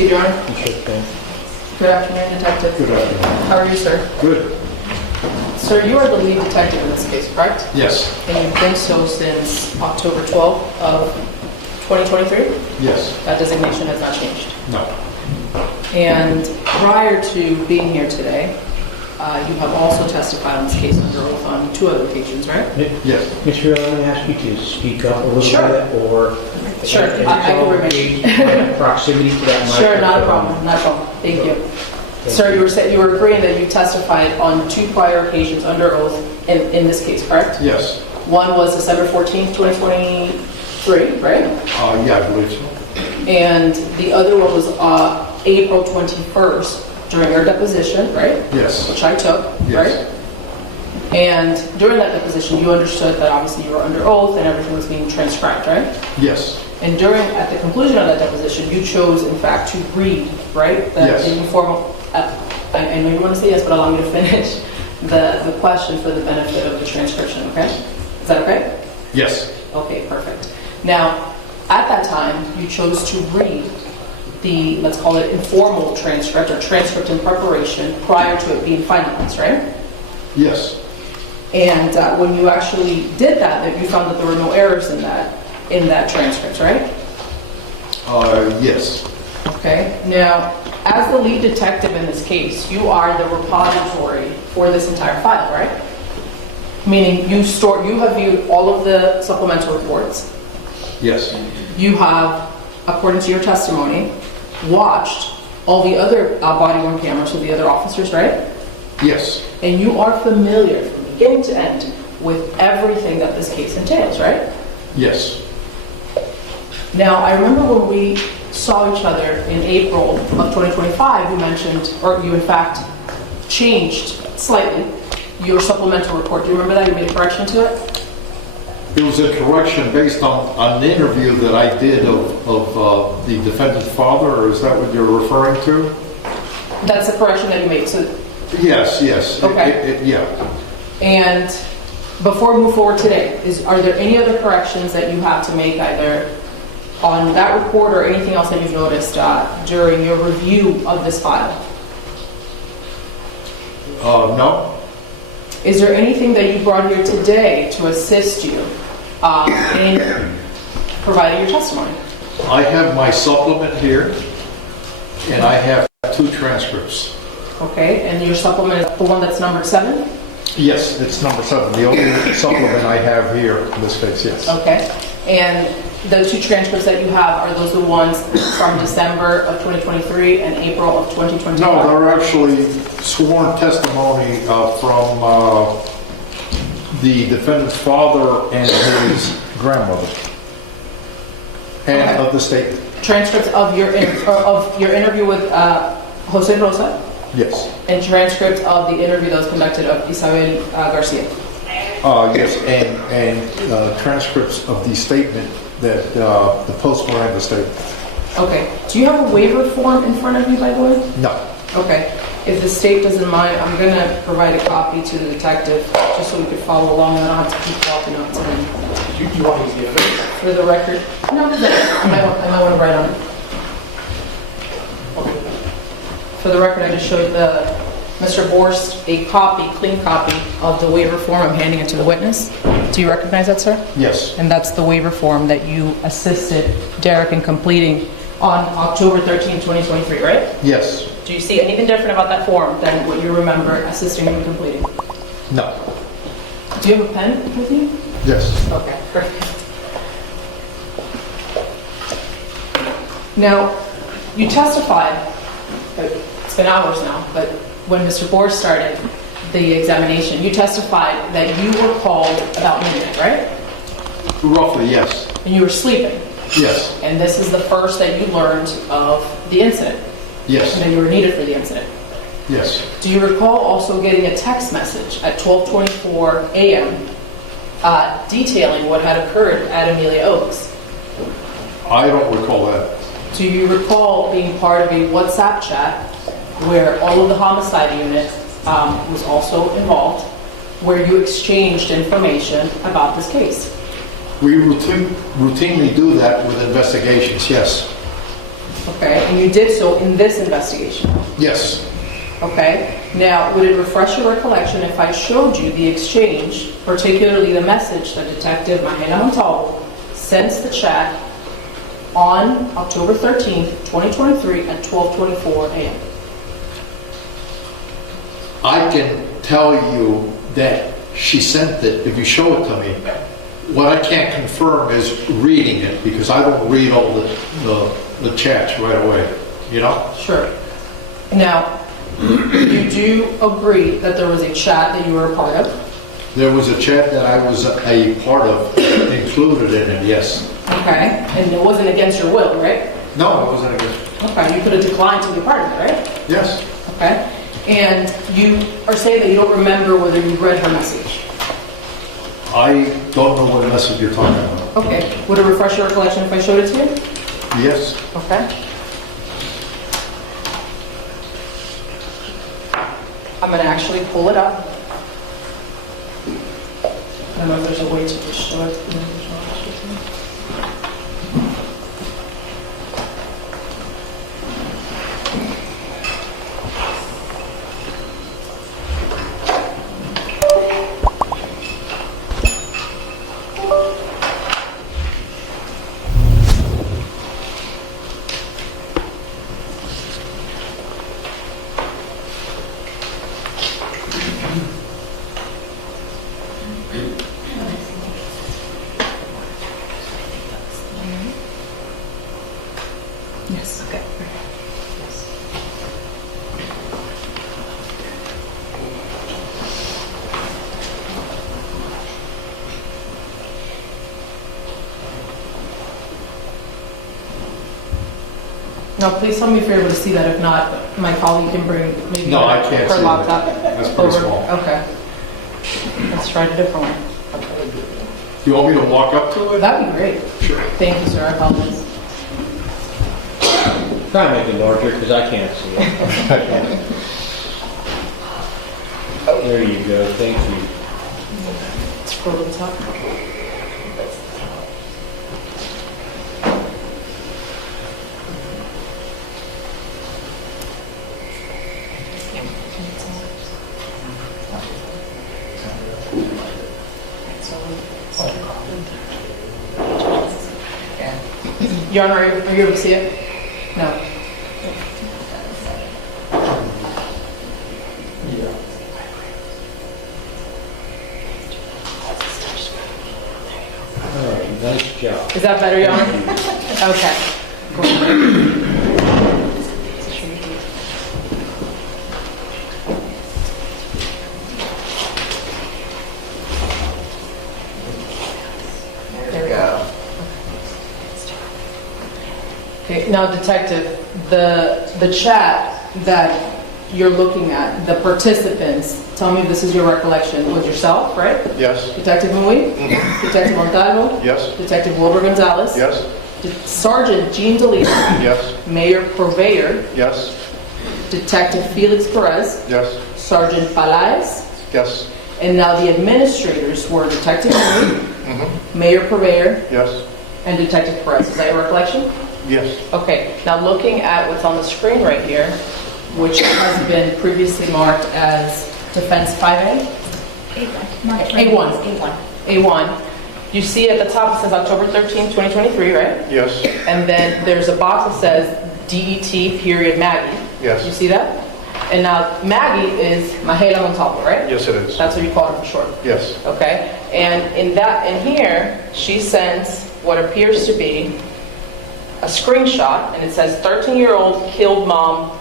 proceed, Your Honor? Okay. Good afternoon, Detective. Good afternoon. How are you, sir? Good. Sir, you are the lead detective in this case, correct? Yes. And you've been so since October 12th of 2023? Yes. That designation has not changed. No. And prior to being here today, you have also testified on this case under oath on 2 other occasions, right? Yes. Mr. Rielo, let me ask you to speak up a little Sure. bit, or Sure, if I it's can all remain. okay, proximity to that microphone. Sure, not a problem, not a problem. Thank you. Sir, you were agreeing that you testified on 2 prior occasions under oath in this case, correct? Yes. One was December 14th, 2023, right? Yeah, I believe so. And the other one was April 21st during your deposition, right? Yes. Which I took, Yes. right? And during that deposition, you understood that obviously you were under oath and everything was being transcribed, right? Yes. And at the conclusion of that deposition, you chose, in fact, to read, right? Yes. The informal, I know you want to say yes, but allow me to finish the question for the benefit of the transcription, okay? Is that okay? Yes. Okay, perfect. Now, at that time, you chose to read the, let's call it informal transcript or transcript in preparation prior to it being finalized, right? Yes. And when you actually did that you found that there were no errors in that transcript, right? Yes. Okay. Now, as the lead detective in this case, you are the repository for this entire file, right? Meaning you have viewed all of the supplemental reports. Yes. You have, according to your testimony, watched all the other body-worn cameras with the other officers, right? Yes. And you are familiar from beginning to end with everything that this case entails, right? Yes. Now, I remember when we saw each other in April of 2025, you mentioned, or you in fact changed slightly your supplemental report. Do you remember that? You made a correction to it? It was a correction based on an interview that I did of the defendant's father, or is that what you're referring to? That's the correction that you made. So, Yes, yes. Okay. Yeah. and before we move forward today, are there any other corrections that you have to make either on that report or anything else that you've noticed during your review of this file? No. Is there anything that you brought here today to assist you in providing your testimony? I have my supplement here, and I have 2 transcripts. Okay, and your supplement is the one that's numbered 7? Yes, it's number 7. The only supplement I have here in this case, yes. Okay, and the 2 transcripts that you have, are those the ones from December of 2023 and April of 2024? No, they're actually sworn testimony from the defendant's father and his grandmother, and Okay. of the statement. Transcripts of your interview with Jose Rosa? Yes. And transcript of the interview that was conducted of Isabel Garcia? Yes, and transcripts of the statement that the post-Miranda statement. Okay. Do you have a waiver form in front of you, by the way? No. Okay. If the state doesn't mind, I'm going to provide a copy to the detective just so we could follow along and I don't have to keep walking up to him. Do you want me to give it? For the record? No, I might want to write on it. For the record, I just showed Mr. Borst a clean copy of the waiver form. I'm handing it to the witness. Do you recognize that, sir? Yes. And that's the waiver form that you assisted Derek in completing on October 13, 2023, right? Yes. Do you see anything different about that form than what you remember assisting him in completing? No. Do you have a pen with you? Yes. Okay, perfect. Now, you testified, it's been hours now, but when Mr. Borst started the examination, you testified that you were called about midnight, right? Roughly, yes. And you were sleeping. Yes. And this is the first that you learned of the incident. Yes. And that you were needed for the incident. Yes. Do you recall also getting a text message at 12:24 a.m. Detailing what had occurred at Amelia Oaks? I don't recall that. Do you recall being part of a WhatsApp chat where all of the homicide unit was also involved, where you exchanged information about this case? We routinely do that with investigations, yes. Okay, and you did so in this investigation. Yes. Okay, now would it refresh your recollection if I showed you the exchange, particularly the message that Detective Mahela Montalvo sent the chat on October 13th, 2023 at 12:24 a.m.? I can tell you that she sent it if you show it to me. What I can't confirm is reading it, because I don't read all the chats right away, you know? Sure. Now, you do agree that there was a chat that you were a part of? There was a chat that I was a part of, included in it, yes. Okay, and it wasn't against your will, right? No, it wasn't a good. Okay, you could have declined to be part of it, right? Yes. Okay, and you are saying that you don't remember whether you read her message? I don't know what message you're talking about. Okay, would it refresh your recollection if I showed it to you? Yes. Okay. I'm going to actually pull it up. I don't know if there's a way to just show it. Yes, okay. Now, please tell me if you're able to see that. If not, my colleague can bring maybe No, I can't her see laptop that. That's pretty over. small. Okay. Let's try it a different way. You want me to walk up to it? That'd be great. Sure. Thank you, sir. I apologize. Try and make it larger, because I can't see it. There you go, thank you. Scroll to the top. Your Honor, are you able to see it? No. All right, nice job. Is that better, Your Honor? Okay. There we go. Okay, now Detective, the chat that you're looking at, the participants, tell me if this is your recollection, was yourself, right? Yes. Detective Mui, Detective Montalvo, Yes. Detective Wilbur Gonzalez, Yes. Sergeant Jean Deliset, Yes. Mayor Purveyor, Yes. Detective Felix Perez, Yes. Sergeant Palaez, Yes. and now the administrators were Detective Mui, Mayor Purveyor, Yes. and Detective Perez. Is that your recollection? Yes. Okay, now looking at what's on the screen right here, which has been previously marked as Defense 5A, A1. A1, you see at the top it says October 13th, 2023, right? Yes. And then there's a box that says DET period Maggie. Yes. You see that? And now Maggie is Mahela Montalvo, right? Yes, it is. That's what you call her for short. Yes. Okay? And in here, she sends what appears to be a screenshot, and it says 13-year-old killed mom,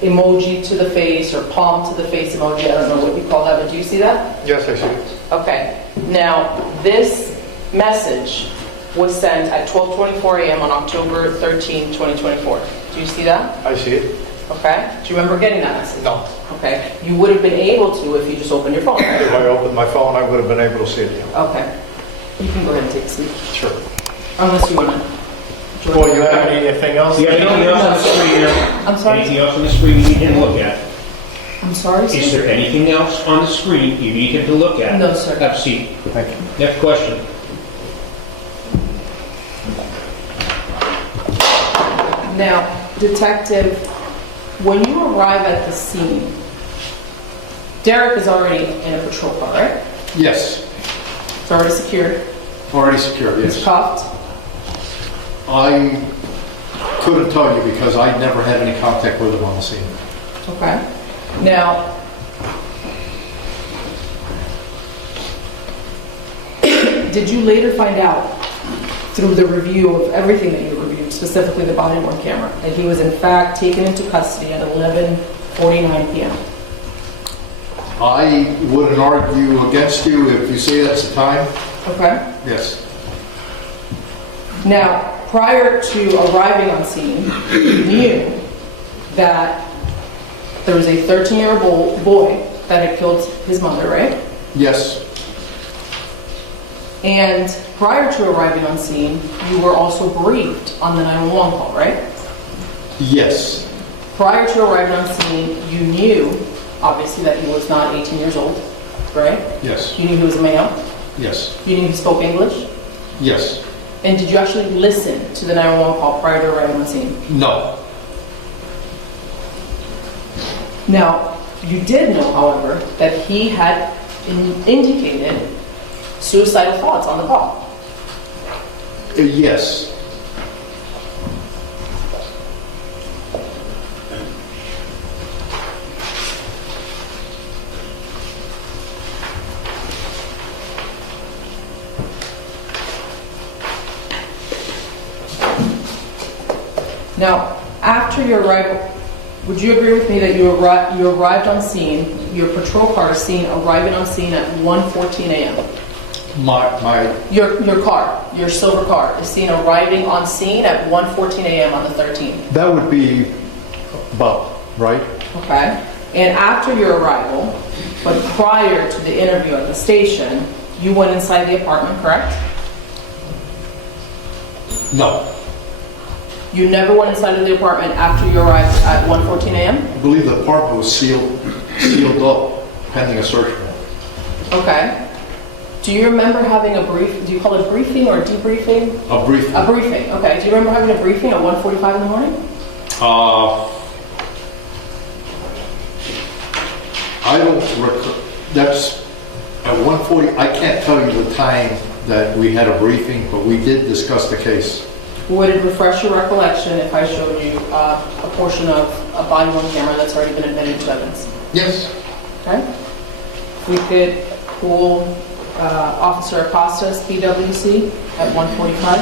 emoji to the face, or palm to the face emoji. I don't know what you call that, but do you see that? Yes, I see it. Okay. Now, this message was sent at 12:24 a.m. on October 13, 2024. Do you see that? I see it. Okay. Do you remember getting that message? No. Okay. You would have been able to if you just opened your phone, right? If I opened my phone, I would have been able to see it. Okay. You can go ahead and take a seat. Sure. Unless you want to. Well, you have anything else? Do you have anything else on the screen now? I'm sorry? Anything else on the screen you need him to look at? I'm sorry, Is sir? there anything else on the screen you need him to look at? No, sir. Have a seat. Thank you. Next question. Now, detective, when you arrive at the scene, Derek is already in a patrol car, right? Yes, It's already secured. already secured, It's yes. cuffed. I couldn't tell you because I never had any contact with him on the scene. Okay. Now, did you later find out through the review of everything that you reviewed, specifically the body-worn camera, that he was in fact taken into custody at 11:49 p.m.? I wouldn't argue against you if you say that's the time. Okay. Yes. Now, prior to arriving on scene, you knew that there was a 13-year-old boy that had killed his mother, right? Yes. And prior to arriving on scene, you were also briefed on the 911 call, right? Yes. Prior to arriving on scene, you knew, obviously, that he was not 18 years old, right? Yes. You knew he was a male. Yes. You knew he spoke English. Yes. And did you actually listen to the 911 call prior to arriving on scene? No. Now, you did know, however, that he had indicated suicidal thoughts on the call. Yes. Now, after your arrival, would you agree with me that you arrived on scene, your patrol car is seen arriving on scene at 1:14 a.m.? Your car, your silver car, is seen arriving on scene at 1:14 a.m. on the 13th. That would be about right. Okay? And after your arrival, but prior to the interview at the station, you went inside the apartment, correct? No. You never went inside of the apartment after you arrived at 1:14 a.m.? I believe the apartment was sealed up pending a search warrant. Okay. Do you remember having a do you call it briefing or debriefing? A brief. A briefing, okay. Do you remember having a briefing at 1:45 in the morning? I don't recall. That's at 1:40. I can't tell you the time that we had a briefing, but we did discuss the case. Would it refresh your recollection if I showed you a portion of a body-worn camera that's already been admitted to evidence? Yes. Okay? We could pull Officer Acosta's PWC at 1:45.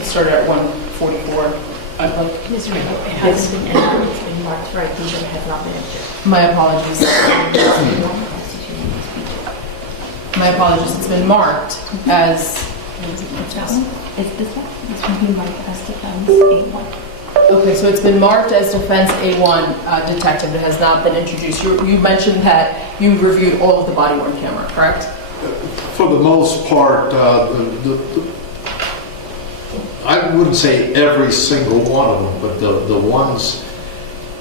It started at 1:44. Ms. Rielo, it has been entered, it's been marked for ID, but it has not been entered. My apologies. My apologies. It's been marked as... It's this one. This one being marked as defense A1. Okay, so it's been marked as defense A1 detective. It has not been introduced. You mentioned that you reviewed all of the body-worn camera, correct? For the most part, I wouldn't say every single one of them, but the ones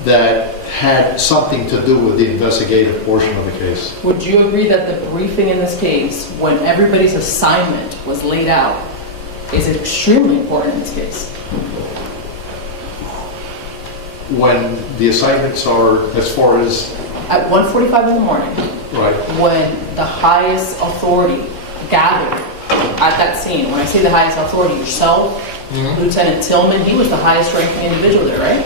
that had something to do with the investigative portion of the case. Would you agree that the briefing in this case, when everybody's assignment was laid out, is extremely important in this case? When the assignments are, as far as... At 1:45 in the morning, Right. when the highest authority gathered at that scene, when I say the highest authority, yourself, Lieutenant Tillman, he was the highest ranking individual there, right?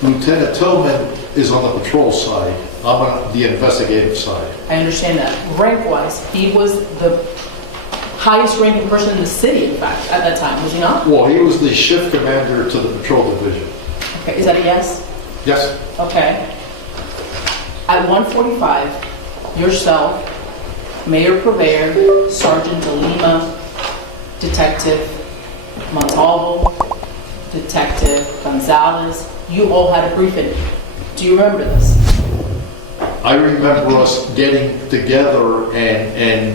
Lieutenant Tillman is on the patrol side. I'm on the investigative side. I understand that. Rank-wise, he was the highest ranking person in the city, in fact, at that time, was he not? Well, he was the shift commander to the patrol division. Okay, is that a yes? Yes. Okay. At 1:45, yourself, Mayor Purveyor, Sergeant De Lima, Detective Montalvo, Detective Gonzalez, you all had a briefing. Do you remember this? I remember us getting together and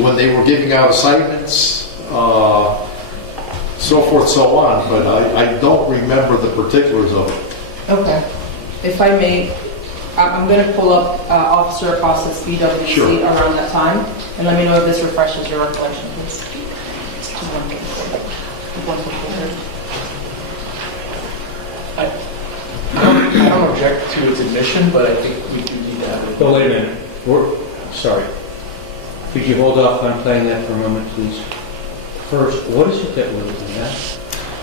when they were giving out assignments, so forth, so on, but I don't remember the particulars of it. Okay. If I may, I'm going to pull up Officer Acosta's BWC Sure. around that time, and let me know if this refreshes your recollection, please. I don't object to its admission, but I think we do need to have it. But wait a minute, sorry. Could you hold off on playing that for a moment, please? First, what is it that we're looking at?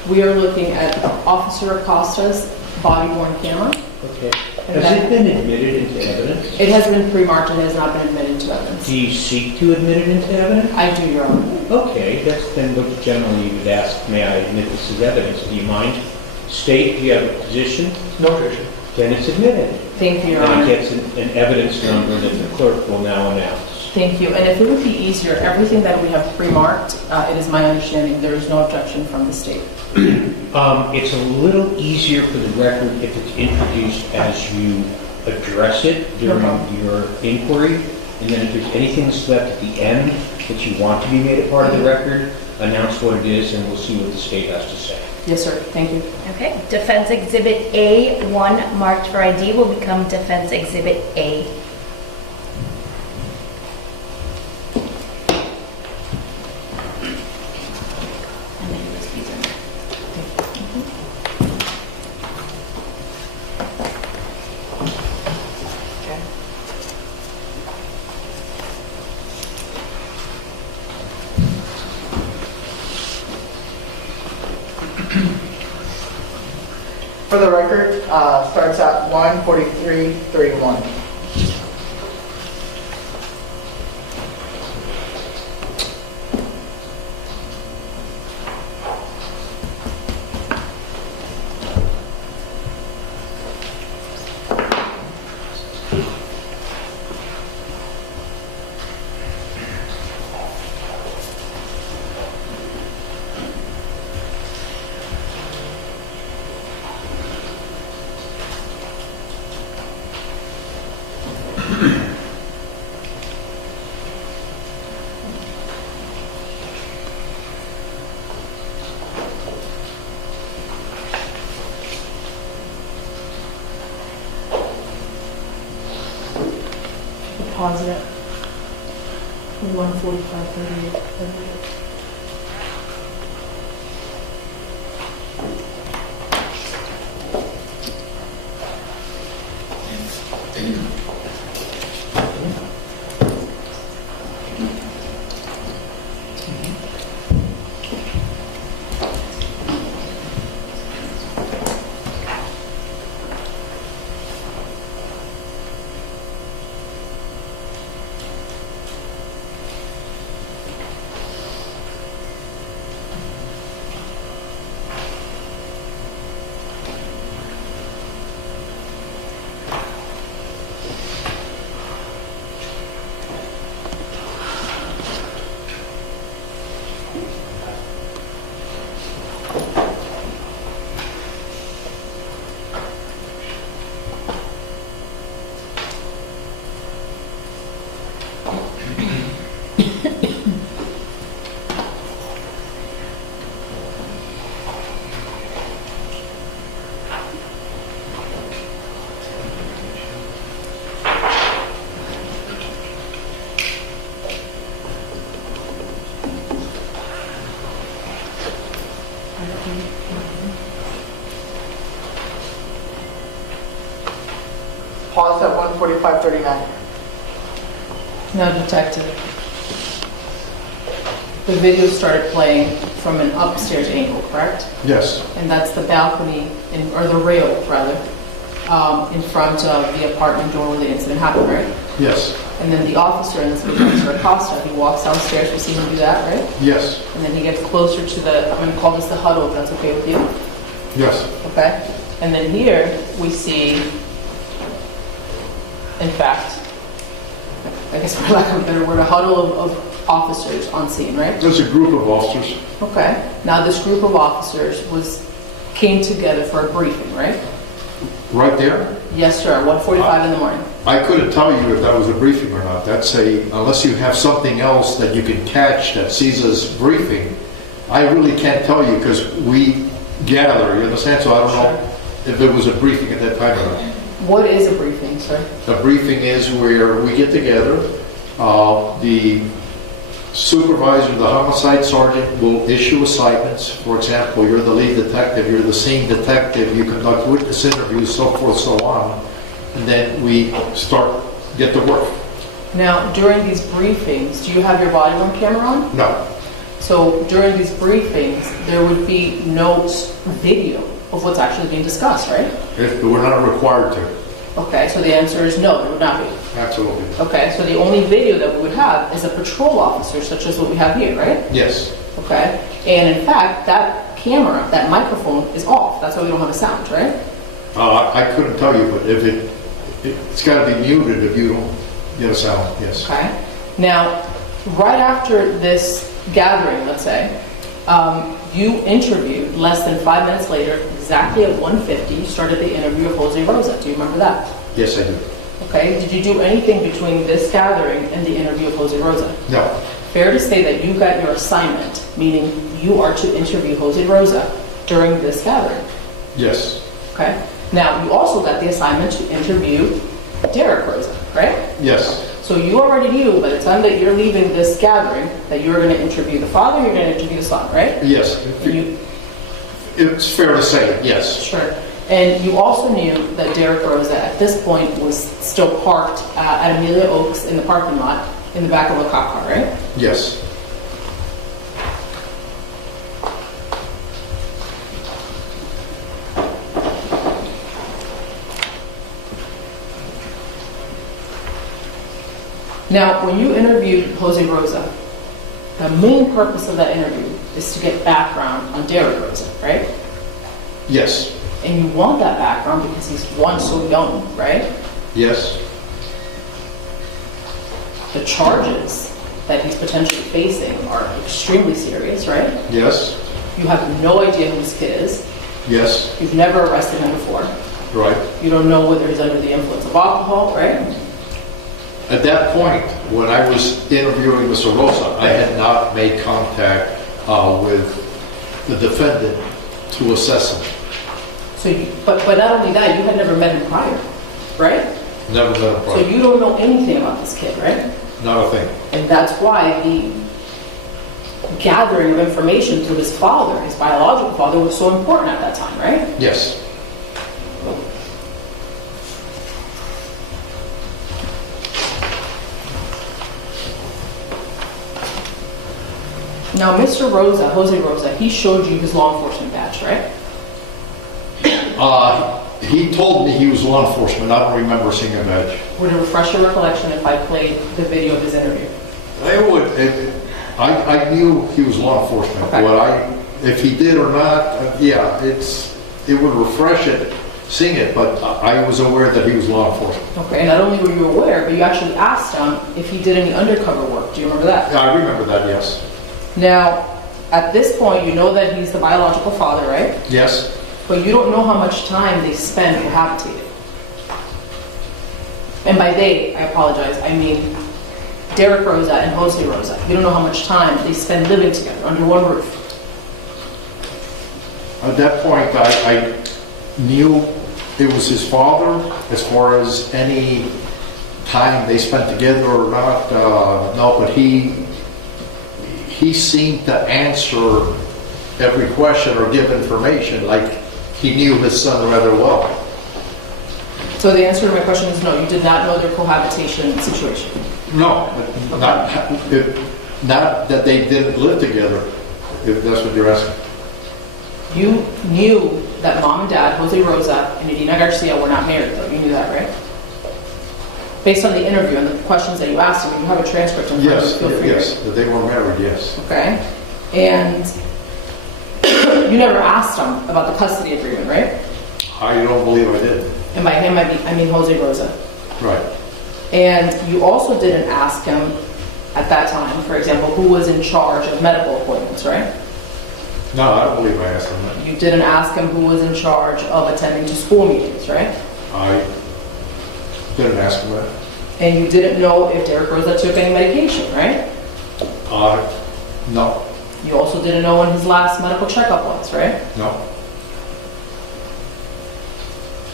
We are looking at Officer Acosta's body-worn camera. Okay. Has it been admitted into evidence? It has been pre-marked and has not been admitted into evidence. Do you seek to admit it into evidence? I do, Your Honor. Okay, that's then what generally you would ask, may I admit this as evidence? Do you mind? State, do you have a position? No objection. Then it's admitted. Thank you, Your And Honor. it gets an evidence number that the clerk will now announce. Thank you. And if it would be easier, everything that we have pre-marked, it is my understanding there is no objection from the state. It's a little easier for the record if it's introduced as you address it during your inquiry. And then if there's anything that's left at the end that you want to be made a part of the record, announce what it is and we'll see what the state has to say. Yes, sir. Thank you. Okay, Defense Exhibit A1 marked for ID will become Defense Exhibit A. And then USBs in there. Okay. For the record, starts at 1:43:31. Pause it. 1:45:38. Pause at 1:45:39. Now, detective, the video started playing from an upstairs angle, correct? Yes, And that's the balcony, or the rail, rather, in front of the apartment door where the incident happened, right? yes, And then the officer, in this case, Officer Acosta, he walks downstairs, we see him do that, right? yes, And then he gets closer to the, I'm going to call this the huddle, if that's okay with you, yes, okay? And then here, we see, in fact, I guess for lack of a better word, a huddle of officers on scene, right? there's a group of officers. Okay. Now, this group of officers came together for a briefing, right? Right there? Yes, sir, 1:45 in the morning. I couldn't tell you if that was a briefing or not. That's unless you have something else that you can catch that sees us briefing, I really can't tell you because we gather, you understand? So I don't know if it was a briefing at that time or not. What is a briefing, sir? A briefing is where we get together, the supervisor, the homicide sergeant will issue assignments. For example, you're the lead detective, you're the scene detective, you conduct witness interviews, so forth, so on. And then we get to work. Now, during these briefings, do you have your body worn camera on? No, So during these briefings, there would be no video of what's actually being discussed, right? we're not required to. Okay, so the answer is no, there would not be. Absolutely. Okay, so the only video that we would have is a patrol officer, such as what we have here, right? Yes. Okay, and in fact, that camera, that microphone is off. That's why we don't have a sound, right? I couldn't tell you, but if it's got to be muted if you don't get a sound, yes. Okay. Now, right after this gathering, let's say, you interviewed less than 5 minutes later, exactly at 1:50, you started the interview of Jose Rosa. Do you remember that? Yes, I do. Okay. Did you do anything between this gathering and the interview of Jose Rosa? No. Fair to say that you got your assignment, meaning you are to interview Jose Rosa during this gathering. Yes. Okay. Now, you also got the assignment to interview Derek Rosa, right? Yes. So you already knew by the time that you're leaving this gathering that you're going to interview the father, you're going to interview the son, right? Yes. And you, It's fair to say, yes. sure. And you also knew that Derek Rosa at this point was still parked at Amelia Oaks in the parking lot in the back of a cop car, right? Yes. Now, when you interviewed Jose Rosa, the main purpose of that interview is to get background on Derek Rosa, right? Yes. And you want that background because he's one so young, right? Yes. The charges that he's potentially facing are extremely serious, right? Yes. You have no idea who this kid is. Yes. You've never arrested him before. Right. You don't know whether he's under the influence of alcohol, right? At that point, when I was interviewing Mr. Rosa, I had not made contact with the defendant to assess him. So, but not only that, you had never met him prior, right? Never met him So prior. you don't know anything about this kid, right? Not a thing. And that's why the gathering of information through his father, his biological father, was so important at that time, right? Yes. Now, Mr. Rosa, Jose Rosa, he showed you his law enforcement badge, right? He told me he was law enforcement. I don't remember seeing a badge. Would it refresh your recollection if I played the video of his interview? I knew he was law enforcement. Okay. If he did or not, yeah, it would refresh it, seeing it, but I was aware that he was law enforcement. Okay, and not only were you aware, but you actually asked him if he did any undercover work. Do you remember that? Yeah, I remember that, yes. Now, at this point, you know that he's the biological father, right? Yes. But you don't know how much time they spend cohabitating. And by they, I apologize, I mean Derek Rosa and Jose Rosa. You don't know how much time they spend living together under one roof. At that point, I knew it was his father. As far as any time they spent together or not, no, but he seemed to answer every question or give information like he knew his son rather well. So the answer to my question is no, you did not know their cohabitation situation. No, not that they didn't live together, if that's what you're asking. You knew that mom and dad, Jose Rosa and Edina Garcia, were not married, though. You knew that, right? Based on the interview and the questions that you asked him, you have a transcript in front of you. Feel free to Yes, that they were married, yes. Okay. And you never asked him about the custody agreement, right? I don't believe I did. And by him, I mean Jose Rosa. Right. And you also didn't ask him at that time, for example, who was in charge of medical appointments, right? No, I don't believe I asked him that. You didn't ask him who was in charge of attending to school meetings, right? I didn't ask him that. And you didn't know if Derek Rosa took any medication, right? No, You also didn't know when his last medical checkup was, right? no.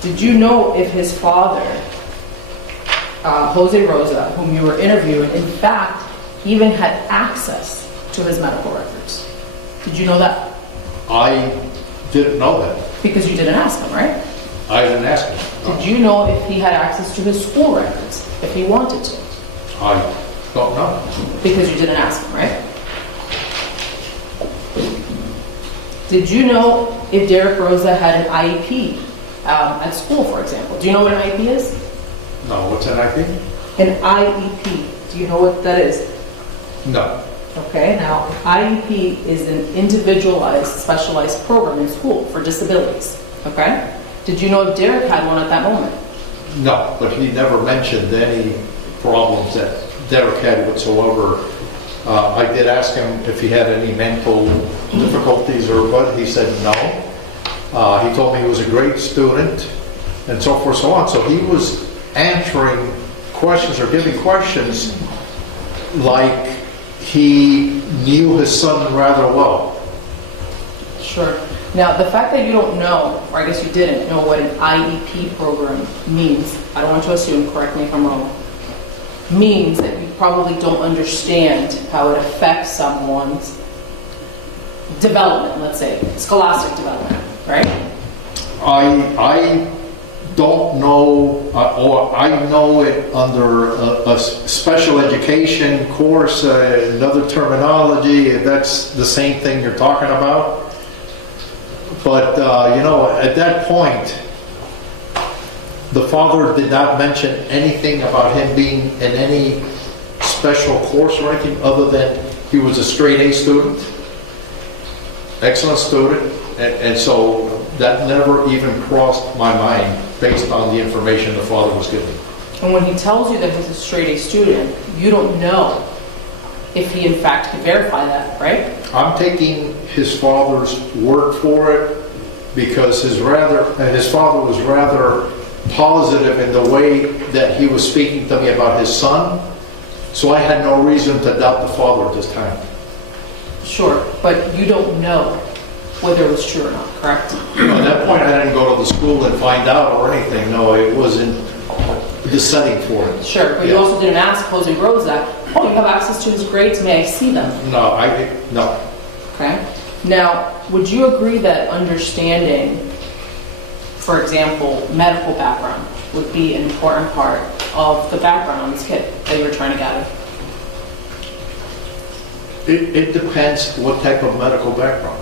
Did you know if his father, Jose Rosa, whom you were interviewing, in fact even had access to his medical records. Did you know that? I didn't know that. Because you didn't ask him, right? I didn't ask him. Did you know if he had access to his school records, if he wanted to? I don't know. Because you didn't ask him, right? Did you know if Derek Rosa had an IEP at school, for example? Do you know what an IEP is? No, what's an IP? An IEP. Do you know what that is? No. Okay, now, IEP is an individualized, specialized program in school for disabilities, okay? Did you know if Derek had one at that moment? No, but he never mentioned any problems that Derek had whatsoever. I did ask him if he had any mental difficulties or what. He said no. He told me he was a great student and so forth, so on. So he was answering questions or giving questions like he knew his son rather well. Sure. Now, the fact that you don't know, or I guess you didn't know what an IEP program means, I don't want to assume, correct me if I'm wrong, means that you probably don't understand how it affects someone's development, let's say, scholastic development, right? I don't know, or I know it under a special education course, another terminology, that's the same thing you're talking about. But, at that point, the father did not mention anything about him being in any special course or anything other than he was a straight A student, excellent student, and so that never even crossed my mind based on the information the father was giving. And when he tells you that he's a straight A student, you don't know if he in fact can verify that, right? I'm taking his father's word for it because his father was rather positive in the way that he was speaking to me about his son, so I had no reason to doubt the father at this time. Sure, but you don't know whether it was true or not, correct? At that point, I didn't go to the school and find out or anything. No, it wasn't the setting for it. Sure, but you also didn't ask Jose Rosa, oh, you have access to his grades, may I see them? No, no. Okay. Now, would you agree that understanding, for example, medical background would be an important part of the background on this kid that you were trying to gather? It depends what type of medical background.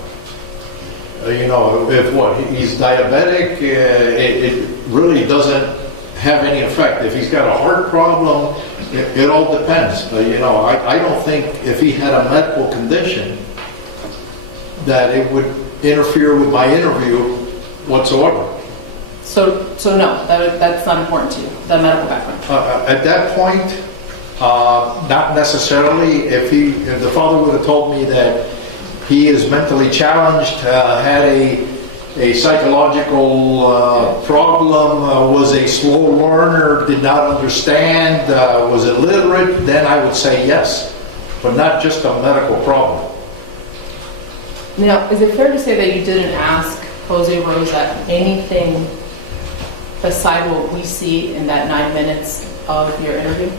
If he's diabetic, it really doesn't have any effect. If he's got a heart problem, it all depends. I don't think if he had a medical condition that it would interfere with my interview whatsoever. So no, that's not important to you, the medical background. At that point, not necessarily. If the father would have told me that he is mentally challenged, had a psychological problem, was a slow learner, did not understand, was illiterate, then I would say yes, but not just a medical problem. Now, is it fair to say that you didn't ask Jose Rosa anything beside what we see in that 9 minutes of your interview?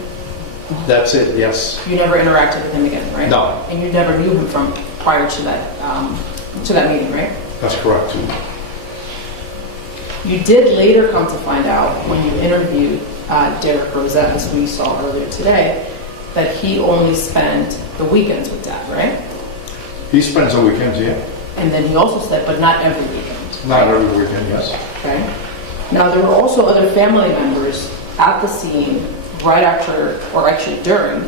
That's it, yes. You never interacted with him again, right? No. And you never knew him from prior to that meeting, right? That's correct. You did later come to find out when you interviewed Derek Rosa, as we saw earlier today, that he only spent the weekends with Dad, right? He spends the weekends, yeah. And then he also said, but not every weekend. Not every weekend, yes. Okay. Now, there were also other family members at the scene right after, or actually during,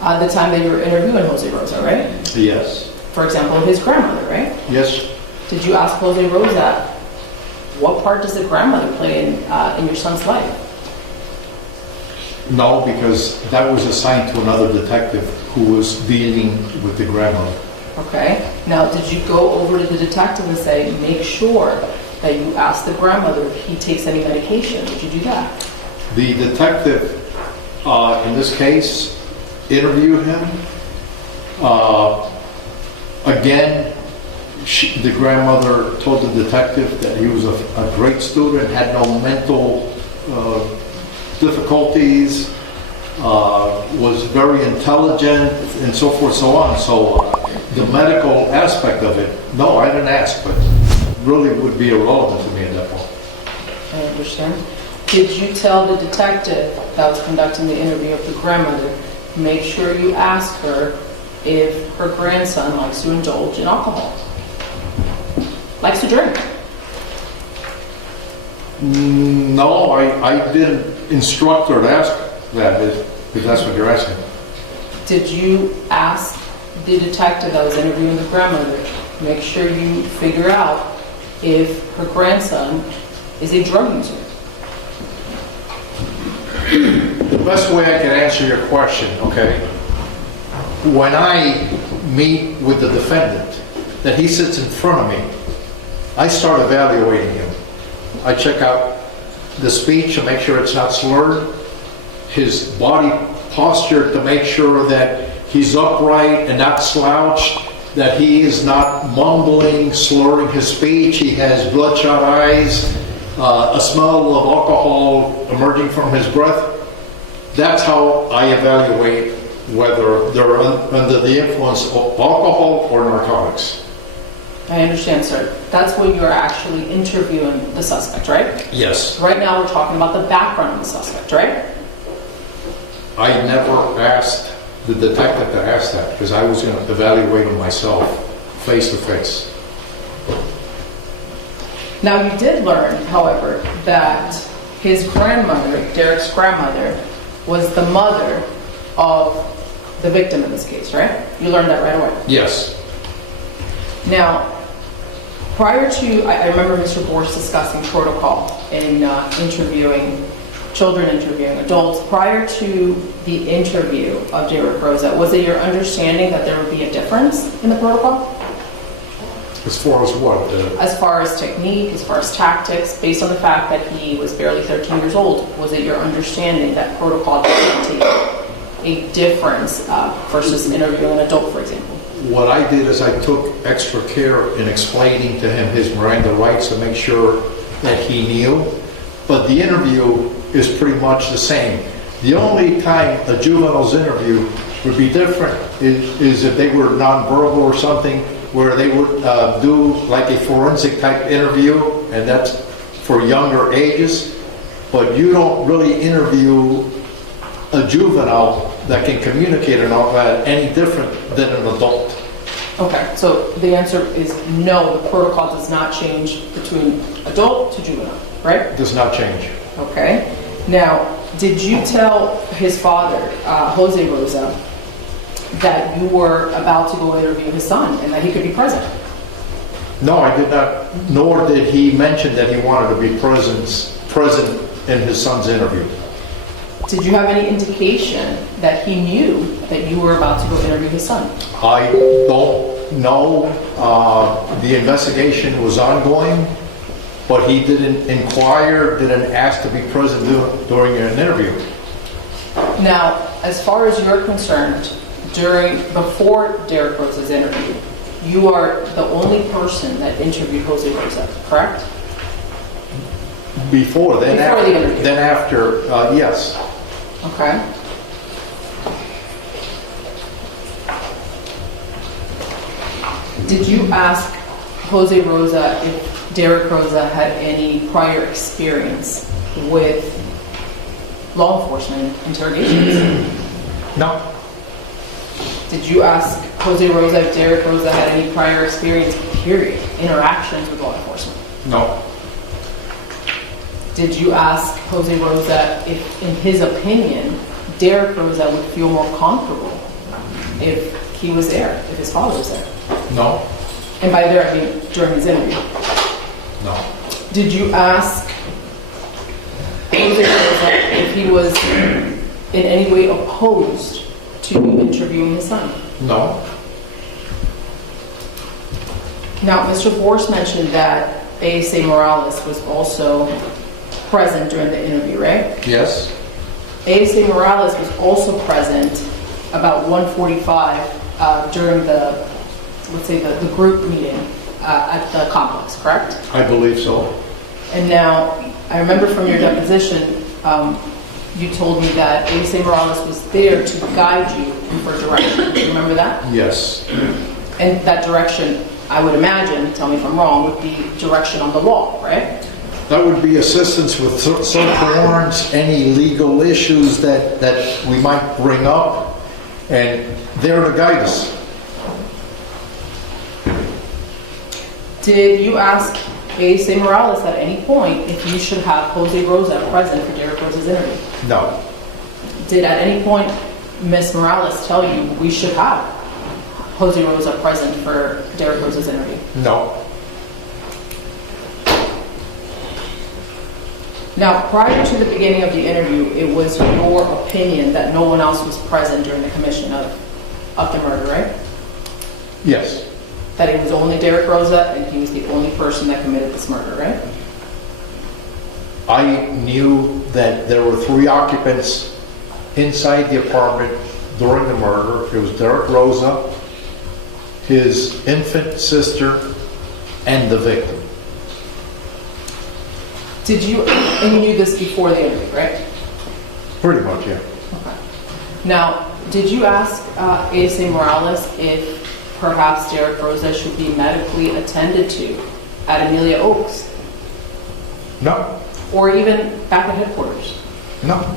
the time that you were interviewing Jose Rosa, right? Yes. For example, his grandmother, right? Yes. Did you ask Jose Rosa, what part does the grandmother play in your son's life? No, because that was assigned to another detective who was dealing with the grandmother. Okay. Now, did you go over to the detective and say, make sure that you ask the grandmother if he takes any medication? Did you do that? The detective, in this case, interviewed him. Again, the grandmother told the detective that he was a great student, had no mental difficulties, was very intelligent, and so forth, so on. So the medical aspect of it, no, I didn't ask, but really would be irrelevant to me at that point. I understand. Did you tell the detective that was conducting the interview of the grandmother, make sure you ask her if her grandson likes to indulge in alcohol? Likes to drink? No, I didn't instruct her to ask that, if that's what you're asking. Did you ask the detective that was interviewing the grandmother, make sure you figure out if her grandson is a drug user? The best way I can answer your question, okay? When I meet with the defendant, that he sits in front of me, I start evaluating him. I check out the speech to make sure it's not slurred, his body posture to make sure that he's upright and not slouched, that he is not mumbling, slurring his speech, he has bloodshot eyes, a smell of alcohol emerging from his breath. That's how I evaluate whether they're under the influence of alcohol or narcotics. I understand, sir. That's when you're actually interviewing the suspect, right? Yes. Right now we're talking about the background of the suspect, right? I never asked the detective to ask that because I was going to evaluate him myself, face to face. Now you did learn, however, that his grandmother, Derek's grandmother, was the mother of the victim in this case, right? You learned that right away. Yes. Now, prior to, I remember Mr. Borsch discussing protocol in interviewing children, interviewing adults. Prior to the interview of Derek Rosa, was it your understanding that there would be a difference in the protocol? As far as what? As far as technique, as far as tactics, based on the fact that he was barely 13 years old, was it your understanding that protocol dictated a difference versus interviewing an adult, for example? What I did is I took extra care in explaining to him his Miranda rights to make sure that he knew. But the interview is pretty much the same. The only time a juvenile's interview would be different is if they were nonverbal or something, where they would do like a forensic type interview, and that's for younger ages. But you don't really interview a juvenile that can communicate and all that any different than an adult. Okay, so the answer is no, the protocol does not change between adult to juvenile, right? Does not change. Okay. Now, did you tell his father, Jose Rosa, that you were about to go interview his son and that he could be present? No, I did not, nor did he mention that he wanted to be present in his son's interview. Did you have any indication that he knew that you were about to go interview his son? I don't know. The investigation was ongoing, but he didn't inquire, didn't ask to be present during an interview. Now, as far as you're concerned, before Derek Rosa's interview, you are the only person that interviewed Jose Rosa, correct? Before, then Before after, the interview. then after, yes. Okay. Did you ask Jose Rosa if Derek Rosa had any prior experience with law enforcement interrogations? No. Did you ask Jose Rosa if Derek Rosa had any prior experience, period, interactions with law enforcement? No. Did you ask Jose Rosa if, in his opinion, Derek Rosa would feel more comfortable if he was there, if his father was there? No. And by there, I mean during his interview. No. Did you ask Jose Rosa if he was in any way opposed to you interviewing his son? No. Now, Mr. Borsch mentioned that A.S.A. Morales was also present during the interview, right? Yes. A.S.A. Morales was also present about 1:45 during the, let's say, the group meeting at the complex, correct? I believe so. And now, I remember from your deposition, you told me that A.C. Morales was there to guide you for direction. Do you remember that? Yes. And that direction, I would imagine, tell me if I'm wrong, would be direction on the law, right? That would be assistance with search warrants, any legal issues that we might bring up, and they're to guide us. Did you ask A.C. Morales at any point if you should have Jose Rosa present for Derek Rosa's interview? No. Did at any point Ms. Morales tell you we should have Jose Rosa present for Derek Rosa's interview? No. Now, prior to the beginning of the interview, it was your opinion that no one else was present during the commission of the murder, right? Yes. That it was only Derek Rosa and he was the only person that committed this murder, right? I knew that there were 3 occupants inside the apartment during the murder. It was Derek Rosa, his infant sister, and the victim. Did you, and you knew this before the interview, right? Pretty much, yeah. Okay. Now, did you ask A.C. Morales if perhaps Derek Rosa should be medically attended to at Amelia Oaks? No. Or even back at headquarters? No.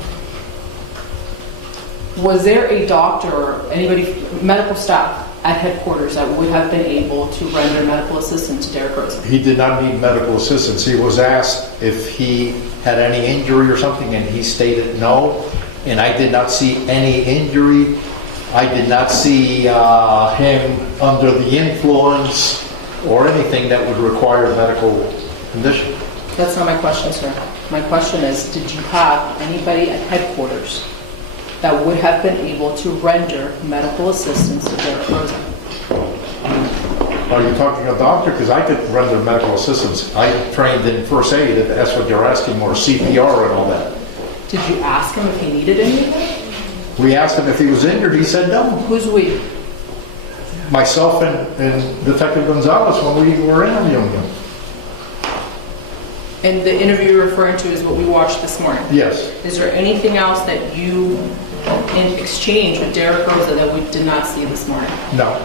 Was there a doctor or anybody, medical staff at headquarters that would have been able to render medical assistance to Derek Rosa? He did not need medical assistance. He was asked if he had any injury or something, and he stated no. And I did not see any injury. I did not see him under the influence or anything that would require medical condition. That's not my question, sir. My question is, did you have anybody at headquarters that would have been able to render medical assistance to Derek Rosa? Are you talking a doctor? Because I could render medical assistance. I trained in first aid, if that's what you're asking, or CPR and all that. Did you ask him if he needed anything? We asked him if he was injured. He said no. Who's we? Myself and Detective Gonzalez when we were interviewing him. And the interview you're referring to is what we watched this morning. Yes. Is there anything else that you in exchange with Derek Rosa that we did not see this morning? No.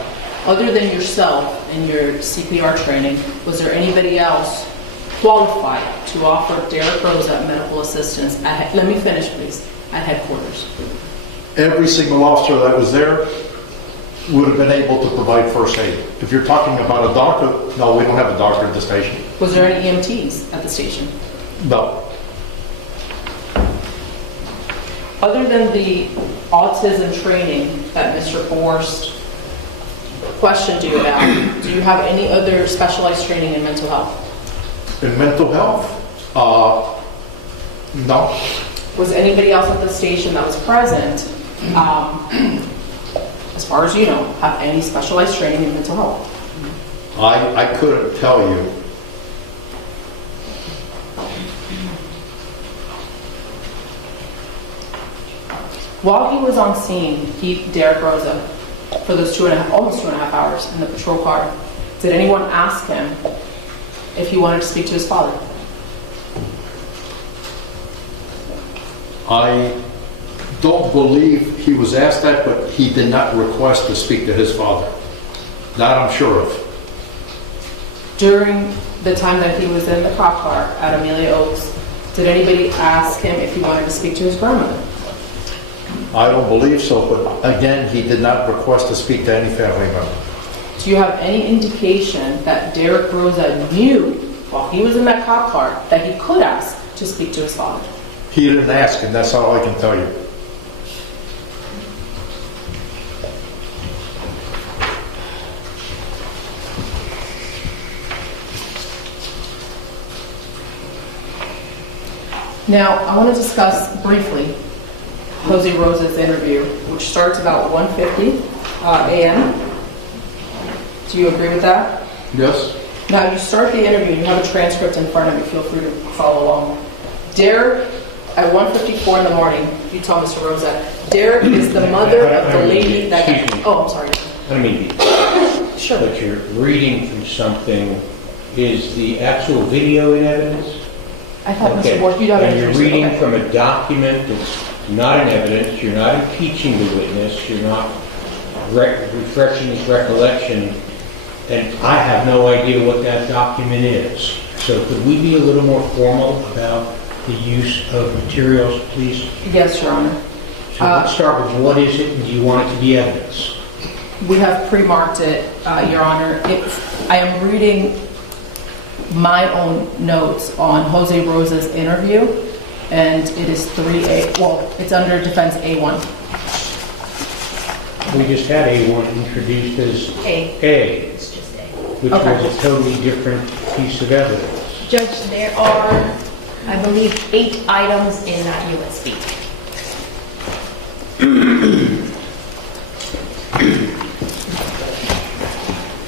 Other than yourself and your CPR training, was there anybody else qualified to offer Derek Rosa medical assistance at, let me finish please, at headquarters? Every single officer that was there would have been able to provide first aid. If you're talking about a doctor, no, we don't have a doctor at the station. Was there any EMTs at the station? No. Other than the autism training that Mr. Forrest questioned you about, do you have any other specialized training in mental health? In mental health, no. Was anybody else at the station that was present, as far as you know, have any specialized training in mental health? I couldn't tell you. While he was on scene, Derek Rosa, for those almost 2.5 hours in the patrol car, did anyone ask him if he wanted to speak to his father? I don't believe he was asked that, but he did not request to speak to his father. That I'm sure of. During the time that he was in the cop car at Amelia Oaks, did anybody ask him if he wanted to speak to his grandmother? I don't believe so, but again, he did not request to speak to any family member. Do you have any indication that Derek Rosa knew while he was in that cop car that he could ask to speak to his father? He didn't ask, and that's all I can tell you. Now, I want to discuss briefly Jose Rosa's interview, which starts about 1:50 a.m. Do you agree with that? Yes? Now, you start the interview, you have a transcript in front of you, feel free to follow along. Derek, at 1:54 in the morning, you tell Mr. Rosa, Derek is the mother of the lady that... Excuse me. Oh, I'm sorry. I mean, Sure. but you're reading from something. Is the actual video in evidence? I thought, Okay. Mr. Bork, you don't And you're reading okay. from a document that's not an evidence, you're not impeaching the witness, you're not refreshing his recollection, and I have no idea what that document is. So could we be a little more formal about the use of materials, please? Yes, Your Honor. So let's start with what is it and do you want it to be evidence? We have pre-marked it, Your Honor. I am reading my own notes on Jose Rosa's interview, and it is 3A, well, it's under defense A1. We just had A1 introduced as A. A, It's just A. which Okay. was a totally different piece of evidence. Judge, there are, I believe, 8 items in that USB.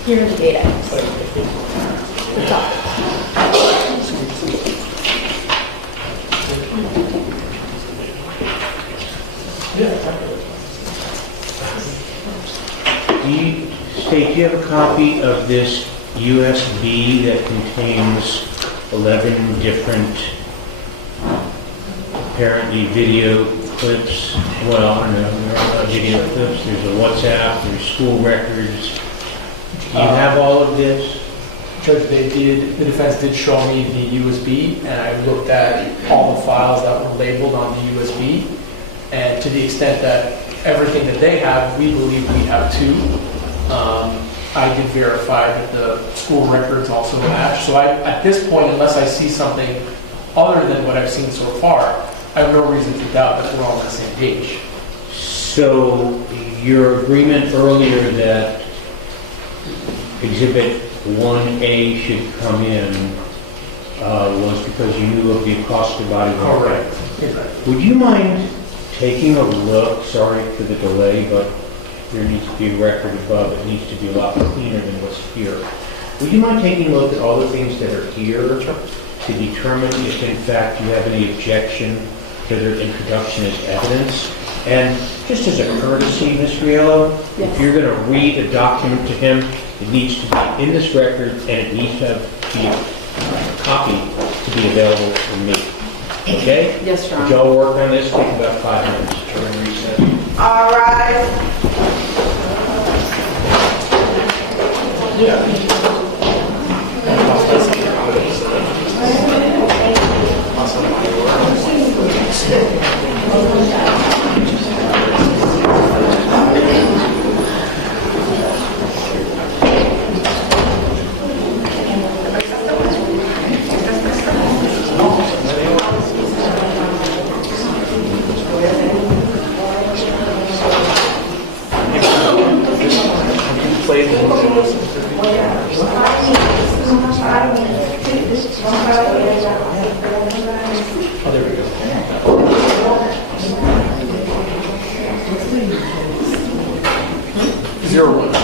Here are the 8 items. The top. Do you have a copy of this USB that contains 11 different, apparently video clips? Well, I don't know, there are not video clips, there's a WhatsApp, there's school records. Do you have all of this? Judge, the defense did show me the USB, and I looked at all the files that were labeled on the USB, and to the extent that everything that they have, we believe we have too. I did verify that the school records also match, so at this point, unless I see something other than what I've seen so far, I have no reason to doubt that we're all on the same page. So your agreement earlier that Exhibit 1A should come in was because you knew of the accosted body worn. Correct. Exactly. Would you mind taking a look, sorry for the delay, but there needs to be a record above, it needs to be a lot cleaner than what's here. Would you mind taking a look at all the things that are here to determine if in fact you have any objection to their introduction as evidence? And just as a courtesy, Ms. Rielo, if you're going to read a document to him, it needs to be in this record and it needs to be a copy to be available for me. Okay? Yes, Your Would Honor. y'all work on this? Take about 5 minutes during recess. All right. Oh, there we go. 01.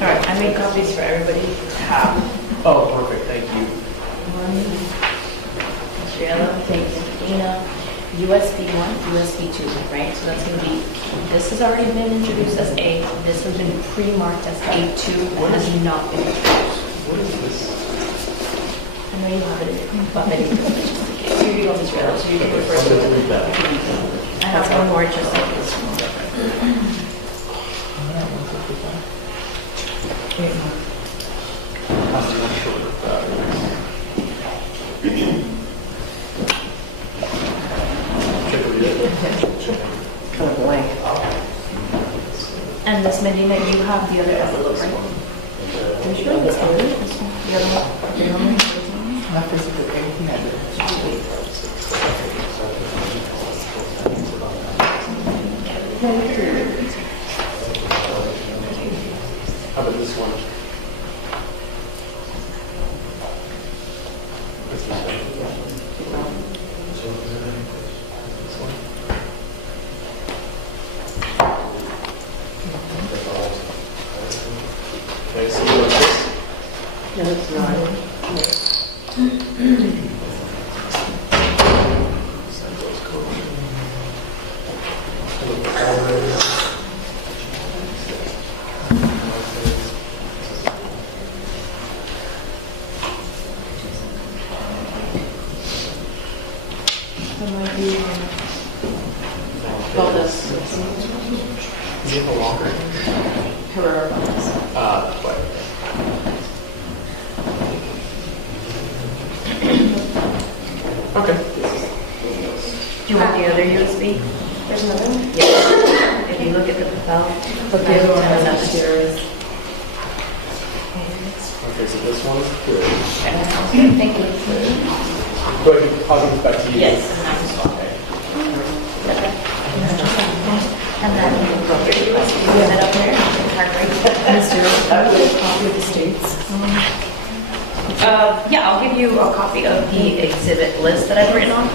All right, I made copies for everybody to have. Oh, perfect, thank you. Rielo, thank you, Dina. USB 1, USB 2, right? So that's going to be, this has already been introduced as A. This has been pre-marked as A2. What has not been introduced? What is this? I know you have it, but maybe here you go, Ms. Rielo. So you can refer to it. I have one more just like this one. Kind of blank. And Miss Medina, you have the other envelope, right? Are you sure this one? The other one? The other one? Not physically, anything I do. How about this one? Okay, so you want this? Yeah, that's nine. About this. Do you have a longer? Herrera. But okay. Do you want the other USB? There's another one? Yeah. If you look at the file. But the other one is upstairs. Okay, so this one is good. Thank you. Go ahead, I'll give it back to you. Yes. Okay. And then your USB, is it up there? I would have copy of the states. Yeah, I'll give you a copy of the exhibit list that I've written on.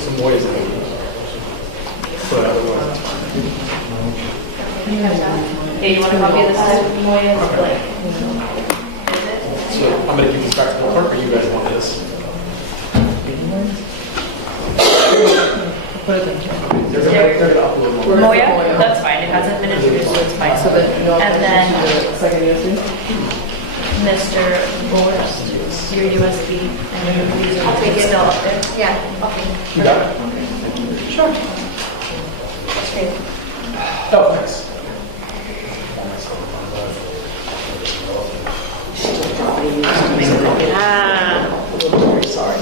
Some more is in it. So another one. Yeah, you want a copy of this? Moya? So I'm gonna give this back to the clerk, or you guys want this? Put it in. They're gonna upload one. Moya? That's fine, it hasn't been introduced, so it's fine. So then, no. And then Second USB? Mr. Boris, your USB, and your user, it's still up there? Yeah. Okay. You got it? Sure. That's great. Oh, thanks. Sorry.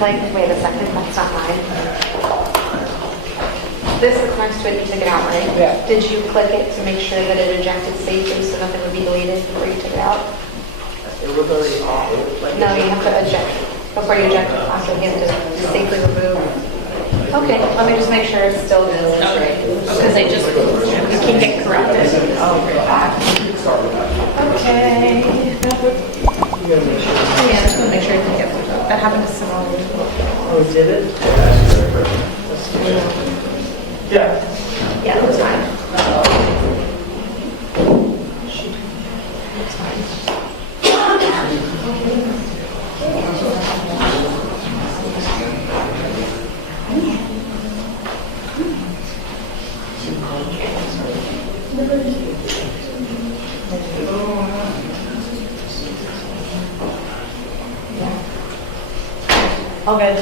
Like, wait a second, that's not mine. This is next to it, you took it out, right? Yeah. Did you click it to make sure that it ejected safely so nothing would be deleted before you took it out? It was already off. No, you have to eject, before you eject the password, you have to safely remove. Okay, let me just make sure it's still good. Okay, because they just, you can get corrupted. Okay. Yeah, just want to make sure you can get, that happened to someone. Oh, did it? Yeah. Yeah, that was fine. All good.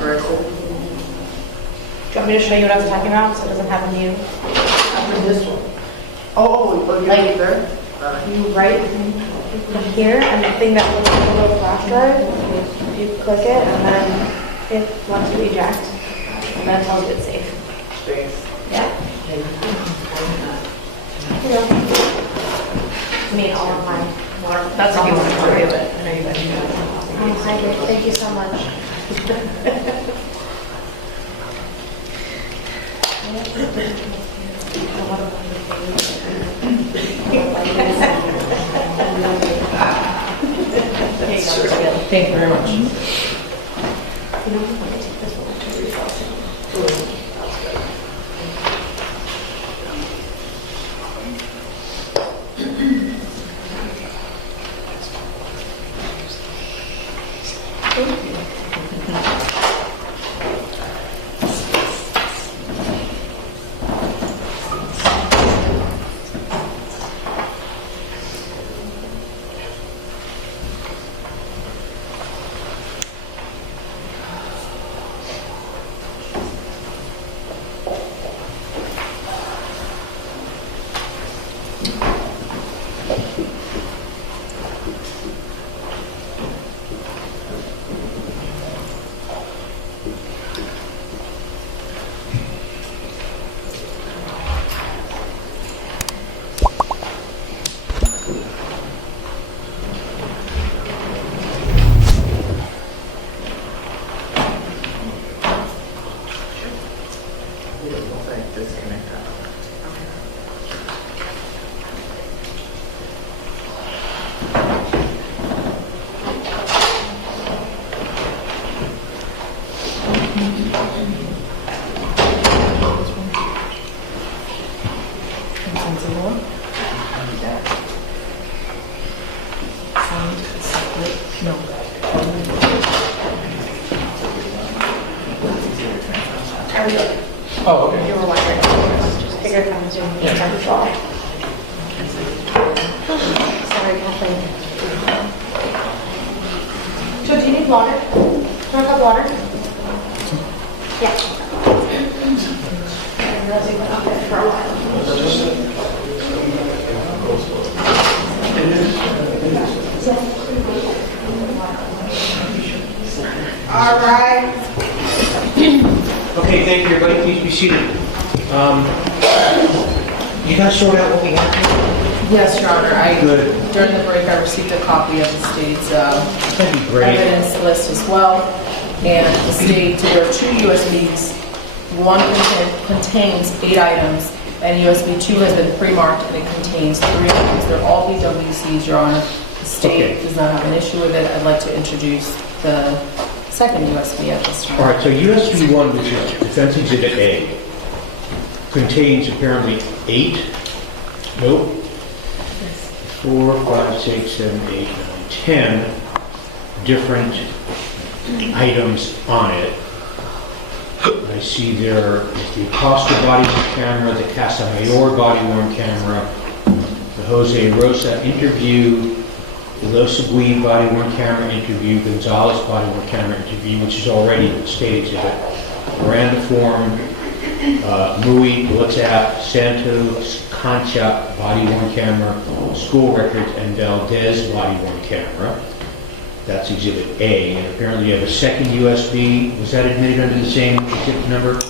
Very cool. Do you want me to show you what I was talking about so it doesn't happen to you? This one. Oh, but you Like- there? You right here, and the thing that looks like a little flash drive, you click it, and then it lets you eject, and then it tells you it's safe. Thanks. Yeah. Here you go. I mean, all of mine. That's if you want to review it. I know you guys do. Oh, hi, Rick. Thank you so much. Thank you very much. You know, I'm going to take this one to refill. Oh, okay. You were wondering. Take your time, Zoom. Sorry, Kathleen. Joe, do you need water? Do you want a cup of water? Yeah. Rosie went up there for a while. All right. Okay, thank you, everybody. Please be seated. You guys sort out what we have here? Yes, Your Honor. Good. During the break, I received a copy of the state's That'd be great. evidence list as well. And the state, there are 2 USBs. One contains 8 items, and USB 2 has been pre-marked, and it contains 3 items. They're all BWCs, Your Honor. The state Okay. does not have an issue with it. I'd like to introduce the second USB at this time. All right, so USB 1, which is Defense Exhibit A, contains apparently 8, nope, 4, 5, 6, 7, 8, 9, 10 different items on it. I see there is the Acosta body-worn camera, the Casamayor body-worn camera, the Jose Rosa interview, the Elosegui body-worn camera interview, Gonzalez body-worn camera interview, which is already a state exhibit, Miranda form, MUI, WhatsApp, Santos, Concha body-worn camera, school records, and Valdez body-worn camera. That's exhibit A, and apparently you have a second USB. Was that admitted under the same exhibit number? No,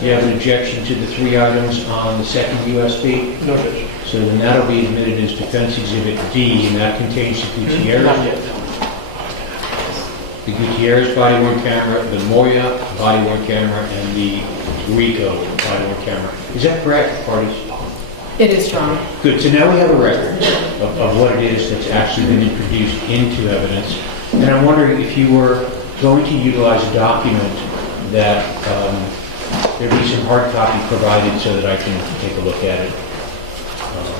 You have an objection to the 3 items on the second USB? No, Judge. So then that'll be admitted as Defense Exhibit D, and that contains the Gutierrez, Not yet. the Gutierrez body-worn camera, the Moya body-worn camera, and the Rico body-worn camera. Is that correct, parties? It is, Your Honor. Good, so now we have a record of what it is that's actually been introduced into evidence. And I'm wondering if you were going to utilize a document that there be some hard copy provided so that I can take a look at it.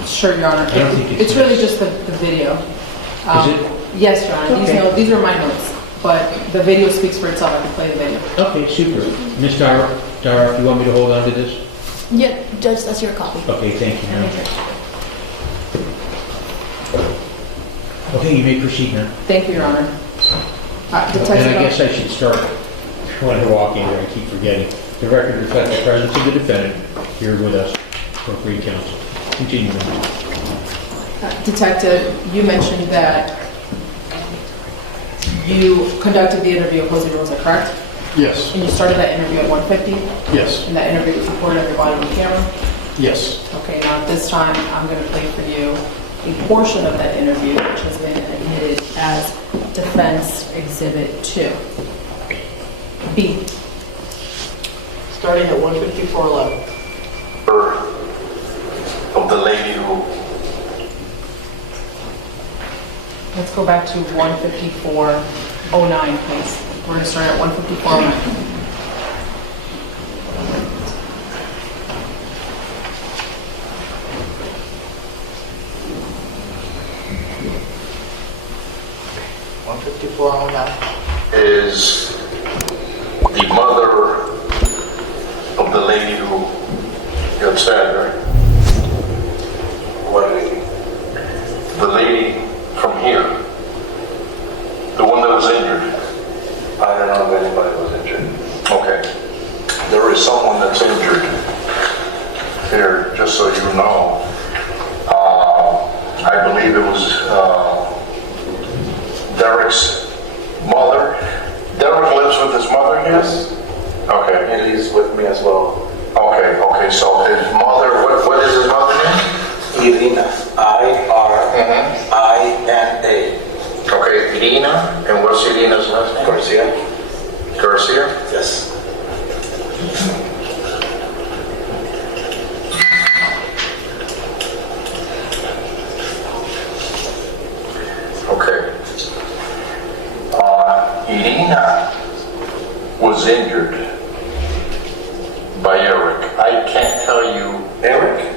Sure, Your Honor. I don't think it's It's really just the video. Is it? Yes, Your Honor. Okay. These are my notes, but the video speaks for itself. I can play the video. Okay, super. Ms. Dyer, if you want me to hold on to this? Yeah, Judge, that's your copy. Okay, thank you, ma'am. Okay, you may proceed now. Thank you, Your Honor. And I guess I should start when I walk in here, I keep forgetting. The record reflects the presence of the defendant here with us, appropriate counsel. Continue. Detective, you mentioned that you conducted the interview of Jose Rosa, correct? Yes, And you started that interview at 1:50, yes, and that interview was recorded on your body on camera? yes. Okay, now at this time, I'm going to play for you a portion of that interview, which has been admitted as Defense Exhibit 2. B. Starting at 1:54:11. Of the lady who, Let's go back to 1:54:09, please. We're going to start at 1:54:09. is the mother of the lady who got sad, right? What lady? The lady from here. The one that was injured. I don't know if anybody was injured. Okay. There is someone that's injured here, just so you know. I believe it was Derek's mother. Derek lives with his mother here? Yes. Okay. And he's with me as well. Okay, so his mother, what is his mother name? Irina. I-R-I-N-A. Okay, Irina. And what's Irina's last name? Garcia. Garcia? Yes. Okay. Irina was injured by Eric. I can't tell you. Eric?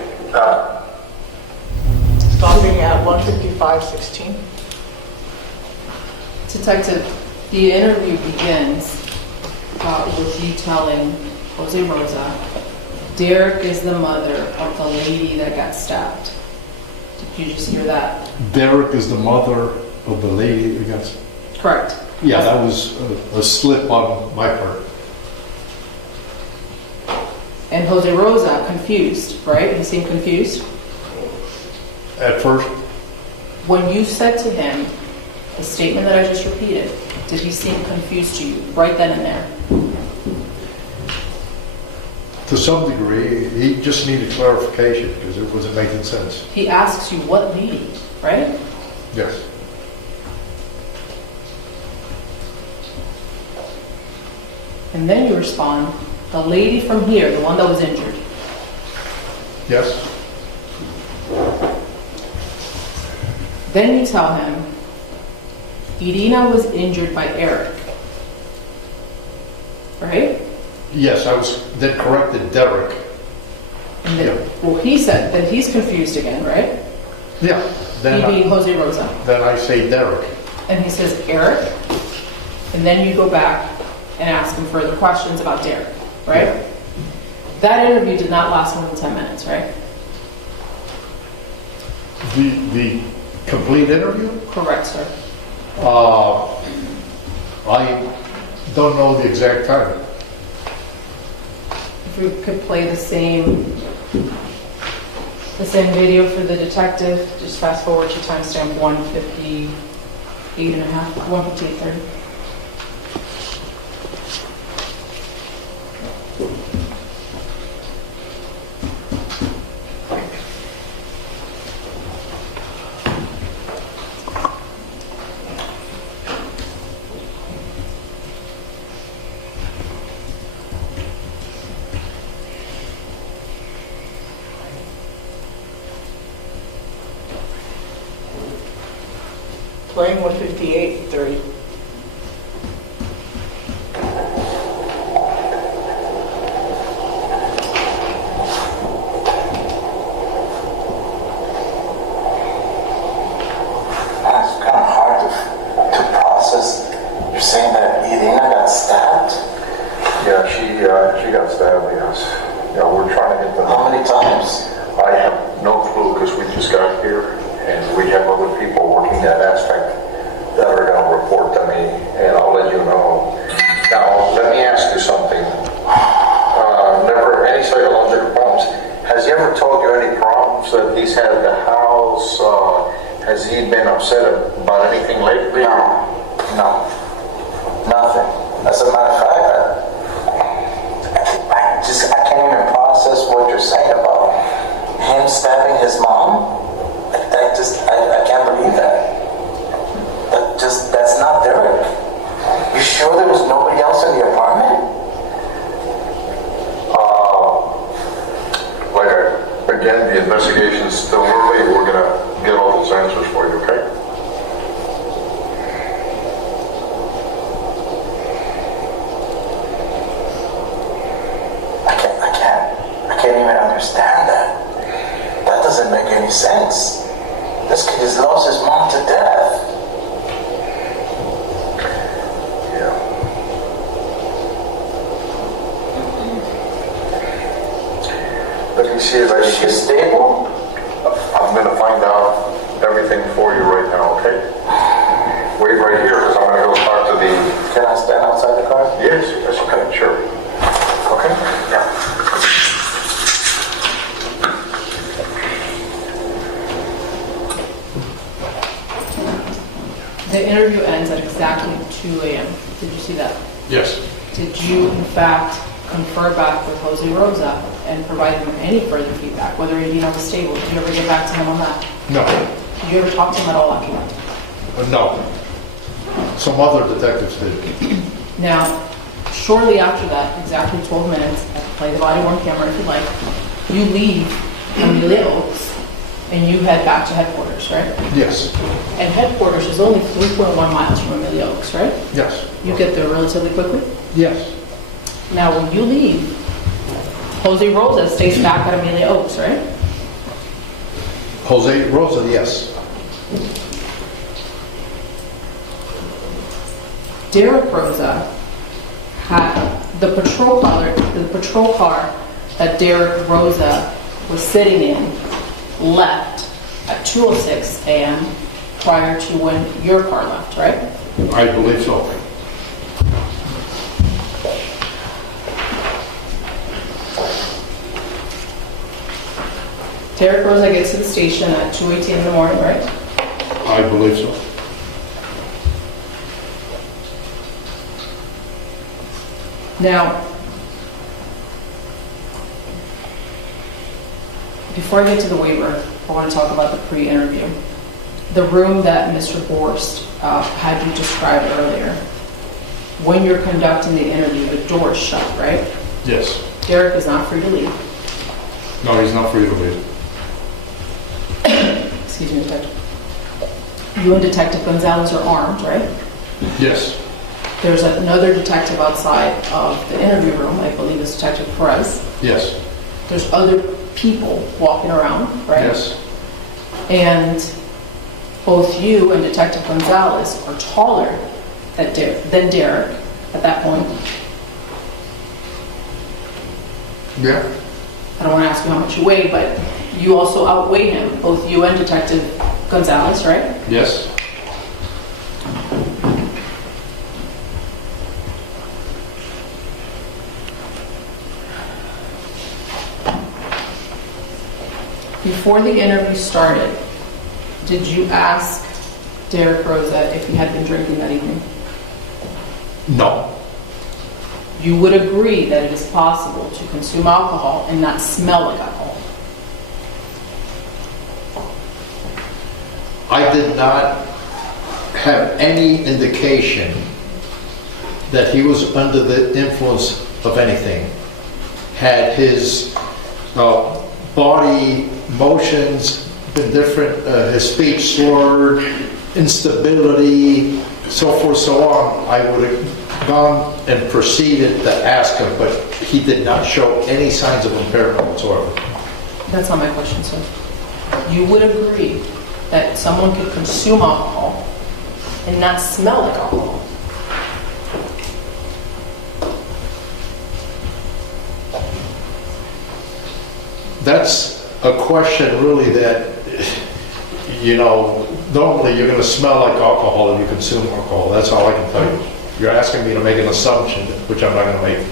Stopping at 1:55:16. Detective, the interview begins with you telling Jose Rosa Derek is the mother of the lady that got stabbed. Did you just hear that? Derek is the mother of the lady that got... Correct. Yeah, that was a slip on my part. And Jose Rosa, confused, right? He seemed confused. At first, When you said to him the statement that I just repeated, did he seem confused to you right then and there? to some degree, he just needed clarification because it wasn't making sense. He asks you what lady, right? Yes. And then you respond, the lady from here, the one that was injured. Yes. Then you tell him, Irina was injured by Eric. Right? Yes, I was then corrected Derek. And then, well, he said that he's confused again, right? Yeah. He being Jose Rosa. Then I say Derek. And he says Eric. And then you go back and ask him further questions about Derek, right? Yeah. That interview did not last more than 10 minutes, right? The complete interview? Correct, sir. I don't know the exact time. If we could play the same video for the detective, just fast forward to timestamp 1:58 and a half, 1:58:30. Playing 158:30. It's kind of hard to process. You're saying that Irina got stabbed? Yeah, she got stabbed, yes. Yeah, we're trying to get the... How many times? I have no clue because we just got here and we have other people working that aspect that are going to report to me and I'll let you know. Now, let me ask you something. Never any psychological problems. Has he ever told you any problems that he's had at the house? Has he been upset about anything lately? No, nothing. As a matter of fact, I can't even process what you're saying about him stabbing his mom. I can't believe that. That's not Derek. You sure there was nobody else in the apartment? Again, the investigation's still early. We're going to get all those answers for you, okay? I can't even understand that. That doesn't make any sense. This kid has lost his mom to death. Yeah. Let me see if I Is she stable? I'm going to find out everything for you right now, okay? Wait right here because I'm going to go talk to the... Can I stand outside the car? Yes, okay, sure. Okay? Yeah. The interview ends at exactly 2 a.m. Did you see that? Yes. Did you, in fact, confer back with Jose Rosa and provide him any further feedback, whether Irina was stable? Did you ever get back to him on that? No. Did you ever talk to him at all after that? No. Some other detectives did. Now, shortly after that, exactly 12 minutes, I can play the body-worn camera if you like, you leave Amelia Oaks and you head back to headquarters, right? Yes. And headquarters is only 3.1 miles from Amelia Oaks, right? Yes. You get there relatively quickly? Yes. Now, when you leave, Jose Rosa stays back at Amelia Oaks, right? Jose Rosa, yes. Derek Rosa had the patrol car that Derek Rosa was sitting in left at 2:06 a.m. prior to when your car left, right? I believe so. Derek Rosa gets to the station at 2:18 in the morning, right? I believe so. Now, before I get to the waiver, I want to talk about the pre-interview. The room that Mr. Borst had you describe earlier. When you're conducting the interview, the door is shut, right? Yes. Derek is not free to leave. No, he's not free to leave. Excuse me, Detective. You and Detective Gonzalez are armed, right? Yes. There's another detective outside of the interview room, I believe it's Detective Perez. Yes. There's other people walking around, right? Yes. And both you and Detective Gonzalez are taller than Derek at that point. Yeah. I don't want to ask you how much you weigh, but you also outweigh him, both you and Detective Gonzalez, right? Yes. Before the interview started, did you ask Derek Rosa if he had been drinking that evening? No. You would agree that it is possible to consume alcohol and not smell like alcohol? I did not have any indication that he was under the influence of anything. Had his body motions been different, his speech slurred, instability, so forth, so on, I would have gone and proceeded to ask him, but he did not show any signs of impairment whatsoever. That's not my question, sir. You would agree that someone could consume alcohol and not smell like alcohol? That's a question really that, normally you're going to smell like alcohol if you consume alcohol. That's all I can tell you. You're asking me to make an assumption, which I'm not going to make.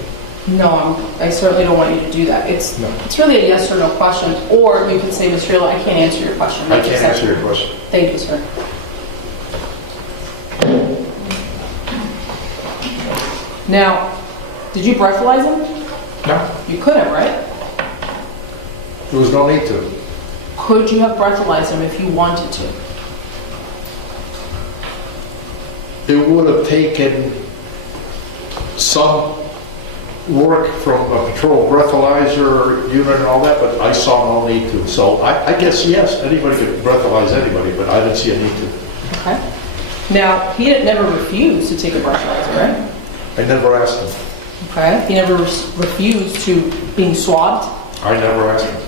No, I certainly don't want you to do that. It's really a yes or no question, or you can say, Mr. Rielo, I can't answer your question. I can't answer your question. Thank you, sir. Now, did you breathalyze him? No. You could have, right? There was no need to. Could you have breathalyzed him if you wanted to? It would have taken some work from a patrol breathalyzer unit and all that, but I saw no need to. So I guess, yes, anybody could breathalyze anybody, but I didn't see a need to. Okay. Now, he had never refused to take a breathalyzer, right? I never asked him. Okay. He never refused to being swabbed? I never asked him.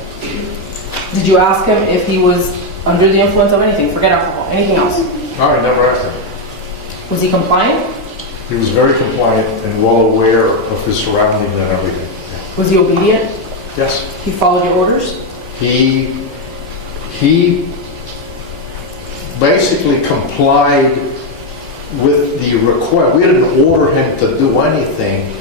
Did you ask him if he was under the influence of anything? Forget alcohol. Anything else? No, I never asked him. Was he compliant? He was very compliant and well aware of his surroundings and everything. Was he obedient? Yes. He followed your orders? He basically complied with the request. We didn't order him to do anything.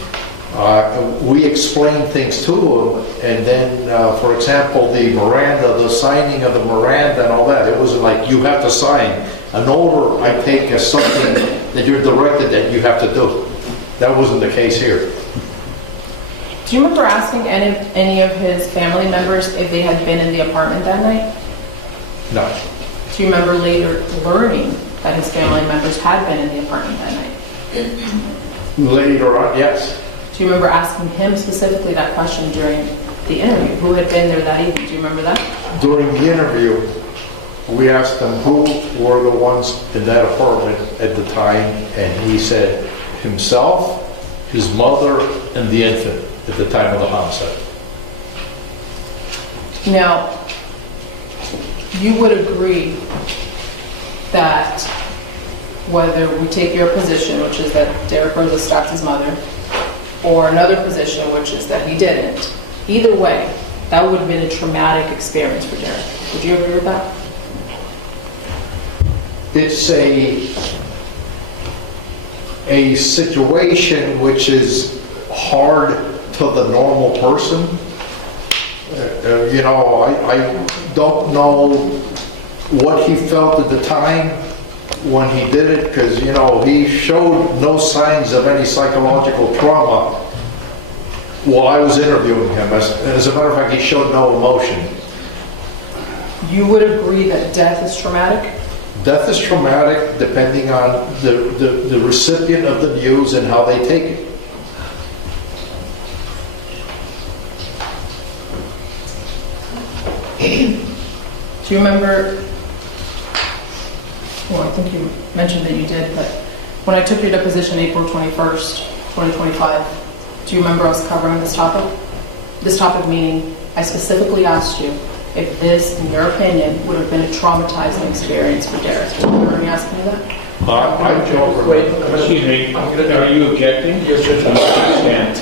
We explained things to him, and then, for example, the Miranda, the signing of the Miranda and all that, it wasn't like you have to sign. An order I take as something that you're directed that you have to do. That wasn't the case here. Do you remember asking any of his family members if they had been in the apartment that night? No. Do you remember later learning that his family members had been in the apartment that night? Later on, yes. Do you remember asking him specifically that question during the interview? Who had been there that evening? Do you remember that? During the interview, we asked him who were the ones in that apartment at the time, and he said himself, his mother, and the infant at the time of the homicide. Now, you would agree that whether we take your position, which is that Derek Rosa stopped his mother, or another position, which is that he didn't, Either way, that would have been a traumatic experience for Derek. Would you agree with that? It's a situation which is hard to the normal person. I don't know what he felt at the time when he did it, because, he showed no signs of any psychological trauma while I was interviewing him. As a matter of fact, he showed no emotion. You would agree that death is traumatic? Death is traumatic depending on the recipient of the news and how they take it. Do you remember, well, I think you mentioned that you did, but when I took your deposition April 21st, 2025, do you remember us covering this topic? This topic meaning I specifically asked you if this, in your opinion, would have been a traumatizing experience for Derek. Do you remember me asking you that? I don't Wait, remember. Excuse me, are you objecting? Yes, Judge. Stand.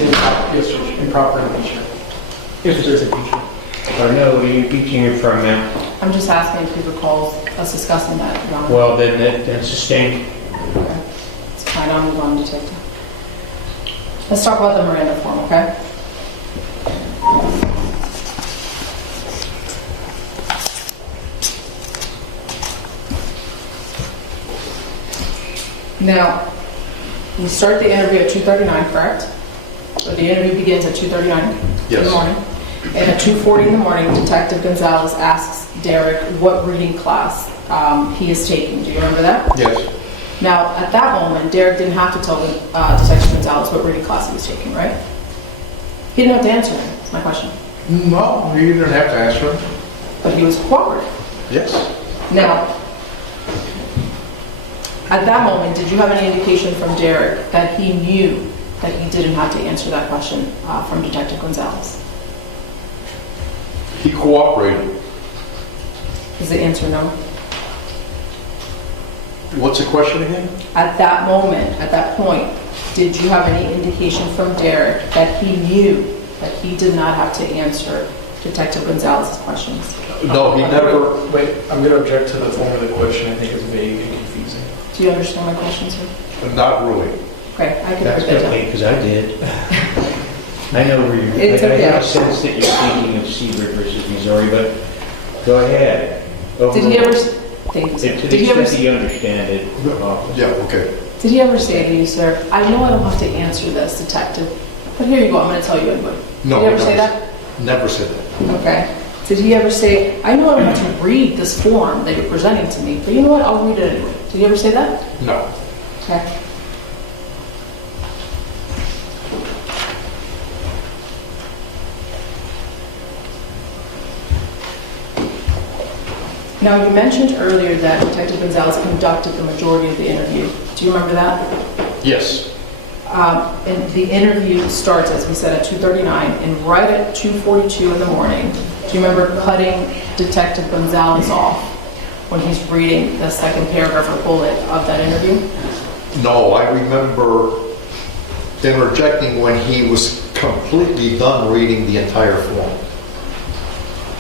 Yes, Judge. Improper impeachment. If there's impeachment. Or no, are you impeaching him from now? I'm just asking if he recalls us discussing that, Your Honor. Well, then sustained. Okay. It's fine, I'll move on, Detective. Let's talk about the Miranda form, okay? Now, we start the interview at 2:39, correct? Or the interview begins at 2:39 in Yes. the morning. And at 2:40 in the morning, Detective Gonzalez asks Derek what reading class he is taking. Do you remember that? Yes. Now, at that moment, Derek didn't have to tell Detective Gonzalez what reading class he was taking, right? He didn't have to answer him, that's my question. No, you didn't have to answer him. But he was cooperative. Yes. Now, at that moment, did you have any indication from Derek that he knew that he didn't have to answer that question from Detective Gonzalez? He cooperated. Is the answer no? What's the question again? At that moment, at that point, did you have any indication from Derek that he knew that he did not have to answer Detective Gonzalez's questions? No, he never. Wait, I'm going to object to the form of the question. I think it's vague and confusing. Do you understand my question, sir? Not really. Okay, I can That's put that down. okay, because I did. I know where you're, It's I okay. have a sense that you're thinking of Seabrook versus Missouri, but go ahead. Did he ever? Thank you, sir. To Did the he ever? extent that you understand it. Yeah, okay. Did he ever say to you, sir, I know I don't have to answer this, detective, but here you go, I'm going to tell you anyway? No. Did he ever he say never- that? Never said that. Okay. Did he ever say, I know I don't have to read this form that you're presenting to me, but you know what, I'll read it anyway? Did he ever say that? No. Okay. Now, you mentioned earlier that Detective Gonzalez conducted the majority of the interview. Do you remember that? Yes. And the interview starts, as we said, at 2:39, and right at 2:42 in the morning, do you remember cutting Detective Gonzalez off when he's reading the second paragraph or bullet of that interview? No, I remember interjecting when he was completely done reading the entire form.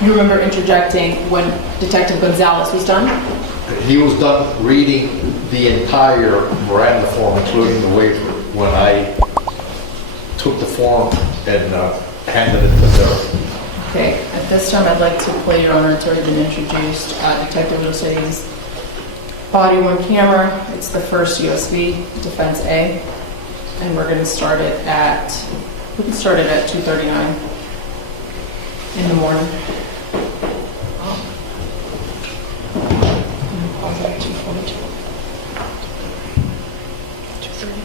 You remember interjecting when Detective Gonzalez was done? He was done reading the entire Miranda form, including the waiver, when I took the form and handed it to Derek. Okay, at this time I'd like to play Your Honor, it's already been introduced, Detective Elosegui's body-worn camera. It's the first USB, Defense A, and we're going to start it at, we can start it at 2:39 in the morning. Pause it at 2:42. 2:30.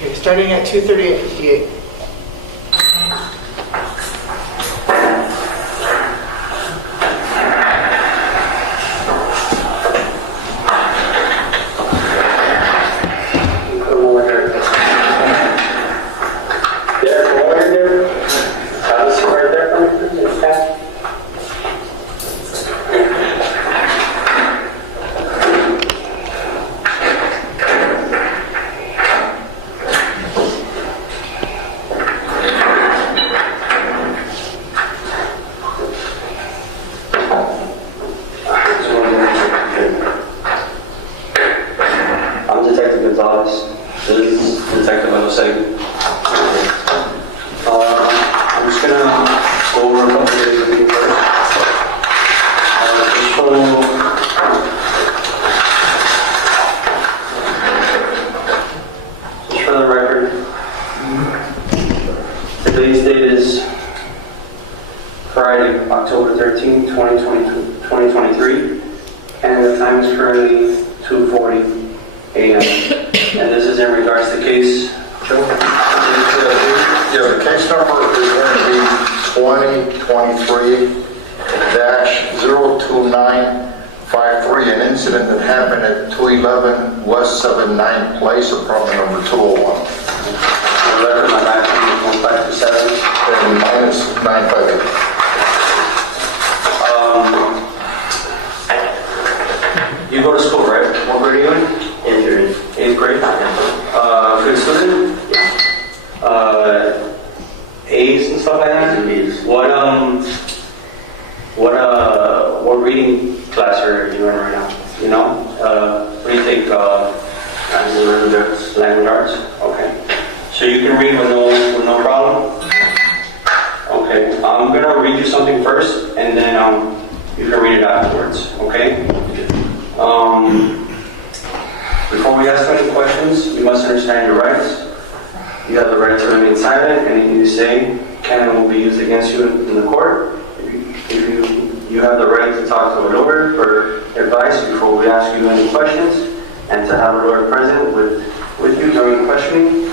Okay, starting at 2:38:58. Today's date is Friday, October 13, 2023, and the time is currently 2:40 a.m. And this is in regards to case. Yeah, the case number is going to be 2023-02953, an incident that happened at 211 West 79 Place, apartment number 201. The record, my last name is 1527. And mine is 958. You go to school, right? What grade are you in? Eighth grade. Good student? A's and stuff like that? What reading class are you in right now? You know? What do you think? Language arts? Okay. So you can read with no problem? Okay. I'm gonna read you something first, and then you can read it afterwards. Okay? Before we ask any questions, you must understand your rights. You have the right to remain silent. Anything you say can and will be used against you in the court. You have the right to talk to a lawyer for advice before we ask you any questions, and to have a lawyer present with you during questioning.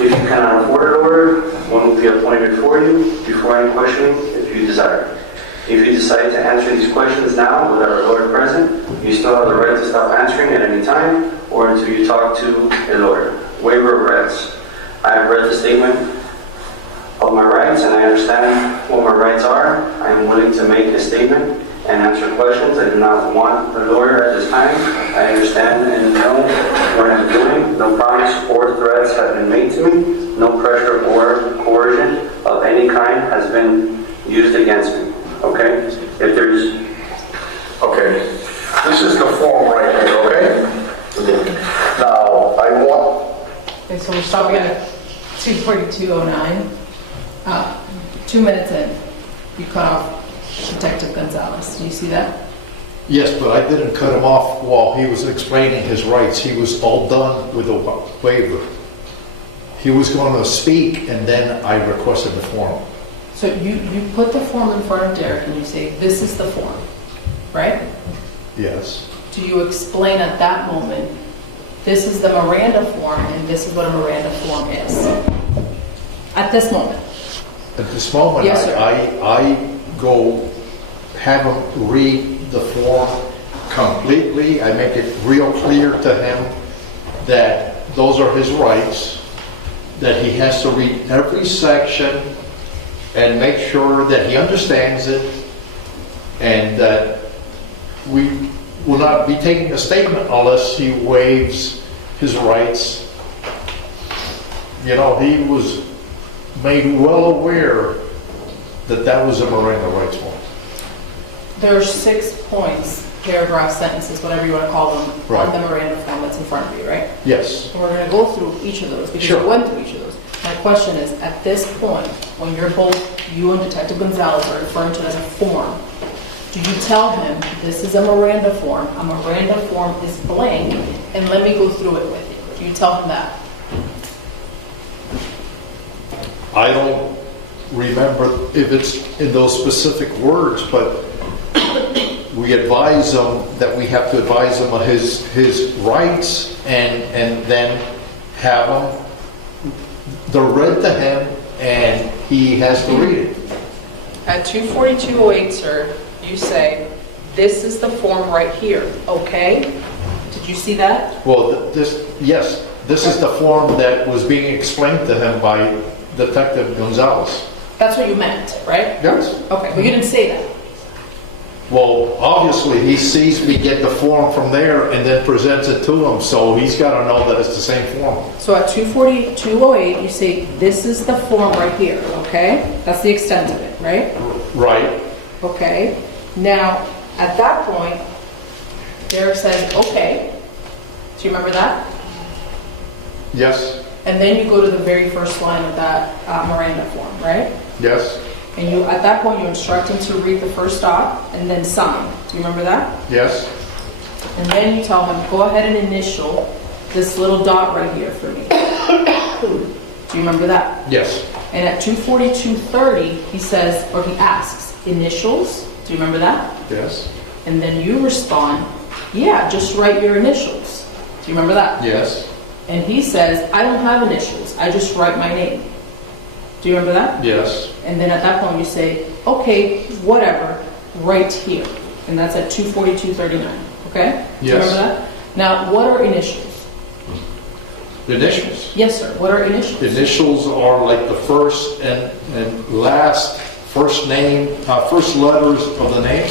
If you cannot afford a lawyer, one will be appointed for you before any questioning if you desire. If you decide to answer these questions now without a lawyer present, you still have the right to stop answering at any time or until you talk to a lawyer. Waiver of rights. I have read the statement of my rights and I understand what my rights are. I am willing to make a statement and answer questions. I do not want a lawyer at this time. I understand and know what I'm doing. No promise or threats have been made to me. No pressure or coercion of any kind has been used against me. Okay? If there's... Okay. This is the form right here, okay? Now, I want... Okay, so we're stopping at 2:42:09. 2 minutes in, you cut off Detective Gonzalez. Do you see that? Yes, but I didn't cut him off while he was explaining his rights. He was all done with the waiver. He was going to speak, and then I requested the form. So you put the form in front of Derek and you say, this is the form, right? Yes. Do you explain at that moment, this is the Miranda form and this is what a Miranda form is? At this moment? At this moment, Yes, sir. I go have him read the form completely. I make it real clear to him that those are his rights, that he has to read every section and make sure that he understands it, and that we will not be taking a statement unless he waives his rights. You know, he was made well aware that that was a Miranda rights form. There are 6 points, paragraphs, sentences, whatever you want to call them, Right. on the Miranda form that's in front of you, right? Yes. And we're going to go through each of those because Sure. we went through each of those. My question is, at this point, when you're both, you and Detective Gonzalez are referring to it as a form, do you tell him, this is a Miranda form is blank, and let me go through it with you? Do you tell him that? I don't remember if it's in those specific words, but we advise him that we have to advise him of his rights, and then have him, they're read to him, and he has to read it. At 2:42:08, sir, you say, this is the form right here, okay? Did you see that? Well, this is the form that was being explained to him by Detective Gonzalez. That's what you meant, right? Yes. Okay, but you didn't say that. Well, obviously, he sees me get the form from there and then presents it to him, so he's got to know that it's the same form. So at 2:42:08, you say, this is the form right here, okay? That's the extent of it, right? Right. Okay. Now, at that point, Derek says, okay. Do you remember that? Yes. And then you go to the very first line of that Miranda form, right? Yes. And you, at that point, you instruct him to read the first dot and then sign. Do you remember that? Yes. And then you tell him, go ahead and initial this little dot right here for me. Do you remember that? Yes. And at 2:42:30, he says, or he asks, initials? Do you remember that? Yes. And then you respond, yeah, just write your initials. Do you remember that? Yes. And he says, I don't have initials, I just write my name. Do you remember that? Yes. And then at that point you say, okay, whatever, right here. And that's at 2:42:39, okay? Do you Yes. remember that? Now, what are initials? Initials. Yes, sir, what are initials? Initials are like the first and last, first name, first letters of the name.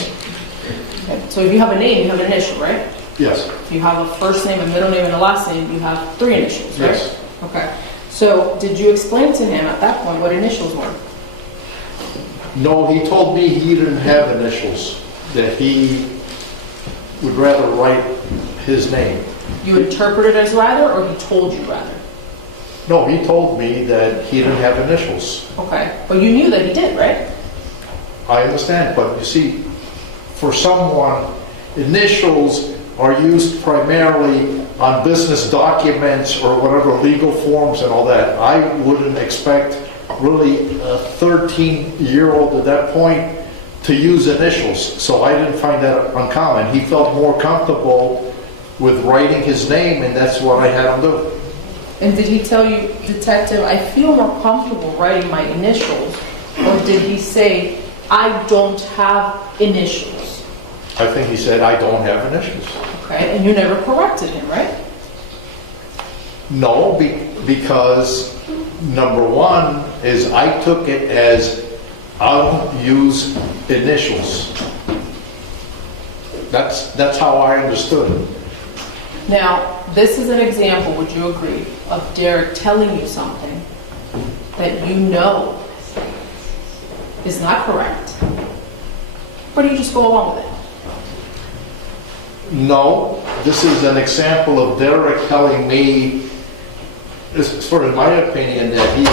Okay. So if you have a name, you have an initial, right? Yes. If you have a first name, a middle name, and a last name, you have 3 initials, right? Yes. Okay. So did you explain to him at that point what initials were? No, he told me he didn't have initials, that he would rather write his name. You interpreted as rather, or he told you rather? No, he told me that he didn't have initials. Okay. But you knew that he did, right? I understand, but you see, for someone, initials are used primarily on business documents or whatever, legal forms and all that. I wouldn't expect really a 13-year-old at that point to use initials, so I didn't find that uncommon. He felt more comfortable with writing his name, and that's what I had him do. And did he tell you, detective, I feel more comfortable writing my initials, or did he say, I don't have initials? I think he said, I don't have initials. Okay, and you never corrected him, right? No, because number one is I took it as I don't use initials. That's how I understood it. Now, this is an example, would you agree, of Derek telling you something that you know is not correct, but you just go along with it? No, this is an example of Derek telling me, as far as my opinion, that he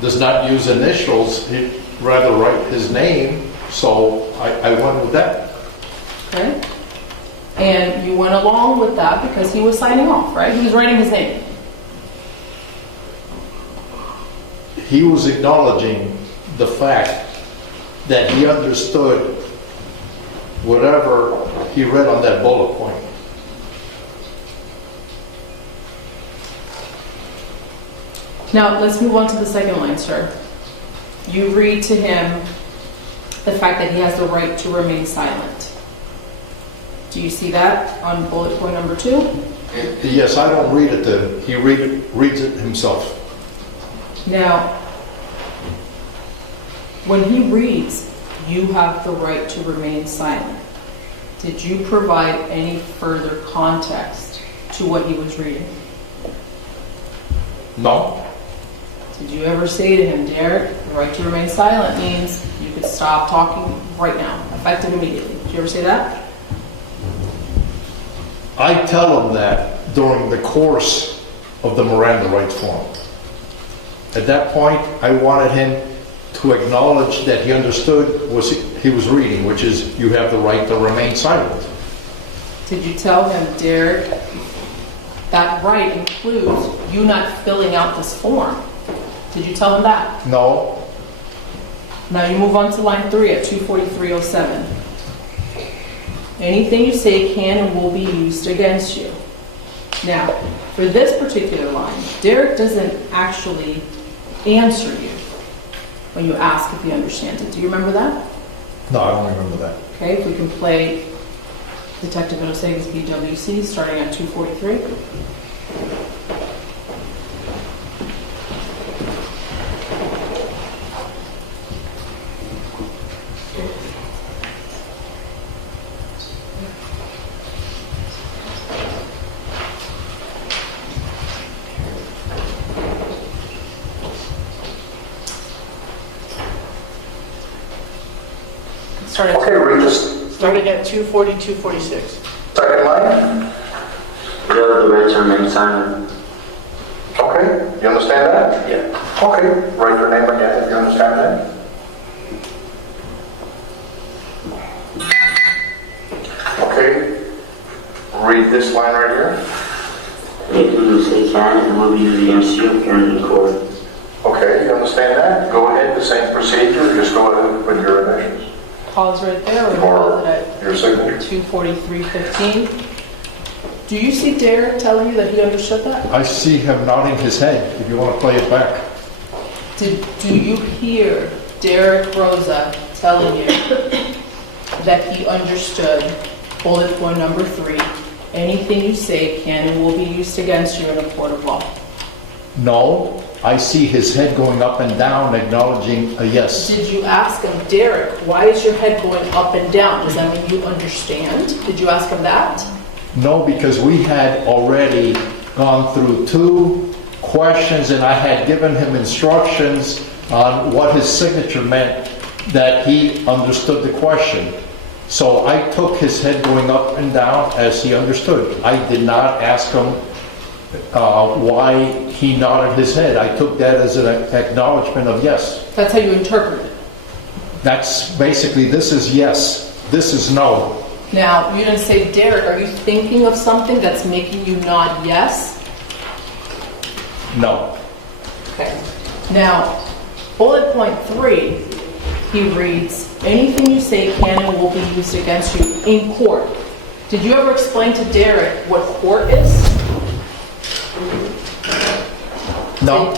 does not use initials, he'd rather write his name, so I went with that. Okay? And you went along with that because he was signing off, right? He was writing his name. He was acknowledging the fact that he understood whatever he read on that bullet point. Now, let's move on to the second line, sir. You read to him the fact that he has the right to remain silent. Do you see that on bullet point number 2? Yes, I don't read it to him. He reads it himself. Now, when he reads, you have the right to remain silent, did you provide any further context to what he was reading? No. Did you ever say to him, Derek, the right to remain silent means you could stop talking right now, effective immediately? Did you ever say that? I tell him that during the course of the Miranda rights form. At that point, I wanted him to acknowledge that he understood what he was reading, which is you have the right to remain silent. Did you tell him, Derek, that right includes you not filling out this form? Did you tell him that? No. Now you move on to line 3 at 243:07. Anything you say can and will be used against you. Now, for this particular line, Derek doesn't actually answer you when you ask if he understands it. Do you remember that? No, I don't remember that. Okay, if we can play Detective Elosegui's PWC starting at 243. Okay, Regis, Starting at 242:46. second line. You have the right to remain silent. Okay, you understand that? Yeah. Okay, write your name again if you understand that. Okay, read this line right here. Anything you say can and and will be used against you in the court. Okay, you understand that? Go ahead, the same procedure, just go ahead and put your initials. Pause right there, or Or pause it your signature. at 2:43:15. Do you see Derek telling you that he understood that? I see him nodding his head, if you want to play it back. Do you hear Derek Rosa telling you that he understood bullet point number 3, anything you say can and will be used against you in a court of law? No, I see his head going up and down, acknowledging a yes. Did you ask him, Derek, why is your head going up and down? Does that mean you understand? Did you ask him that? No, because we had already gone through 2 questions and I had given him instructions on what his signature meant, that he understood the question. So I took his head going up and down as he understood. I did not ask him why he nodded his head. I took that as an acknowledgement of yes. That's how you interpret it. That's basically, this is yes, this is no. Now, you didn't say, Derek, are you thinking of something that's making you nod yes? No. Okay. Now, bullet point 3, he reads, anything you say can and will be used against you in court. Did you ever explain to Derek what court is? No.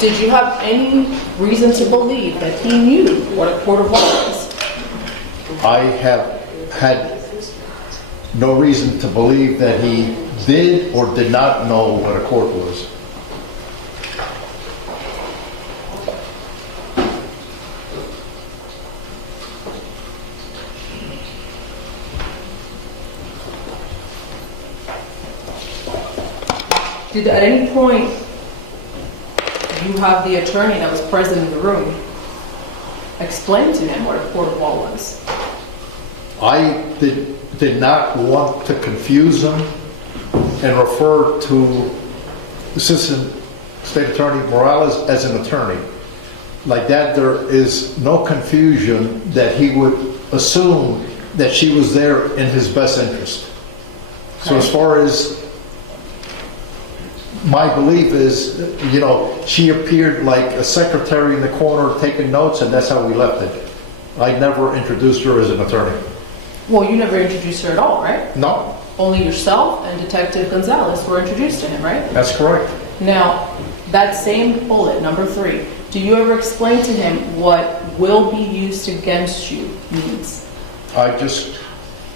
Did you have any reason to believe that he knew what a court of law is? I have had no reason to believe that he did or did not know what a court was. Did at any point you have the attorney that was present in the room explain to him what a court of law was? I did not want to confuse him and refer to Assistant State Attorney Morales as an attorney. Like that, there is no confusion that he would assume that she was there in his best interest. So as far as my belief is, you know, she appeared like a secretary in the corner taking notes, and that's how we left it. I never introduced her as an attorney. Well, you never introduced her at all, right? No, Only yourself and Detective Gonzalez were introduced to him, right? that's correct. Now, that same bullet, number 3, do you ever explain to him what will be used against you means? I just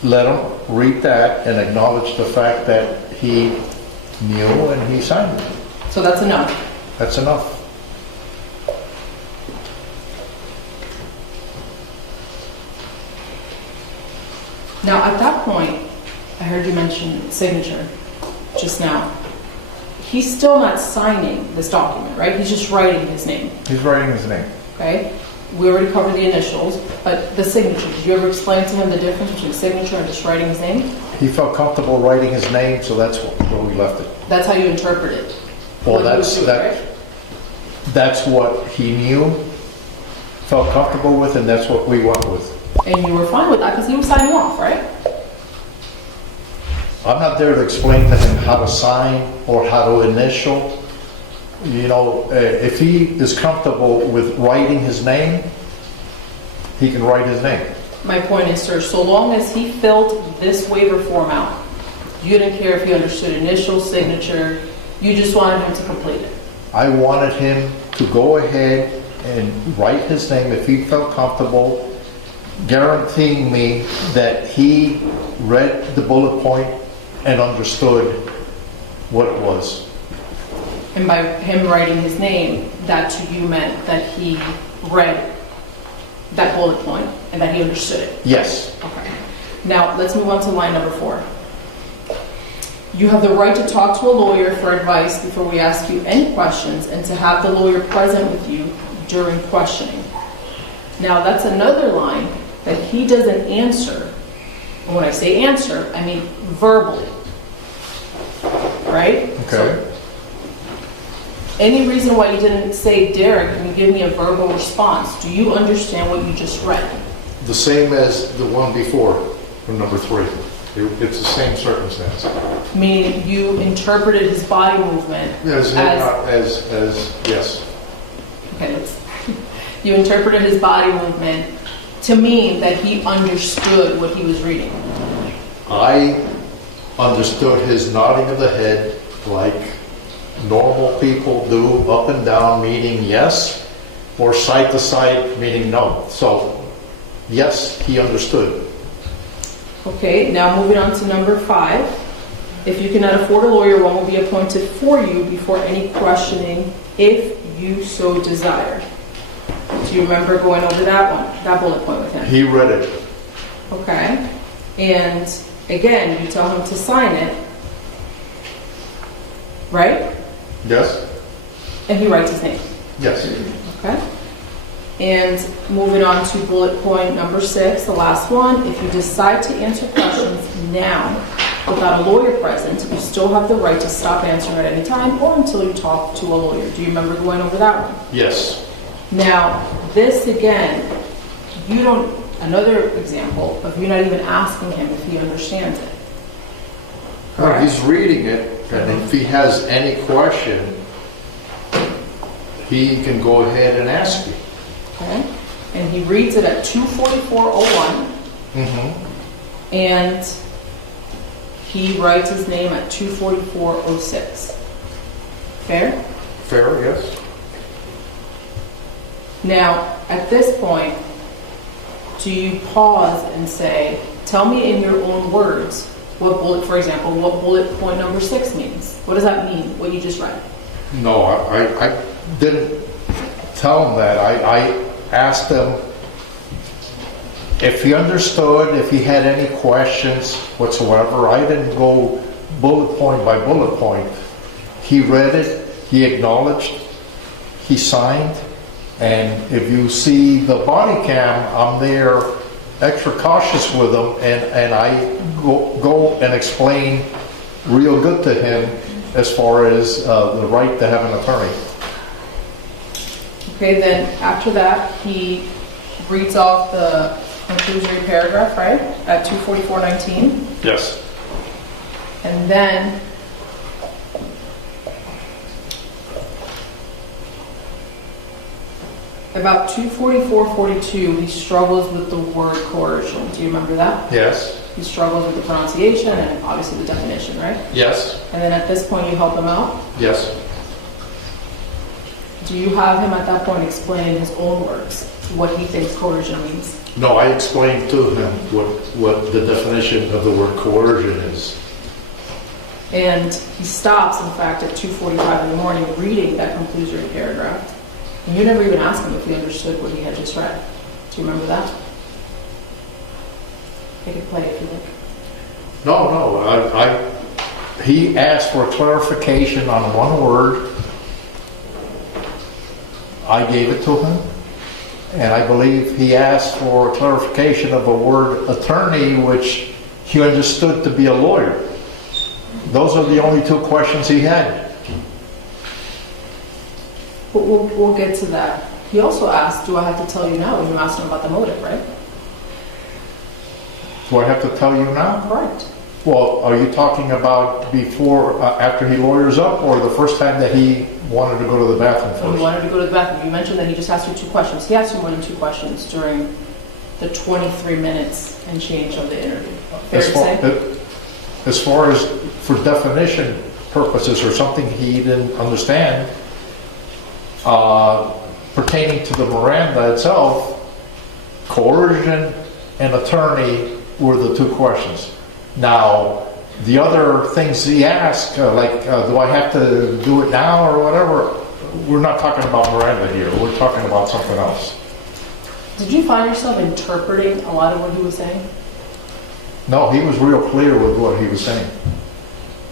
let him read that and acknowledge the fact that he knew and he signed it. So that's enough. That's enough. Now, at that point, I heard you mention signature just now. He's still not signing this document, right? He's just writing his name, He's writing his name. okay? We already covered the initials, but the signature, did you ever explain to him the difference between signature and just writing his name? He felt comfortable writing his name, so that's where we left it. That's how you interpret it. Well, What he was doing, right? that's what he knew, felt comfortable with, and that's what we went with. And you were fine with that because he was signing off, right? I'm not there to explain to him how to sign or how to initial. You know, if he is comfortable with writing his name, he can write his name. My point is, sir, so long as he filled this waiver form out, you didn't care if he understood initial, signature, you just wanted him to complete it. I wanted him to go ahead and write his name if he felt comfortable, guaranteeing me that he read the bullet point and understood what it was. And by him writing his name, that to you meant that he read that bullet point and that he understood it. Yes. Okay. Now, let's move on to line number 4. You have the right to talk to a lawyer for advice before we ask you any questions and to have the lawyer present with you during questioning. Now, that's another line that he doesn't answer. And when I say answer, I mean verbally. Right? Okay. So, any reason why you didn't say, Derek, can you give me a verbal response? Do you understand what you just read? The same as the one before, from number 3. It's the same circumstance. Meaning you interpreted his body movement As, yes. okay, you interpreted his body movement to mean that he understood what he was reading. I understood his nodding of the head like normal people do, up and down, meaning yes, or side to side, meaning no. So, yes, he understood. Okay, now moving on to number 5. If you cannot afford a lawyer, one will be appointed for you before any questioning, if you so desire. Do you remember going over that one, that bullet point with him? He read it. Okay, and again, you tell him to sign it, right? Yes? And he writes his name. Yes. Okay. And moving on to bullet point number 6, the last one. If you decide to answer questions now without a lawyer present, you still have the right to stop answering at any time or until you talk to a lawyer. Do you remember going over that one? Yes. Now, this again, you don't, another example of you not even asking him if he understands it. Well, he's reading it, and if he has any question, he can go ahead and ask you. Okay? And he reads it at 2:44:01. And he writes his name at 2:44:06. Fair? Fair, yes. Now, at this point, do you pause and say, tell me in your own words what bullet, for example, what bullet point number 6 means? What does that mean, what you just read? No, I didn't tell him that. I asked him if he understood, if he had any questions whatsoever. I didn't go bullet point by bullet point. He read it, he acknowledged, he signed, and if you see the body cam, I'm there extra cautious with him, and I go and explain real good to him as far as the right to have an attorney. Okay, then after that, he reads off the conclusory paragraph, right, at 2:44:19. Yes. And then about 2:44:42, he struggles with the word coercion. Do you remember that? Yes. He struggles with the pronunciation and obviously the definition, right? Yes. And then at this point, you help him out. Yes. Do you have him at that point explain in his own words what he thinks coercion means? No, I explained to him what the definition of the word coercion is. And he stops, in fact, at 2:45 in the morning reading that conclusory paragraph. And you never even asked him if he understood what he had just read. Do you remember that? They could play if you like. No, he asked for clarification on one word. I gave it to him. And I believe he asked for clarification of a word attorney, which he understood to be a lawyer. Those are the only 2 questions he had. But we'll get to that. He also asked, do I have to tell you now? When you asked him about the motive, right? Do I have to tell you now? Correct. Well, are you talking about before, after he lawyers up, or the first time that he wanted to go to the bathroom When he first? wanted to go to the bathroom, you mentioned that he just asked you 2 questions. He asked you more than 2 questions during the 23 minutes and change of the interview. Fair to say? As far as for definition purposes or something he didn't understand, pertaining to the Miranda itself, coercion and attorney were the 2 questions. Now, the other things he asked, do I have to do it now or whatever, we're not talking about Miranda here. We're talking about something else. Did you find yourself interpreting a lot of what he was saying? No, he was real clear with what he was saying.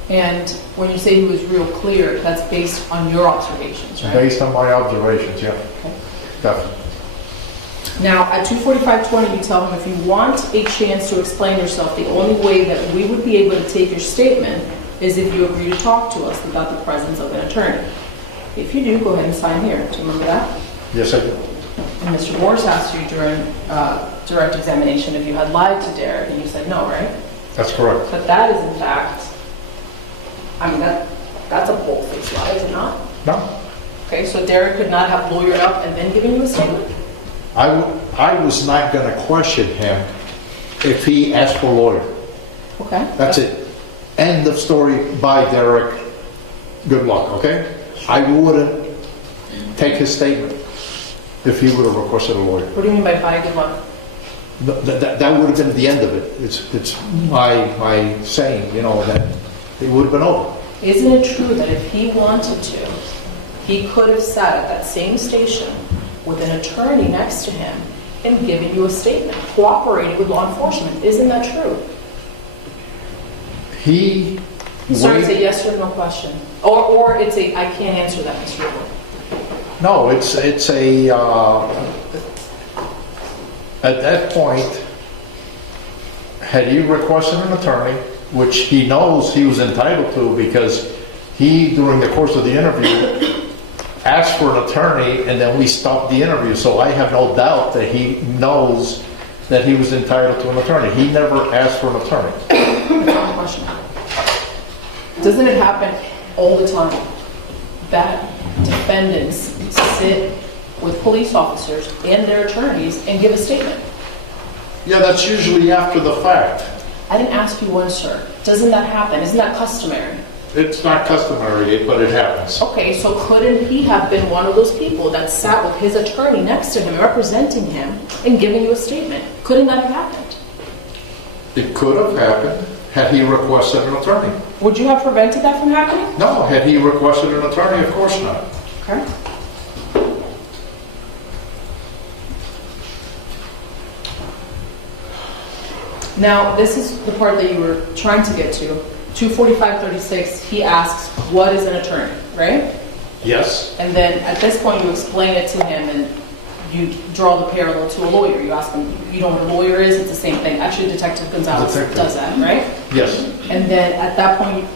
And when you say he was real clear, that's based on your observations, right? Based on my observations, yeah. Okay. Definitely. Now, at 2:45:20, you tell him if you want a chance to explain yourself, the only way that we would be able to take your statement is if you agree to talk to us without the presence of an attorney. If you do, go ahead and sign here. Do you remember that? Yes, I do. And Mr. Morris asked you during direct examination if you had lied to Derek, and you said no, right? That's correct. But that is in fact, I mean, that's a bold-faced lie, is it not? No. Okay, so Derek could not have lawyered up and then given you a statement? I was not going to question him if he asked for a lawyer. Okay. That's it. End of story. Bye, Derek. Good luck, okay? I wouldn't take his statement if he would have requested a lawyer. What do you mean by bye, good luck? That would have been the end of it. It's my saying, you know, that it would have been over. Isn't it true that if he wanted to, he could have sat at that same station with an attorney next to him and given you a statement, cooperating with law enforcement? Isn't that true? Sorry, it's a yes or no question. Or it's a, I can't answer that, Mr. Rielo. No, it's a, at that point, had he requested an attorney, which he knows he was entitled to because he, during the course of the interview, asked for an attorney and then we stopped the interview. So I have no doubt that he knows that he was entitled to an attorney. He never asked for an attorney. That's not a question. Doesn't it happen all the time that defendants sit with police officers and their attorneys and give a statement? Yeah, that's usually after the fact. I didn't ask you once, sir. Doesn't that happen? Isn't that customary? It's not customary, but it happens. Okay, so couldn't he have been one of those people that sat with his attorney next to him, representing him, and giving you a statement? Couldn't that have happened? It could have happened had he requested an attorney. Would you have prevented that from happening? No, had he requested an attorney, of course not. Okay. Now, this is the part that you were trying to get to. 245-36, he asks, what is an attorney, right? Yes. And then at this point, you explain it to him and you draw the parallel to a lawyer. You ask him, you know what a lawyer is? It's the same thing. Actually, Detective Gonzalez does that, right? Yes. And then at that point,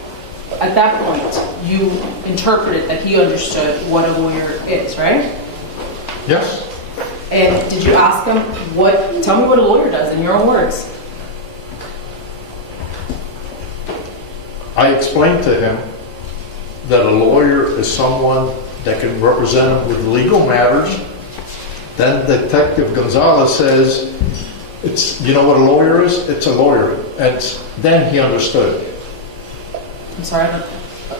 you interpreted that he understood what a lawyer is, right? Yes. And did you ask him, tell me what a lawyer does in your own words? I explained to him that a lawyer is someone that can represent him with legal matters. Then Detective Gonzalez says, you know what a lawyer is? It's a lawyer. And then he understood. I'm sorry.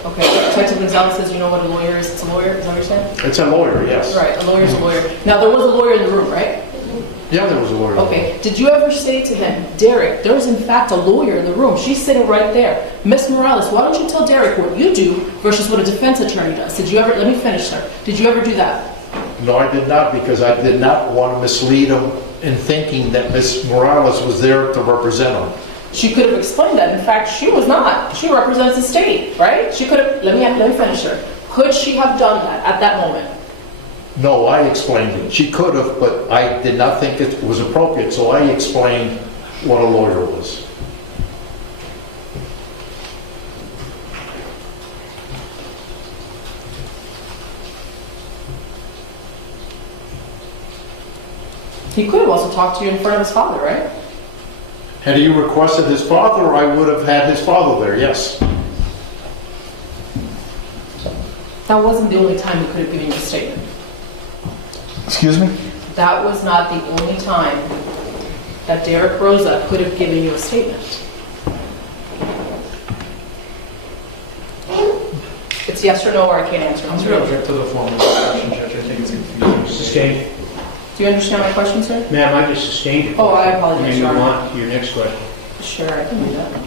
Okay, Detective Gonzalez says, you know what a lawyer is? It's a lawyer. Is that what you're saying? It's a lawyer, yes. Right, a lawyer is a lawyer. Now, there was a lawyer in the room, right? Yeah, there was a lawyer. Okay, did you ever say to him, Derek, there's in fact a lawyer in the room. She's sitting right there. Miss Morales, why don't you tell Derek what you do versus what a defense attorney does? Did you ever, let me finish, sir. Did you ever do that? No, I did not, because I did not want to mislead him in thinking that Miss Morales was there to represent him. She could have explained that. In fact, she was not. She represents the state, right? She could have, let me finish, sir. Could she have done that at that moment? No, I explained it. She could have, but I did not think it was appropriate, so I explained what a lawyer was. He could have also talked to you in front of his father, right? Had he requested his father, I would have had his father there, yes. That wasn't the only time he could have given you a statement. Excuse me? That was not the only time that Derek Rosa could have given you a statement. It's yes or no, or I can't answer. I'm going to object to the formal question, Judge. I think it's confusing. Sustained. Do you understand my question, sir? Ma'am, I just sustained it. Oh, I apologize, And you Your Honor. want your next question. Sure, I can do that.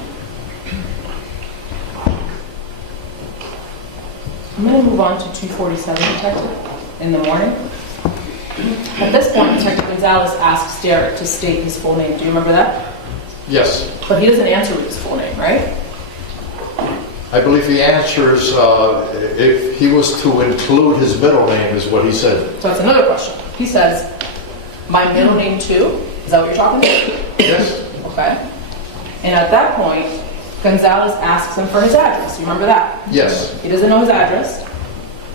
I'm going to move on to 247, Detective, in the morning. At this point, Detective Gonzalez asks Derek to state his full name. Do you remember that? Yes. But he doesn't answer with his full name, right? I believe he answers if he was to include his middle name, is what he said. So that's another question. He says, my middle name too? Is that what you're talking about? Yes. Okay. And at that point, Gonzalez asks him for his address. You remember that? Yes. He doesn't know his address.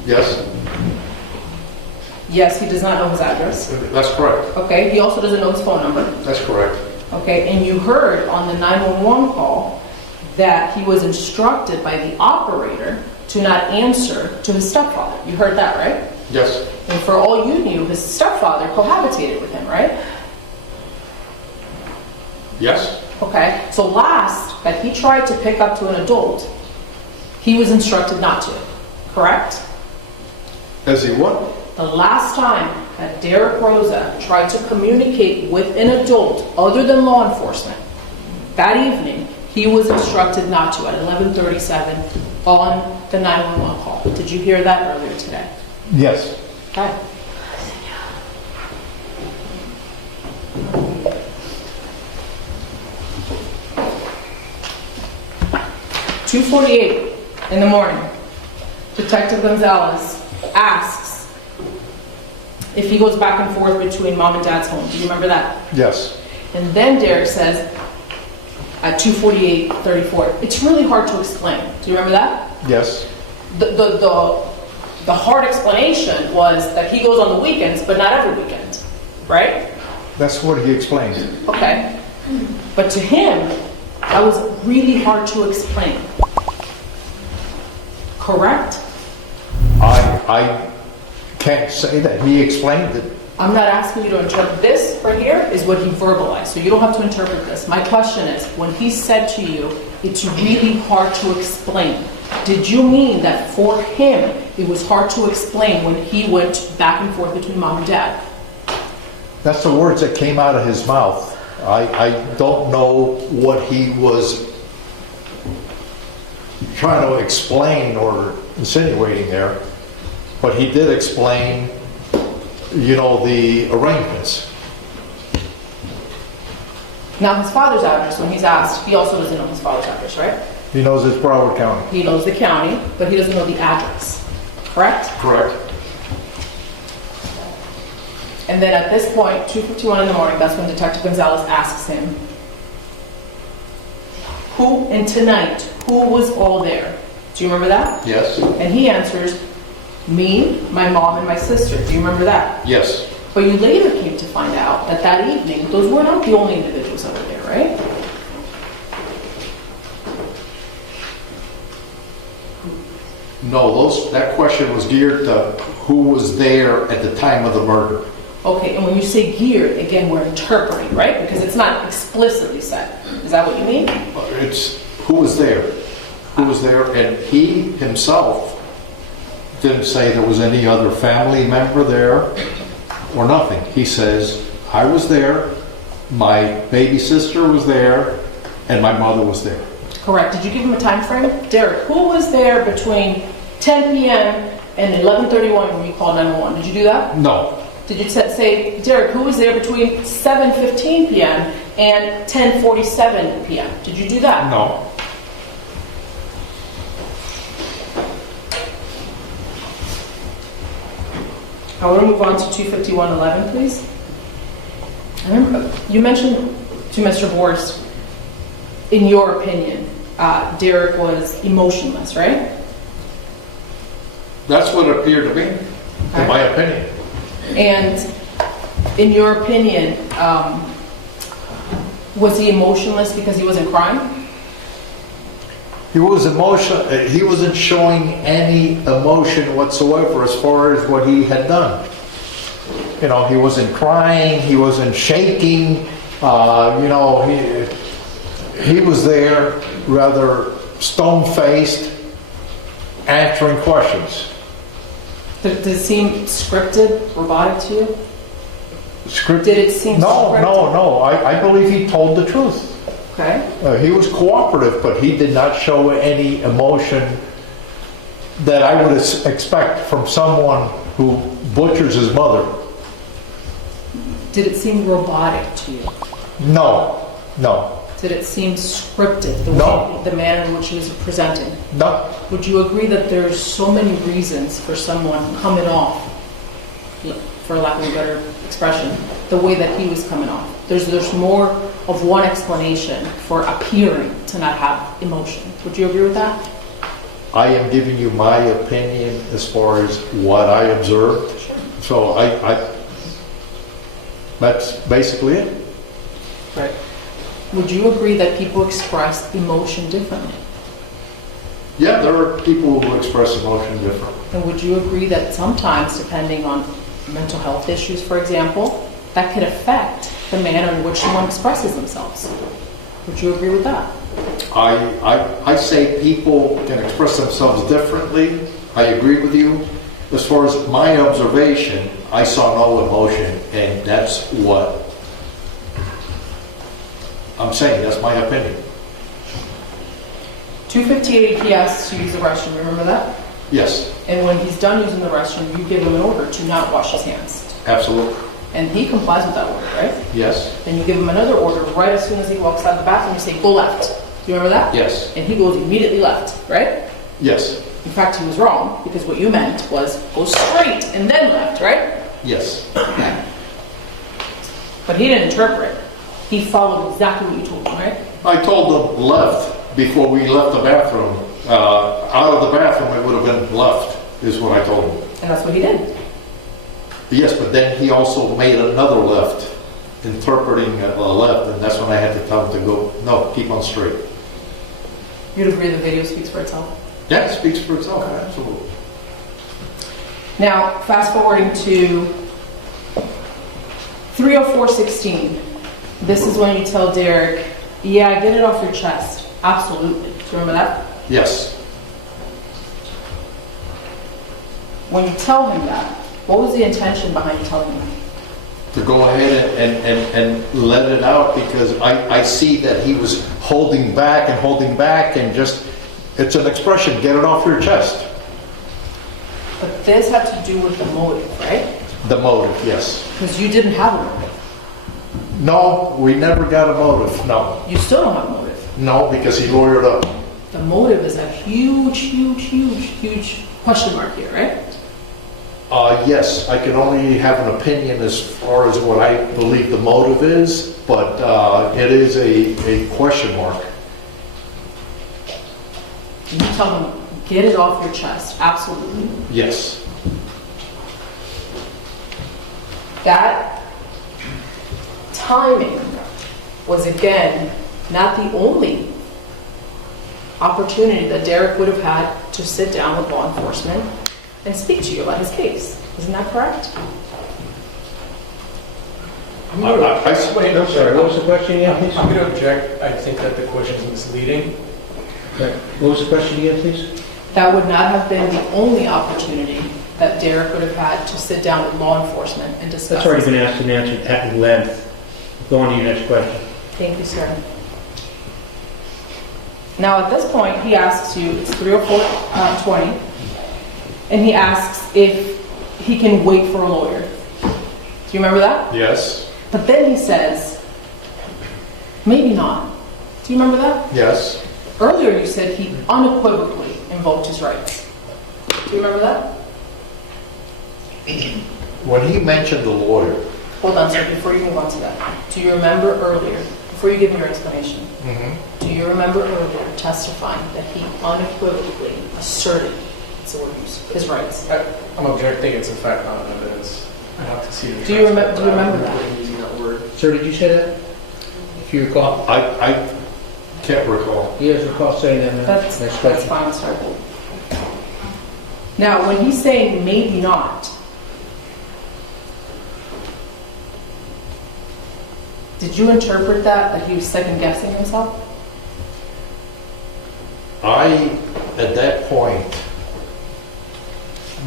Yes. Yes, he does not know his address. That's correct. Okay. He also doesn't know his phone number. That's correct. Okay, and you heard on the 911 call that he was instructed by the operator to not answer to his stepfather. You heard that, right? Yes. And for all you knew, his stepfather cohabitated with him, right? Yes. Okay, so last that he tried to pick up to an adult, he was instructed not to, correct? As he what? The last time that Derek Rosa tried to communicate with an adult other than law enforcement, that evening, he was instructed not to at 11:37 on the 911 call. Did you hear that earlier today? Yes. Okay. (2:48 in the morning), Detective Gonzalez asks if he goes back and forth between mom and dad's home. Do you remember that? Yes. And then Derek says at 2:48:34, it's really hard to explain. Do you remember that? Yes. The hard explanation was that he goes on the weekends, but not every weekend, right? That's what he explained. Okay. But to him, that was really hard to explain. Correct? I can't say that he explained it. I'm not asking you to interpret this right here is what he verbalized, so you don't have to interpret this. My question is, when he said to you, it's really hard to explain, did you mean that for him, it was hard to explain when he went back and forth between mom and dad? That's the words that came out of his mouth. I don't know what he was trying to explain or insinuating there, but he did explain, you know, the arrangements. Now, his father's address, when he's asked, he also doesn't know his father's address, right? He knows it's Broward County. He knows the county, but he doesn't know the address, correct? Correct. And then at this point, 2:51 in the morning, that's when Detective Gonzalez asks him, and tonight, who was all there? Do you remember that? Yes. And he answers, me, my mom, and my sister. Do you remember that? Yes. But you later came to find out that that evening, those were not the only individuals that were there, right? No, that question was geared to who was there at the time of the murder. Okay, and when you say geared, again, we're interpreting, right? Because it's not explicitly said. Is that what you mean? It's who was there. Who was there, and he himself didn't say there was any other family member there or nothing. He says, I was there, my baby sister was there, and my mother was there. Correct. Did you give him a time frame? Derek, who was there between 10 p.m. and 11:31 when you called 911? Did you do that? No. Did you say, Derek, who was there between 7:15 p.m. and 10:47 p.m.? Did you do that? No. I want to move on to 251:11, please. I remember you mentioned to Mr. Boris, in your opinion, Derek was emotionless, right? That's what it appeared to me, in my opinion. And in your opinion, was he emotionless because he wasn't crying? He was emotional. He wasn't showing any emotion whatsoever as far as what he had done. You know, he wasn't crying. He wasn't shaking. You know, he was there rather stone-faced, answering questions. Did it seem scripted, robotic to you? Scripted? Did it seem scripted? No. I believe he told the truth. Okay. He was cooperative, but he did not show any emotion that I would expect from someone who butchers his mother. Did it seem robotic to you? No. Did it seem scripted, the manner in which he was presenting? No. Would you agree that there's so many reasons for someone coming off, for lack of a better expression, the way that he was coming off? There's more of one explanation for appearing to not have emotion. Would you agree with that? I am giving you my opinion as far as what I observed. Sure. So I that's basically it. Right. Would you agree that people express emotion differently? Yeah, there are people who express emotion differently. And would you agree that sometimes, depending on mental health issues, for example, that could affect the manner in which someone expresses themselves? Would you agree with that? I say people can express themselves differently. I agree with you. As far as my observation, I saw no emotion, and that's what I'm saying. That's my opinion. 2:58, he asks to use the restroom. Remember that? Yes, And when he's done using the restroom, you give him an order to not wash his hands. absolutely. And he complies with that order, right? Yes, Then you give him another order right as soon as he walks out of the bathroom. You say, go left. Do you remember that? yes, And he goes immediately left, right? yes, In fact, he was wrong, because what you meant was go straight and then left, right? yes. Okay. But he didn't interpret. He followed exactly what you told him, right? I told them left before we left the bathroom. Out of the bathroom, it would have been left, is what I told him. And that's what he did. Yes, but then he also made another left, interpreting a left, and that's when I had to tell him to go, no, keep on straight. You'd agree the video speaks for itself? That speaks for itself, absolutely. Now, fast forwarding to 3:04:16. This is when you tell Derek, yeah, get it off your chest. Absolutely. Do you remember that? Yes. When you tell him that, what was the intention behind telling him? To go ahead and let it out, because I see that he was holding back and just, it's an expression, get it off your chest. But this had to do with the motive, right? The motive, yes. Because you didn't have a motive. No, we never got a motive, no. You still don't have a motive. No, because he lawyered up. The motive is a huge question mark here, right? Yes, I can only have an opinion as far as what I believe the motive is, but it is a question mark. And you tell them, get it off your chest. Absolutely. Yes. That timing was, again, not the only opportunity that Derek would have had to sit down with law enforcement and speak to you about his case. Isn't that correct? I'm sorry, I'm sorry, what was the question again, please? I'm going to object. I think that the question is misleading. Right. What was the question again, please? That would not have been the only opportunity that Derek would have had to sit down with law enforcement and discuss. That's already been asked and answered at length. Go on to your next question. Thank you, sir. Now, at this point, he asks you, it's 3:04:20, and he asks if he can wait for a lawyer. Do you remember that? Yes. But then he says, maybe not. Do you remember that? Yes. Earlier you said he unequivocally invoked his rights. Do you remember that? When he mentioned the lawyer, Hold on, sir, before you move on to that. Do you remember earlier, before you give me your explanation, do you remember earlier testifying that he unequivocally asserted, it's the word used, his rights? I'm objecting. It's a fact, not an evidence. I have to see the Do you transcript, remember but that? I'm using that word. Sir, did you say that? If you recall? I can't recall. You guys recall saying that, ma'am? That's Next question. fine, sir. Now, when he's saying maybe not, did you interpret that he was second guessing himself? I, at that point,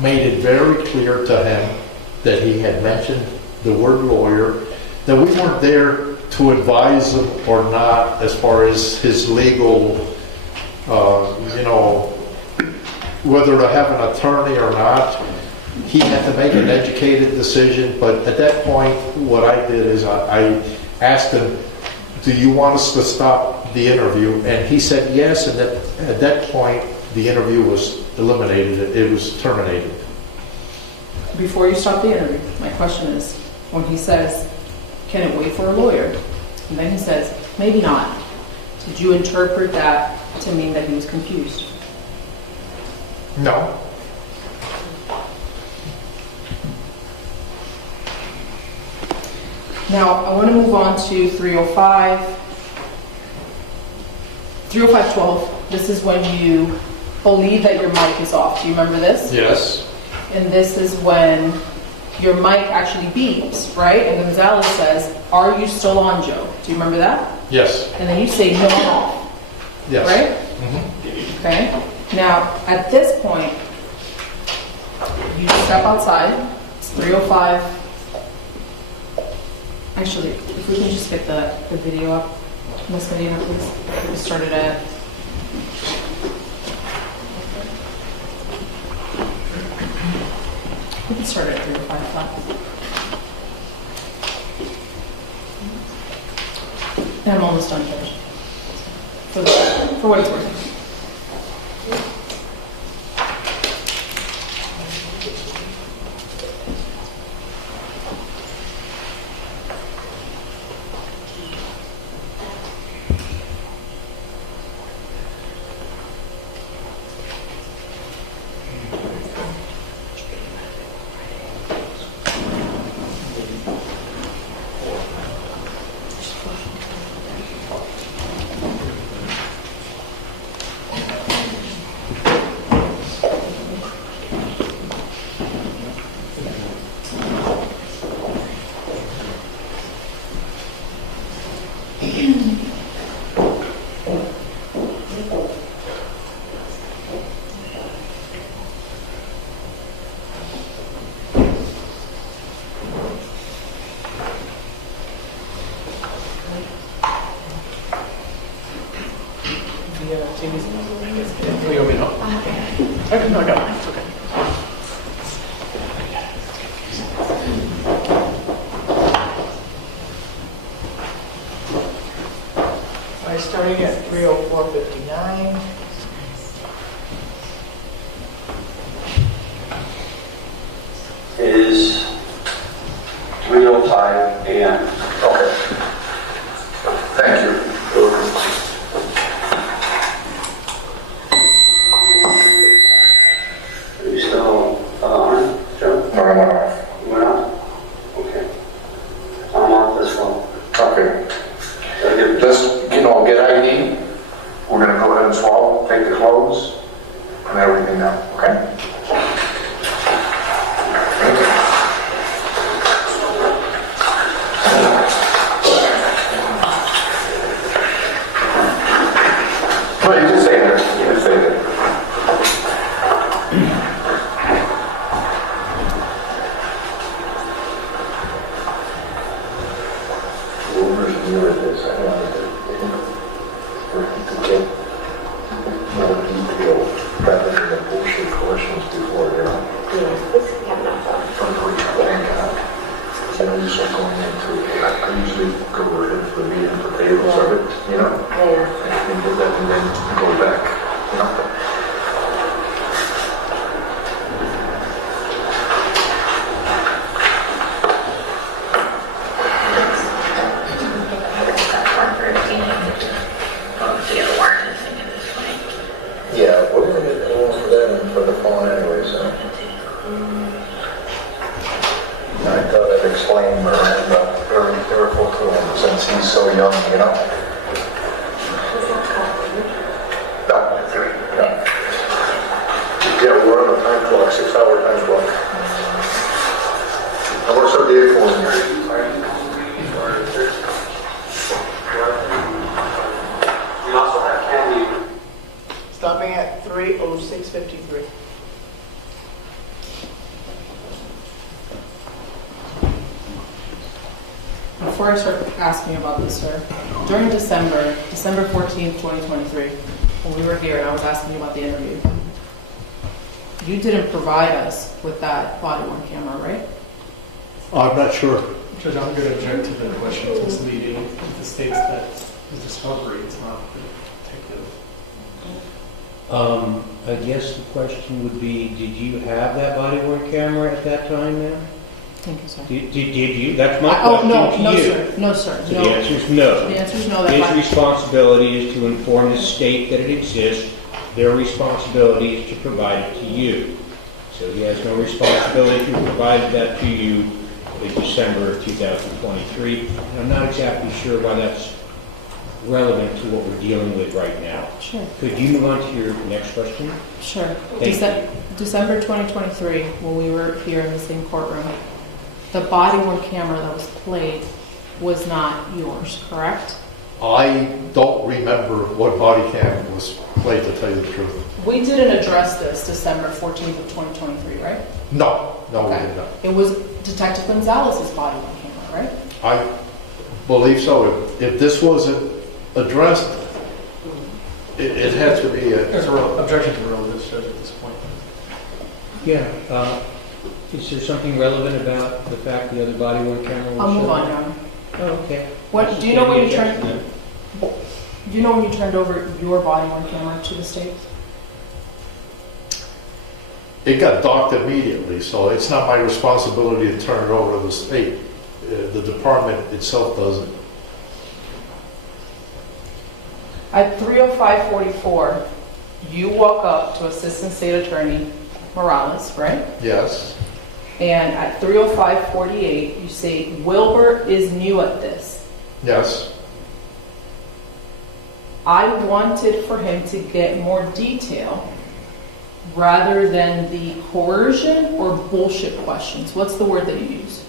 made it very clear to him that he had mentioned the word lawyer, that we weren't there to advise him or not as far as his legal, whether to have an attorney or not. He had to make an educated decision, but at that point, what I did is I asked him, do you want us to stop the interview? And he said yes, and at that point, the interview was eliminated. It was terminated. Before you stop the interview, my question is, when he says, can it wait for a lawyer? And then he says, maybe not. Did you interpret that to mean that he was confused? No. Now, I want to move on to 3:05. 30512, this is when you believe that your mic is off. Do you remember this? Yes. And this is when your mic actually beeps, right? And Gonzalez says, "Are you still on, Joe?" Do you remember that? Yes. And then you say, "No, I'm off." Yes. Right? Okay. Now, at this point, you step outside. It's 305. Actually, if we can just get the video up, Miss Medina, please. We started at. We can start at 305 o'clock. And I'm almost done, Judge. For what it's worth. Starting at 304:59. It is 3:05 a.m. Okay. Thank you. Are you still on, Joe? No, I'm off. You went off? Okay. I'm off as well. Okay. Gotta get- Just, get ID. We're gonna go ahead and swallow, take the clothes, and everything now, okay? No, you can stay there. You can stay there. Stopping at 3:06:53. Before I start asking about this, sir, during December 14th, 2023, when we were here and I was asking you about the interview, you didn't provide us with that body-worn camera, right? I'm not sure. Judge, I'm going to object to the question of misleading. It states that the discovery is not the detective. I guess the question would be, did you have that body-worn camera at that time, ma'am? Thank you, sir. Did you? That's my Oh, question no, to no, you. sir. No, sir. So No. the answer is no. The answer is no. His That's responsibility is to inform the state that it exists. Their responsibility is to provide it to you. So he has no responsibility to provide that to you in December of 2023. And I'm not exactly sure why that's relevant to what we're dealing with right now. Sure. Could you move on to your next question? Sure. Thank you. December 2023, when we were here in the same courtroom, the body-worn camera that was played was not yours, correct? I don't remember what body cam was played, to tell you the truth. We didn't address this December 14th of 2023, right? No, we Okay. did not. It was Detective Gonzalez's body-worn camera, right? I believe so. If this wasn't addressed, it had to be There's a objection to relevance, Judge, at this point. Yeah. Is there something relevant about the fact the other body-worn camera was I'll move shown? on, Your Honor. Oh, okay. What, do you know when you Sustain the turned, objection do you know when you turned over your body-worn camera to the state? It got docked immediately, so it's not my responsibility to turn it over to the state. The department itself doesn't. At 3:05:44, you walk up to Assistant State Attorney Morales, right? Yes. And at 3:05:48, you say, Wilbur is new at this. Yes. I wanted for him to get more detail rather than the coercion or bullshit questions. What's the word that you use?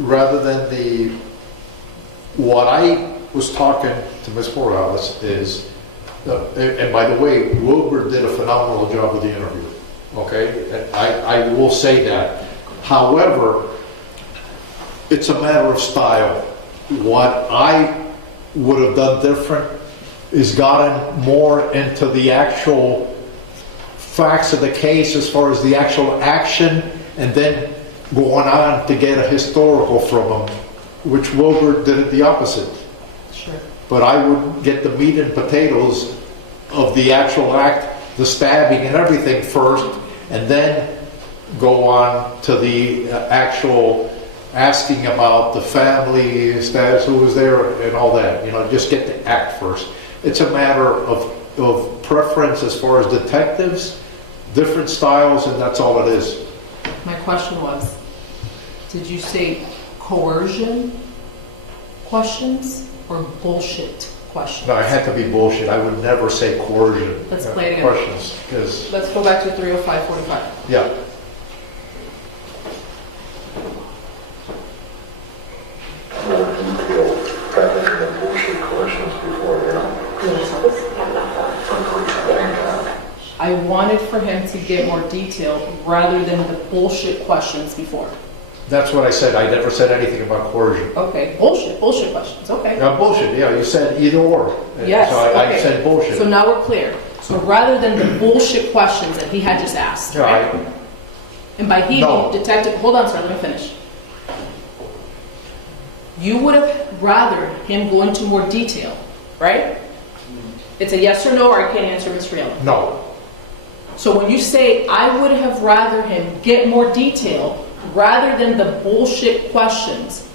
Rather than what I was talking to Ms. Morales is, and by the way, Wilbur did a phenomenal job with the interview. Okay? And I will say that. However, it's a matter of style. What I would have done different is gotten more into the actual facts of the case as far as the actual action, and then going on to get a historical from him, which Wilbur did it the opposite. Sure. But I would get the meat and potatoes of the actual act, the stabbing and everything first, and then go on to the actual asking about the family status, who was there, and all that. You know, just get the act first. It's a matter of preference as far as detectives, different styles, and that's all it is. My question was, did you say coercion questions or bullshit questions? No, it had to be bullshit. I would never say coercion. Let's play it again. Questions, because, Let's go back to 3:05:45. yeah. More detail, rather than the bullshit questions before, you know? I wanted for him to get more detail rather than the bullshit questions before. That's what I said. I never said anything about coercion. Okay, bullshit questions, okay. Bullshit, yeah, you said either or. Yes, So I okay. said bullshit. So now we're clear. So rather than the bullshit questions that he had just asked, right? Right. And by he, No. detective, hold on, sir, let me finish. You would have rather him go into more detail, right? It's a yes or no, or I can't answer, Mr. Rielo. No. So when you say, I would have rather him get more detail rather than the bullshit questions,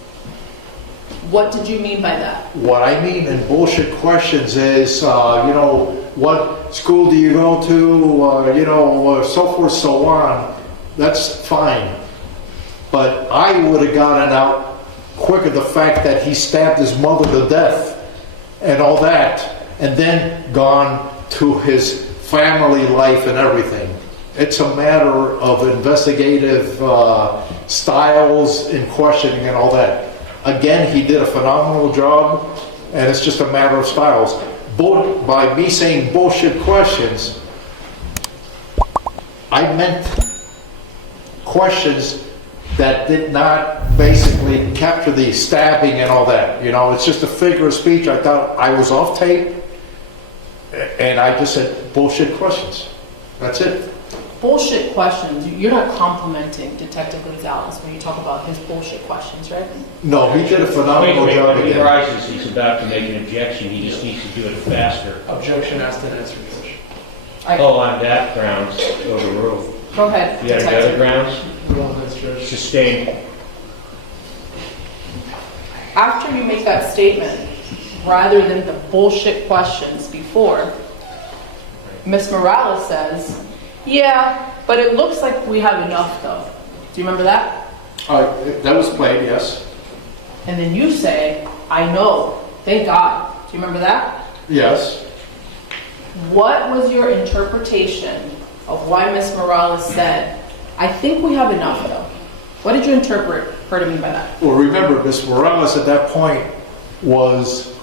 what did you mean by that? What I mean in bullshit questions is, what school do you go to, so forth, so on. That's fine. But I would have gotten out quicker the fact that he stabbed his mother to death and all that, and then gone to his family life and everything. It's a matter of investigative styles in questioning and all that. Again, he did a phenomenal job, and it's just a matter of styles. By me saying bullshit questions, I meant questions that did not basically capture the stabbing and all that. You know, it's just a figure of speech. I thought I was off tape, and I just said bullshit questions. That's it. Bullshit questions, you're not complimenting Detective Gonzalez when you talk about his bullshit questions, right? No, he did a phenomenal Wait, job when he again. rises, he's about to make an objection, he just needs to do it faster. Objection asked and answered, Judge. Oh, on that grounds, overruled. Go ahead, You got any other Detective. grounds? Relevance, Judge. Sustained. After you make that statement, rather than the bullshit questions before, Ms. Morales says, yeah, but it looks like we have enough though. Do you remember that? That was played, yes. And then you say, I know thank God. Do you remember that? Yes. What was your interpretation of why Ms. Morales said, I think we have enough though? What did you interpret her to mean by that? Well, remember, Ms. Morales at that point was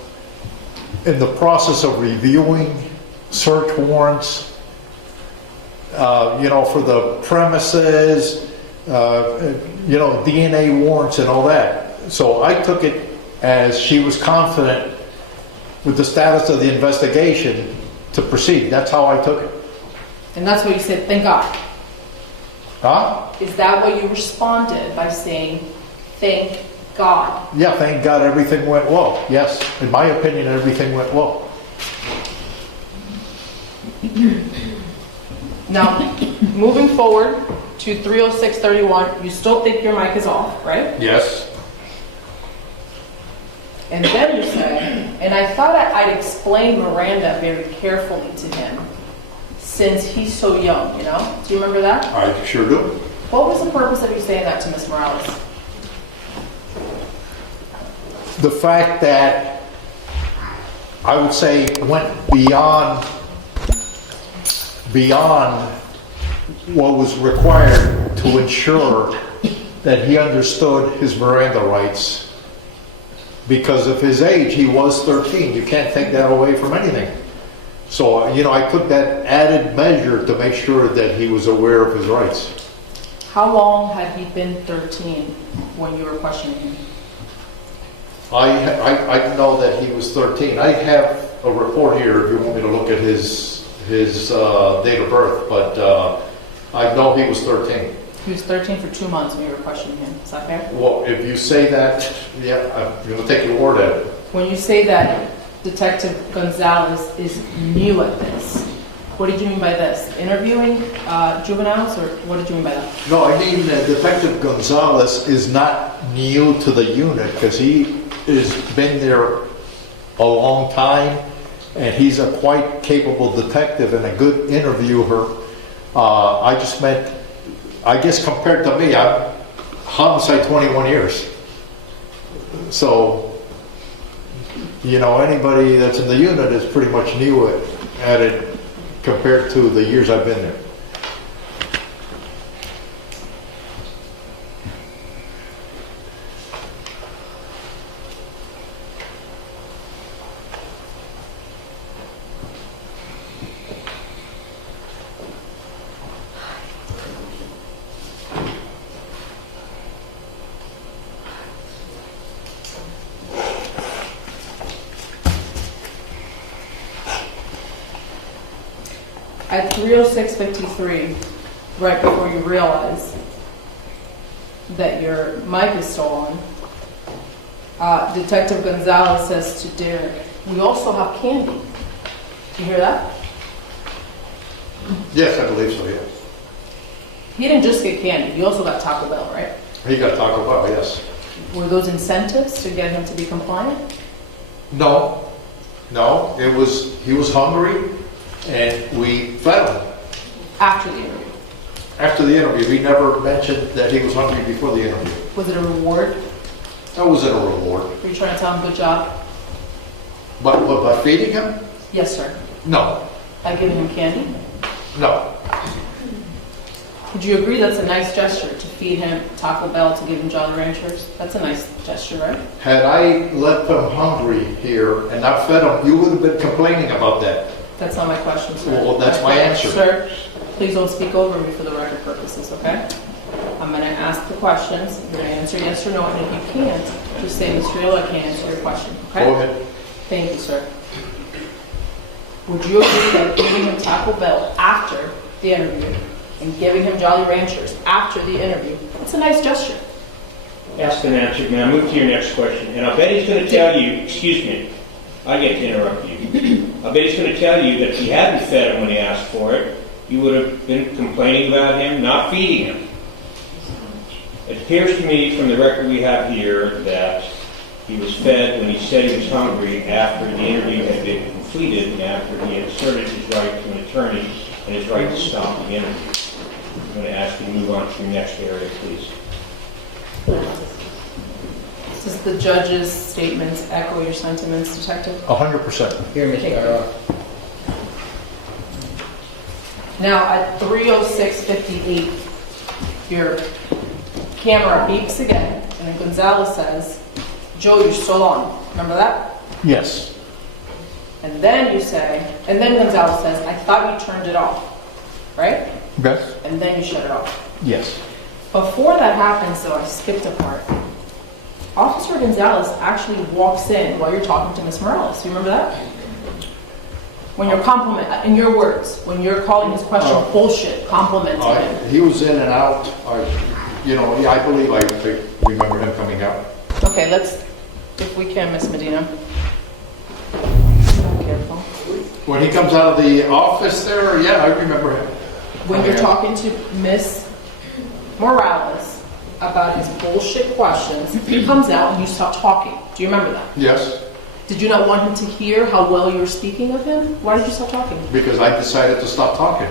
in the process of reviewing search warrants, for the premises, DNA warrants and all that. So I took it as she was confident with the status of the investigation to proceed. That's how I took it. And that's what you said, thank God. Huh? Is that what you responded by saying, thank God? Yeah, thank God everything went well. Yes, in my opinion, everything went well. Now, moving forward to 30631, you still think your mic is off, right? Yes. And then you said, and I thought I'd explain Miranda very carefully to him since he's so young, Do you remember that? I sure do. What was the purpose of you saying that to Ms. Morales? The fact that I would say went beyond what was required to ensure that he understood his Miranda rights. Because of his age, he was 13. You can't take that away from anything. So, I took that added measure to make sure that he was aware of his rights. How long had he been 13 when you were questioning him? I know that he was 13. I have a report here if you want me to look at his date of birth, but I know he was 13. He was 13 for 2 months when you were questioning him. Is that fair? Well, if you say that, yeah, I'm going to take your word at it. When you say that Detective Gonzalez is new at this, what did you mean by this? Interviewing juveniles, or what did you mean by that? No, I mean Detective Gonzalez is not new to the unit because he has been there a long time, and he's a quite capable detective and a good interviewer. I just meant, I guess compared to me, I'm homicide 21 years. So, anybody that's in the unit is pretty much new at it compared to the years I've been there. At 306:53, right before you realize that your mic is still on, Detective Gonzalez says to Derek, we also have candy. Did you hear that? Yes, I believe so, yes. He didn't just get candy, he also got Taco Bell, right? He got Taco Bell, yes. Were those incentives to get him to be compliant? No, he was hungry, and we fed him. After the interview? After the interview, he never mentioned that he was hungry before the interview. Was it a reward? That wasn't a reward. Were you trying to tell him good job? But by feeding him? Yes, sir. No, By giving him candy? no. Would you agree that's a nice gesture to feed him Taco Bell, to give him Jolly Ranchers? That's a nice gesture, right? Had I left him hungry here and not fed him, you would have been complaining about that. That's not my question, sir. Well, that's my answer. Sir, please don't speak over me for the record purposes, okay? I'm going to ask the questions. You're going to answer yes or no, and if you can't, just say, Mr. Rielo, I can't answer your question, okay? Go ahead. Thank you, sir. Would you agree that giving him Taco Bell after the interview and giving him Jolly Ranchers after the interview, that's a nice gesture? Asked and answered. Now move to your next question. And I bet he's going to tell you, excuse me, I get to interrupt you. I bet he's going to tell you that if he hadn't fed him when he asked for it, you would have been complaining about him not feeding him. It appears to me from the record we have here that he was fed when he said he was hungry after the interview had been completed and after he had asserted his right to an attorney and his right to stop the interview. I'm going to ask you to move on to your next area, please. the judge's statements echo your sentiments, Detective? 100%. Here, Mr. Now, at 3:06:58, your camera beeps again, and then Gonzalez says, "Joe, you're still on." Remember that? Yes. And then you say, and then Gonzalez says, "I thought you turned it off," right? Yes. And then you shut it off. Yes. Before that happens, though, I skipped a part. Officer Gonzalez actually walks in while you're talking to Miss Morales. You remember that? When you're in your words, when you're calling his question bullshit, complimenting him. He was in and out. I believe I remember him coming out. Okay, if we can, Miss Medina. Careful. When he comes out of the office there, yeah, I remember him. When you're talking to Miss Morales about his bullshit questions, he comes out and you stop talking. Do you remember that? Yes. Did you not want him to hear how well you were speaking of him? Why did you stop talking? Because I decided to stop talking.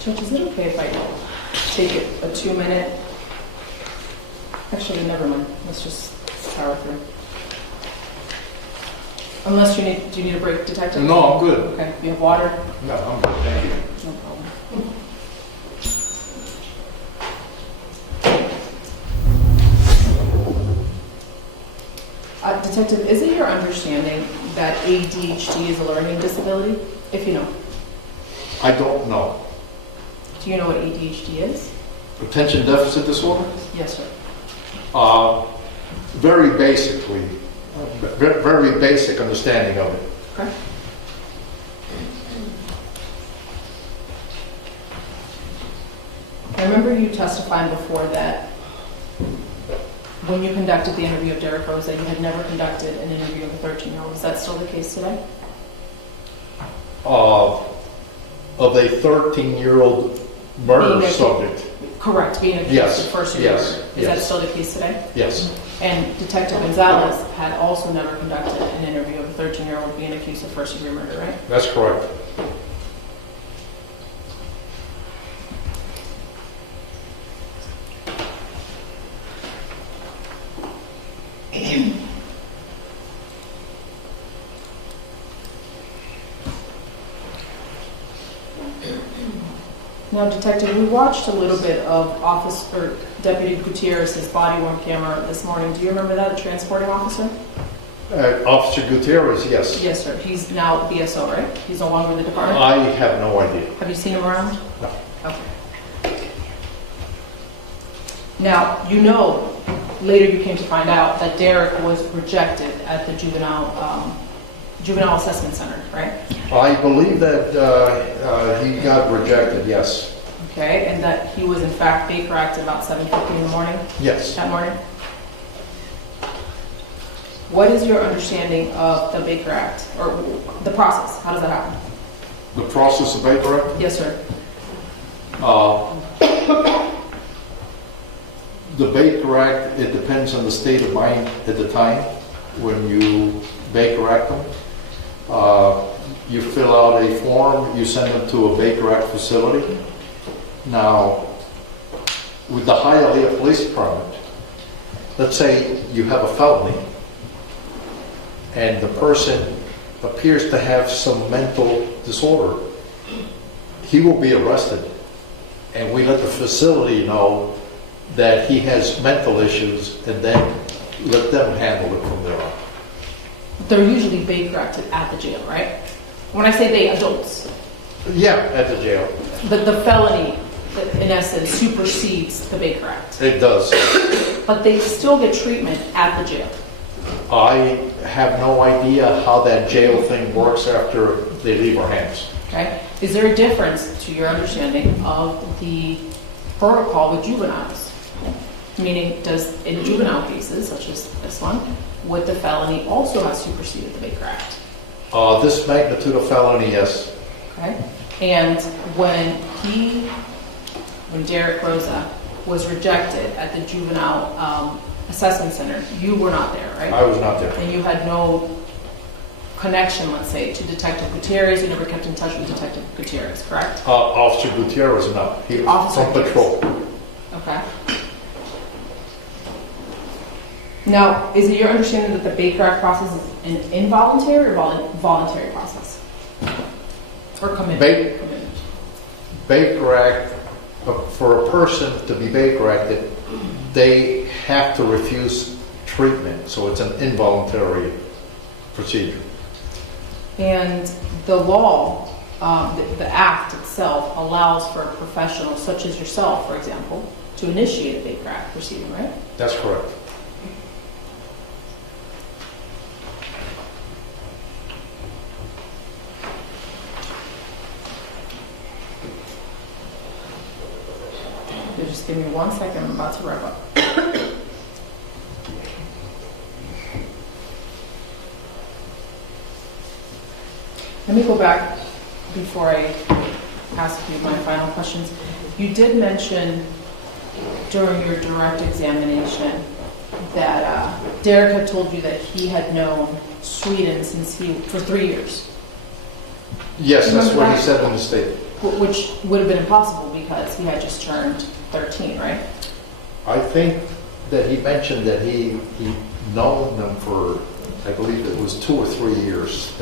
Judge, is it okay if I take a 2-minute? Actually, never mind. Let's just power through. Unless do you need a break, Detective? No, I'm good. Okay, you have water? No, I'm good, thank you. No problem. Detective, is it your understanding that ADHD is a learning disability? If you know. I don't know. Do you know what ADHD is? Attention deficit disorder? Yes, sir. Very basically, very basic understanding of it. Okay. I remember you testifying before that when you conducted the interview of Derek Rosa, you had never conducted an interview of a 13-year-old. Is that still the case today? Of a 13-year-old murder subject. Correct, being accused Yes, of first-degree yes, murder. Is yes. that still the case today? Yes. And Detective Gonzalez had also never conducted an interview of a 13-year-old being accused of first-degree murder, right? That's correct. Now, Detective, we watched a little bit of Deputy Gutierrez's body-worn camera this morning. Do you remember that, the transporting officer? Officer Gutierrez, yes. Yes, sir. He's now BSO, right? He's no longer with the department? I have no idea. Have you seen him around? No. Okay. Now, later you came to find out that Derek was rejected at the juvenile assessment center, right? I believe that he got rejected, yes. Okay, and that he was in fact Baker Acted about 7:50 in the morning? Yes. That morning? What is your understanding of the Baker Act, or the process? How does that happen? The process of Baker Act? Yes, sir. The Baker Act, it depends on the state of mind at the time when you Baker Act them. You fill out a form, you send them to a Baker Act facility. Now, with the Hialeah Police Department, let's say you have a felony and the person appears to have some mental disorder, he will be arrested. And we let the facility know that he has mental issues and then let them handle it from there on. They're usually Baker Acted at the jail, right? When I say they, adults. Yeah, at the jail. The felony, in essence, supersedes the Baker Act. It does. But they still get treatment at the jail. I have no idea how that jail thing works after they leave our hands. Okay? Is there a difference, to your understanding, of the protocol with juveniles? Meaning, in juvenile cases, such as this one, would the felony also have superseded the Baker Act? This magnitude of felony, yes. Okay? And when Derek Rosa was rejected at the juvenile assessment center, you were not there, right? I was not there. And you had no connection, let's say, to Detective Gutierrez. You never kept in touch with Detective Gutierrez, correct? Officer Gutierrez, no. He was Officer on patrol. Okay. Now, is it your understanding that the Baker Act process is an involuntary or voluntary process? Or commitment? Baker Act, for a person to be Baker Acted, they have to refuse treatment, so it's an involuntary procedure. And the law, the act itself, allows for a professional such as yourself, for example, to initiate a Baker Act proceeding, right? That's correct. Just give me 1 second, I'm about to wrap up. Let me go back before I ask you my final questions. You did mention during your direct examination that Derek had told you that he had known Sweden for 3 years. Yes, that's what he said in the statement. Which would have been impossible because he had just turned 13, right? I think that he mentioned that he known them for, I believe it was 2 or 3 years.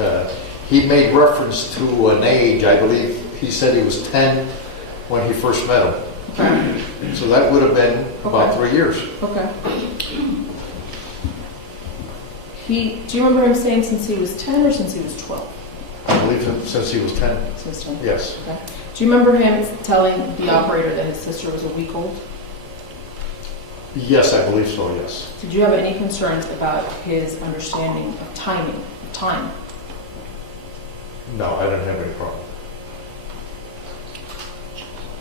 He made reference to an age, I believe he said he was 10 when he first met him. Okay. So that would have been about 3 years. Okay. Do you remember him saying since he was 10 or since he was 12? I believe since he was 10. Since 10? Yes. Okay. Do you remember him telling the operator that his sister was a week old? Yes, I believe so, yes. Did you have any concerns about his understanding of timing, of time? No, I didn't have any problem.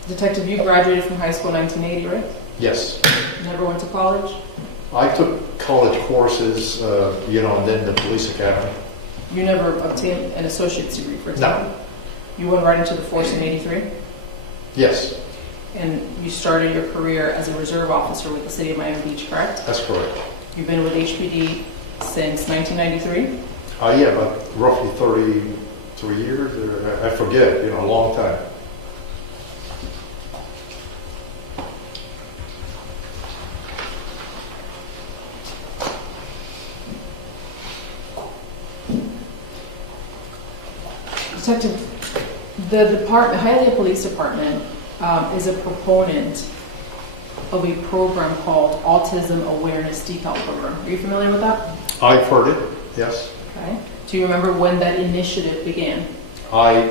Detective, you graduated from high school in 1980, right? Yes. You never went to college? I took college courses, and then the police academy. You never obtained an associate's degree, for example? No. You went right into the force in 83? Yes, And you started your career as a reserve officer with the city of Miami Beach, correct? that's correct. You've been with HPD since 1993? Yeah, about roughly 33 years, or I forget, a long time. Detective, the Hialeah Police Department is a proponent of a program called Autism Awareness Decal Program. Are you familiar with that? I've heard it, yes. Okay. Do you remember when that initiative began? I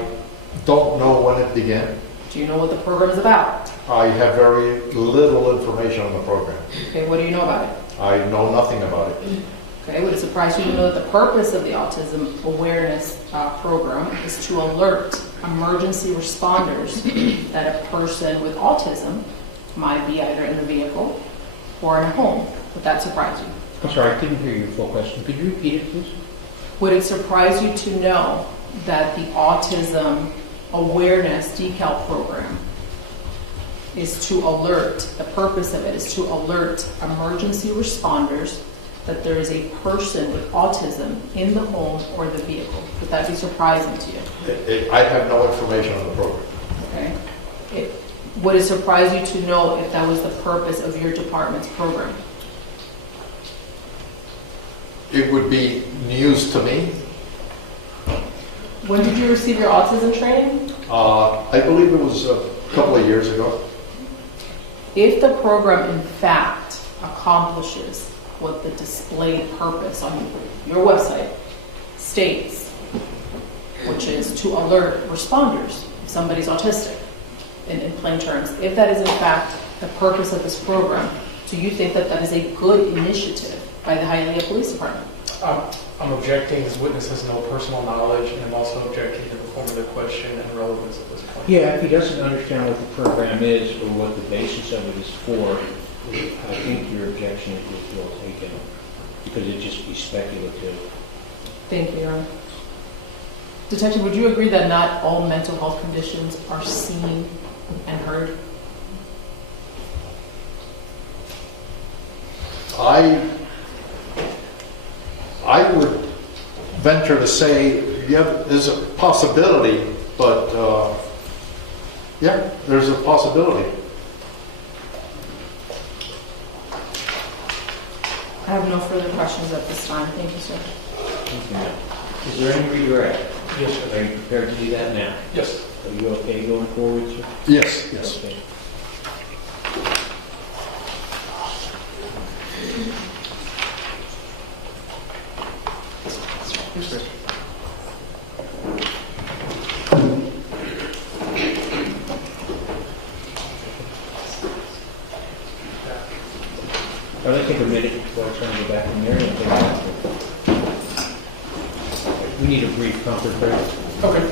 don't know when it began. Do you know what the program is about? I have very little information on the program. Okay, what do you know about it? I know nothing about it. Okay, would it surprise you to know that the purpose of the Autism Awareness Program is to alert emergency responders that a person with autism might be either in the vehicle or in a home. Would that surprise you? I'm sorry, I couldn't hear your full question. Could you repeat it, please? Would it surprise you to know that the Autism Awareness Decal Program is to alert, the purpose of it is to alert emergency responders that there is a person with autism in the home or the vehicle? Would that be surprising to you? I have no information on the program. Okay. Would it surprise you to know if that was the purpose of your department's program? It would be news to me. When did you receive your autism training? I believe it was a couple of years ago. If the program in fact accomplishes what the displayed purpose on your website states, which is to alert responders if somebody's autistic, in plain terms, if that is in fact the purpose of this program, do you think that that is a good initiative by the Hialeah Police Department? I'm objecting, this witness has no personal knowledge, and I'm also objecting to the form of the question and relevance at this point. Yeah, if he doesn't understand what the program is or what the basis of it is for, I think your objection is well taken, because it'd just be speculative. Thank you, Your Honor. Detective, would you agree that not all mental health conditions are seen and heard? I would venture to say, yeah, there's a possibility, but yeah, there's a possibility. I have no further questions at this time. Thank you, sir. Okay. Is there any redirect? Yes, sir. Are you prepared to do that now? Yes. Are you okay going forward, sir? Yes, yes. Okay. I'd like to take a minute before I turn to go back in there and take that. We need a brief comfort break. Okay.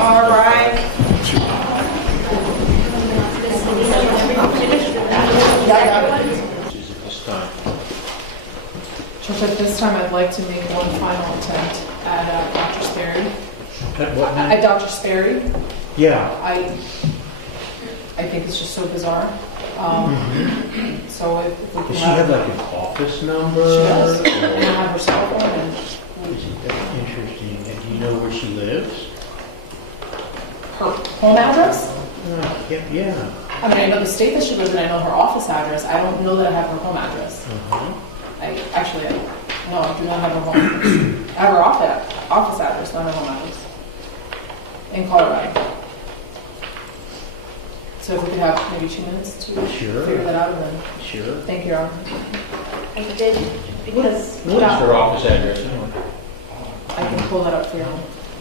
All right. Is at this time. Judge, at this time, I'd like to make one final attempt at Dr. Sperry. At what now? At Dr. Sperry. Yeah. I think it's just so bizarre. So if we Does can she have have, like an office number? she does, Or- and I have her cell phone, and That's interesting. And do you know where she lives? her home address. Yeah. I mean, I know the state that she lives in, I know her office address. I don't know that I have her home address. Uh-huh. No, I do not have her home address. I have her office address, not her home address. In Colorado. So if we could have maybe 2 minutes to Sure. figure that out, and then, Sure. thank you, Your Honor. I did, because What is her office address anyway? I can pull that up for you.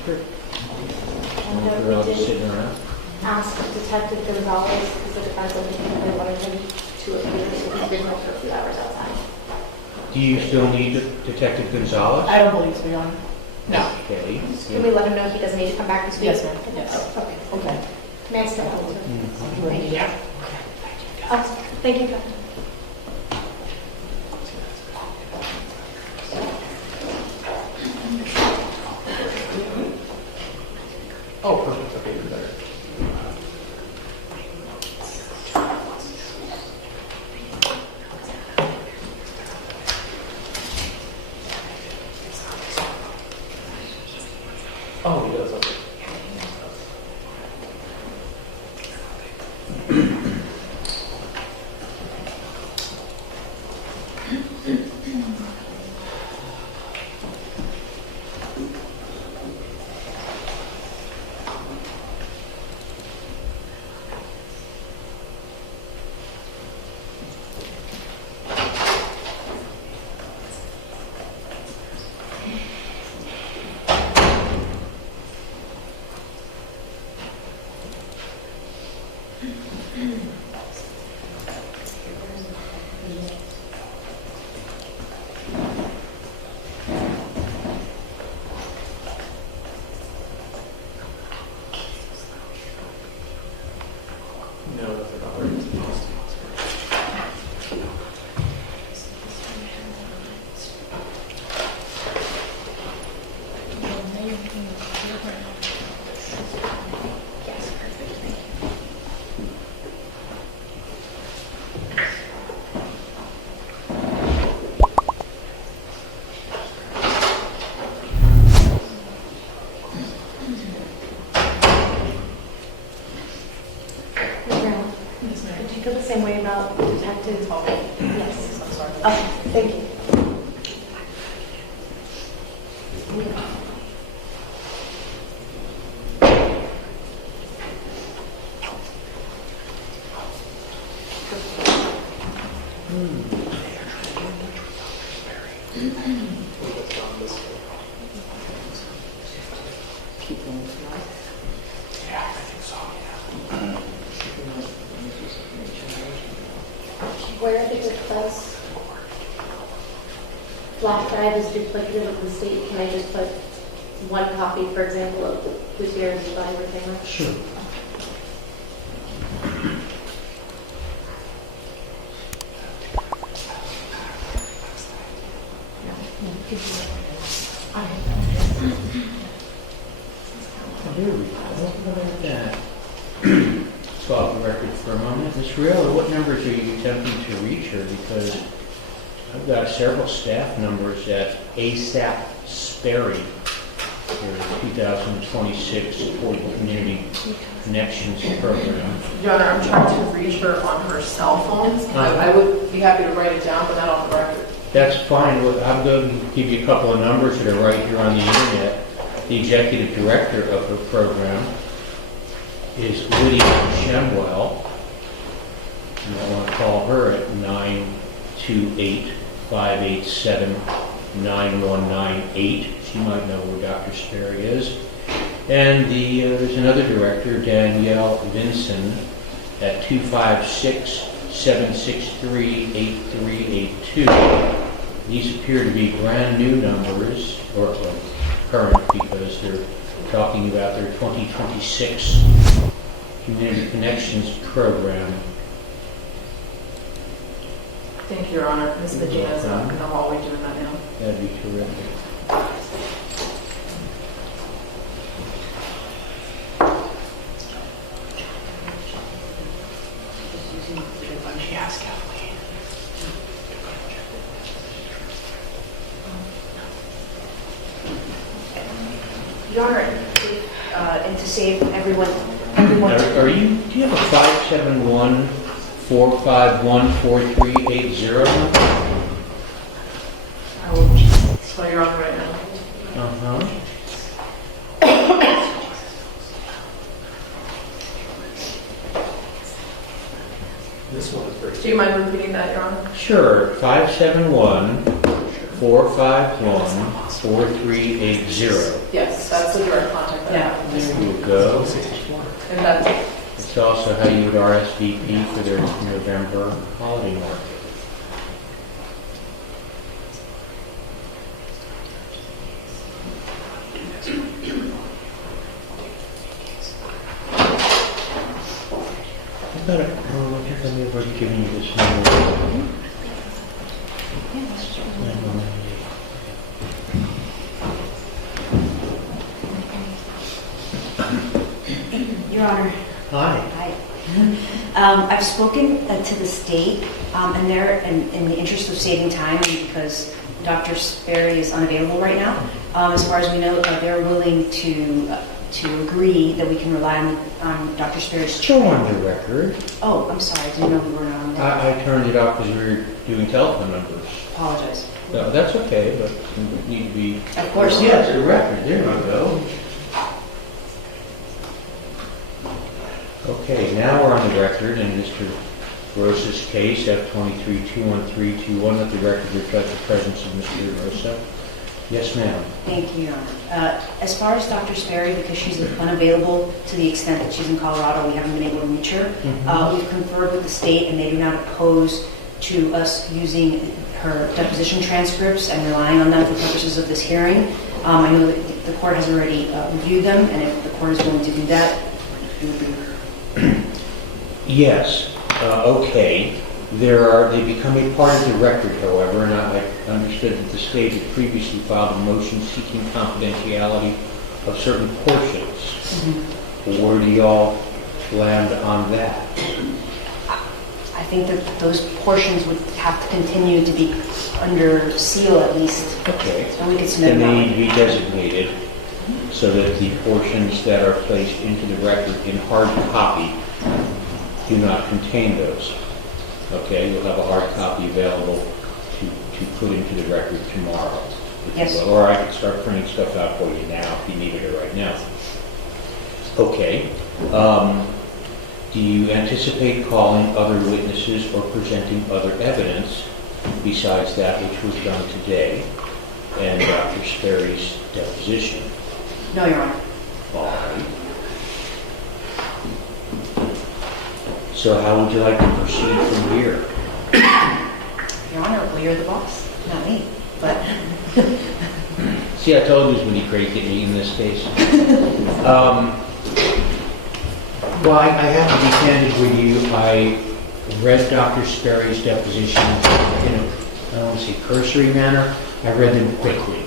They're all just sitting around. ask Detective Gonzalez, because the defense indicated they wanted him to appear, so he's been for a few hours outside. Do you still need Detective Gonzalez? I don't believe so, Your Honor. No. Okay. Can we let him know he doesn't need to come back this week? Yes, ma'am. Yes. Oh, okay. Okay. May I step out? Thank you. Yeah. Oh, thank you, Captain. Oh, perfect. Okay, you're better. Oh, he does. Okay. No, that's not right. Do you feel the same way about Detective? Yes. I'm sorry. Oh, thank you. Where the request flash drive is duplicative of the state, can I just put one copy, for example, of Gutierrez's body retainer? Sure. here we go. Look at that. Let's off the record for a moment. Ms. Rielo, what numbers are you attempting to reach her? Because I've got several staff numbers at ASAP Sperry for 2026 Affordable Community Connections Program. Your Honor, I'm trying to reach her on her cell phone. I would be happy to write it down, but not on the record. That's fine. Well, I'm going to give you a couple of numbers that are right here on the internet. The executive director of her program is Lydia Shemwell, and I want to call her at 928-587-9198. She might know where Dr. Sperry is. And there's another director, Danielle Vinson, at 256-763-8382. These appear to be brand new numbers, or current, because they're talking about their 2026 Community Connections program. Thank you, Your Honor. Ms. Medina is in the hallway doing that now. That'd be terrific. Your Honor, and to save everyone. Do you have a 571-451-4380 number? I will tell Your Honor right now. Uh-huh. This one is very. Do you mind repeating that, Your Honor? Sure. 571-451-4380. Yes, that's the direct contact that I have. There you go. And that's It's also how you would RSVP for their November holiday market. I think I may have already given you this number. Your Honor. Hi. Hi. I've spoken to the state, and they're, in the interest of saving time, and because Dr. Sperry is unavailable right now, as far as we know, they're willing to agree that we can rely on Dr. Sperry's. Show on the record. Oh, I'm sorry. I didn't know we were on there. I turned it off because we were doing telephone numbers. Apologize. No, that's okay, but you need to be. Of course. Yes, the record. There you go. Okay, now we're on the record in Mr. Rosa's case, F23-21321. Let the record reflect the presence of Mr. Rosa. Yes, ma'am. Thank you, Your Honor. As far as Dr. Sperry, because she's unavailable to the extent that she's in Colorado, we haven't been able to reach her. We've conferred with the state, and they do not oppose to us using her deposition transcripts and relying on them for purposes of this hearing. I know that the court has already reviewed them, and if the court is willing to do that, we would be. Yes. Okay. They become a part of the record, however, and I understood that the state had previously filed a motion seeking confidentiality of certain portions. Where do y'all land on that? I think that those portions would have to continue to be under seal at least. Okay. So we could submit Then they them. need to be designated so that the portions that are placed into the record in hard copy do not contain those. Okay, you'll have a hard copy available to put into the record tomorrow. Yes. Or I can start printing stuff out for you now if you needed it right now. Okay. Do you anticipate calling other witnesses or presenting other evidence besides that which was done today and Dr. Sperry's deposition? No, Your Honor. All right. So how would you like to proceed from here? Your Honor, well, you're the boss, not me. But See, I told you it was going to be great getting you in this case. Well, I have to be candid with you. I read Dr. Sperry's deposition in a, I don't want to say cursory manner. I read them quickly.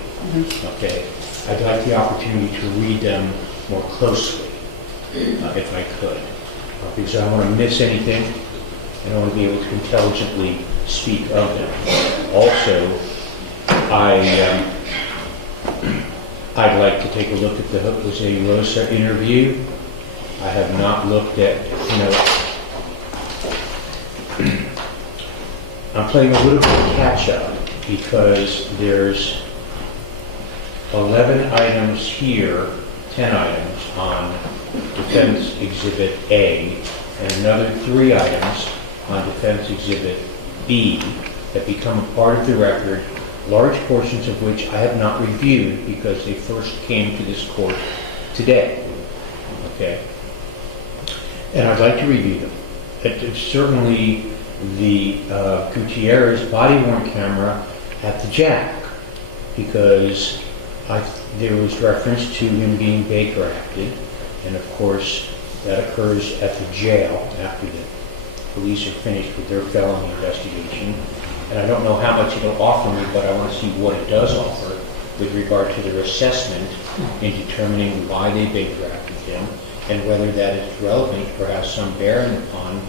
Okay. I'd like the opportunity to read them more closely, if I could, because I don't want to miss anything, and I want to be able to intelligently speak of them. Also, I'd like to take a look at the Juzgue Rosa interview. I have not looked at, I'm playing a little bit of catch-up because there's 11 items here, 10 items on Defense Exhibit A, and another 3 items on Defense Exhibit B that become a part of the record, large portions of which I have not reviewed because they first came to this court today. Okay? And I'd like to review them. It's certainly the Gutierrez body-worn camera at the jack, because there was reference to him being Baker acted, and of course that occurs at the jail after the police are finished with their felony investigation. And I don't know how much it'll offer me, but I want to see what it does offer with regard to their assessment in determining why they Baker acted him, and whether that is relevant, perhaps some bearing upon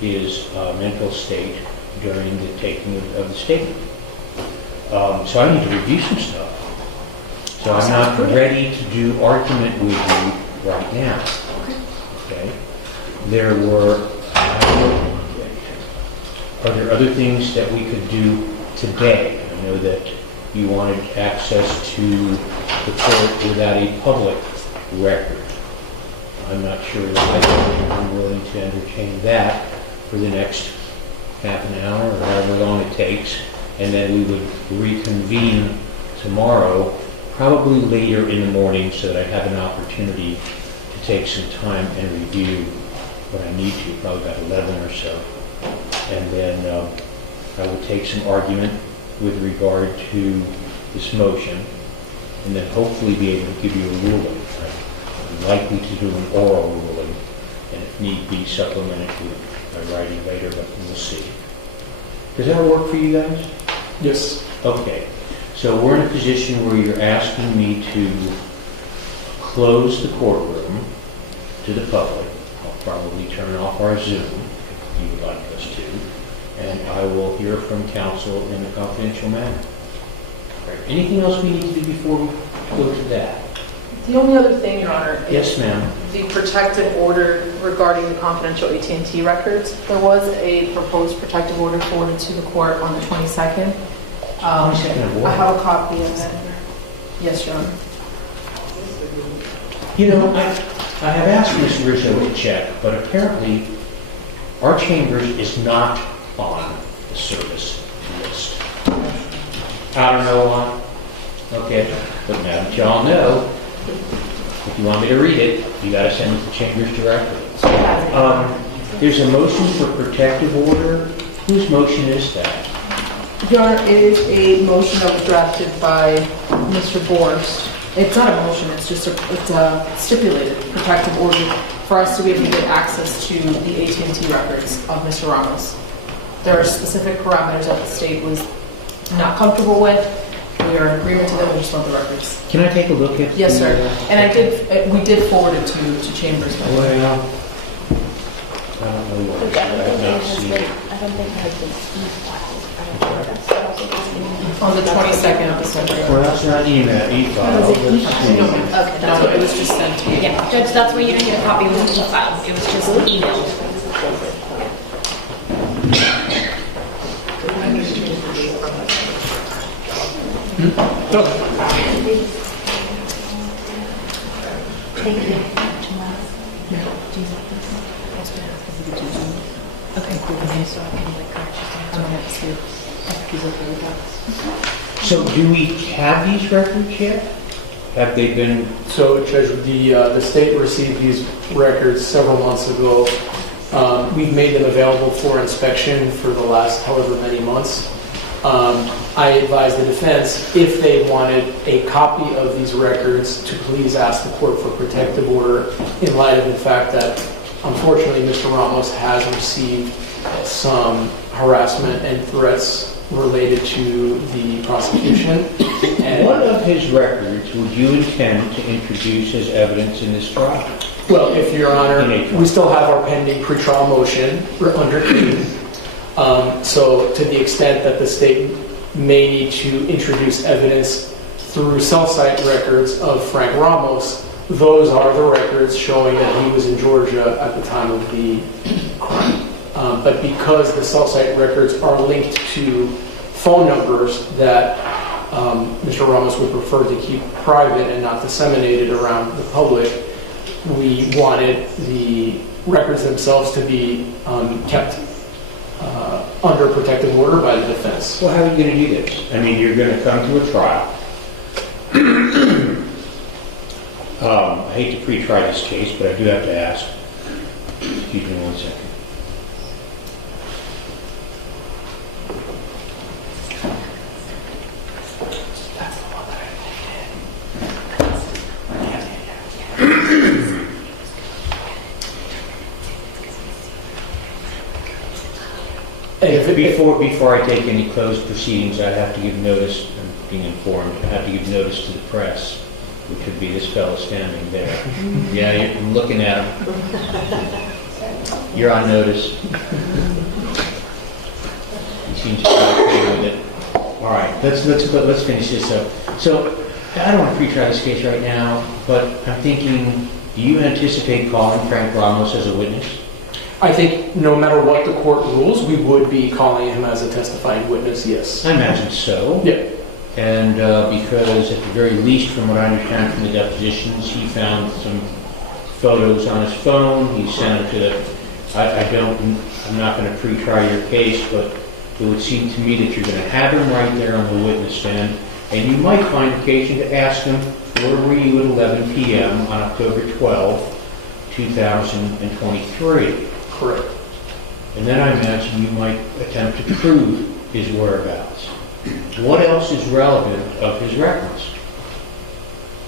his mental state during the taking of the statement. So I need to review some stuff. So I'm not ready to do argument with you right now. Okay? Are there other things that we could do today? I know that you wanted access to the court without a public record. I'm not sure that I'm willing to entertain that for the next half an hour or however long it takes, and then we would reconvene tomorrow, probably later in the morning, so that I have an opportunity to take some time and review what I need to, probably about 11 or so. And then I will take some argument with regard to this motion, and then hopefully be able to give you a ruling. I'm likely to do an oral ruling, and if need be, supplemented with writing later, but we'll see. Does that work for you guys? Yes. Okay. So we're in a position where you're asking me to close the courtroom to the public. I'll probably turn off our Zoom if you would like us to, and I will hear from counsel in a confidential manner. All right. Anything else we need to do before we go to that? The only other thing, Your Honor, Yes, ma'am. the protective order regarding the confidential AT&T records. There was a proposed protective order forwarded to the court on the 22nd. 22nd of what? I have a copy of it. Yes, Your Honor. I have asked Ms. Rizzo to check, but apparently our chambers is not on the service list. I don't know why. Okay, but now that y'all know, if you want me to read it, you got to send it to chambers directly. There's a motion for protective order. Whose motion is that? Your Honor, it is a motion that was drafted by Mr. Borst. It's not a motion, it's just it's a stipulated protective order for us to be able to get access to the AT&T records of Mr. Ramos. There are specific parameters that the state was not comfortable with. We are in agreement to them, we just want the records. Can I take a look at? Yes, sir. And we did forward it to chambers. Well, I don't know what I have not seen it. I don't think it has been e-filed. On the 22nd of December. Well, that's not e-file. No, it was just sent to you. Yeah, Judge, that's why you didn't get a copy of the e-file. It was just emailed. Thank you. Okay, cool. So I can correct you. So do we have these records yet? Have they been? So, Judge, the state received these records several months ago. We've made them available for inspection for the last however many months. I advised the defense, if they wanted a copy of these records, to please ask the court for protective order in light of the fact that, unfortunately, Mr. Ramos has received some harassment and threats related to the prosecution. And What of his records would you intend to introduce as evidence in this trial? well, if Your Honor, we still have our pending pretrial motion under King. So to the extent that the state may need to introduce evidence through cell site records of Frank Ramos, those are the records showing that he was in Georgia at the time of the crime. But because the cell site records are linked to phone numbers that Mr. Ramos would prefer to keep private and not disseminated around the public, we wanted the records themselves to be kept under protective order by the defense. Well, how are you going to do this? I mean, you're going to come to a trial. I hate to pre-try this case, but I do have to ask. Excuse me 1 second. Before I take any closed proceedings, I have to give notice, I'm being informed, I have to give notice to the press, which would be this fellow standing there. Yeah, I'm looking at him. You're on notice. He seems to be okay with it. All right, let's finish this up. So, I don't want to pre-try this case right now, but I'm thinking, do you anticipate calling Frank Ramos as a witness? I think no matter what the court rules, we would be calling him as a testifying witness, yes. I imagine so. Yeah. And because at the very least, from what I understand from the depositions, he found some photos on his phone. He sent them to the, I'm not going to pre-try your case, but it would seem to me that you're going to have him right there on the witness stand. And you might find occasion to ask him, where were you at 11 p.m. on October 12, 2023? Correct. And then I imagine you might attempt to prove his whereabouts. What else is relevant of his records?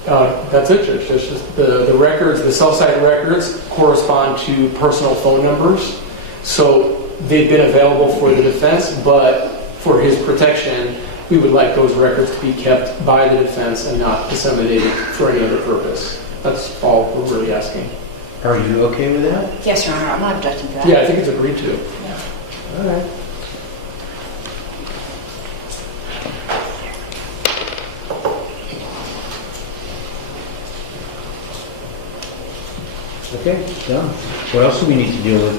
That's it, Judge. It's just the records, the cell site records correspond to personal phone numbers. So they've been available for the defense, but for his protection, we would like those records to be kept by the defense and not disseminated for any other purpose. That's all we're really asking. Are you okay with that? Yes, Your Honor, I'm not objecting to that. Yeah, I think it's agreed to. All right. Okay, done. What else do we need to deal with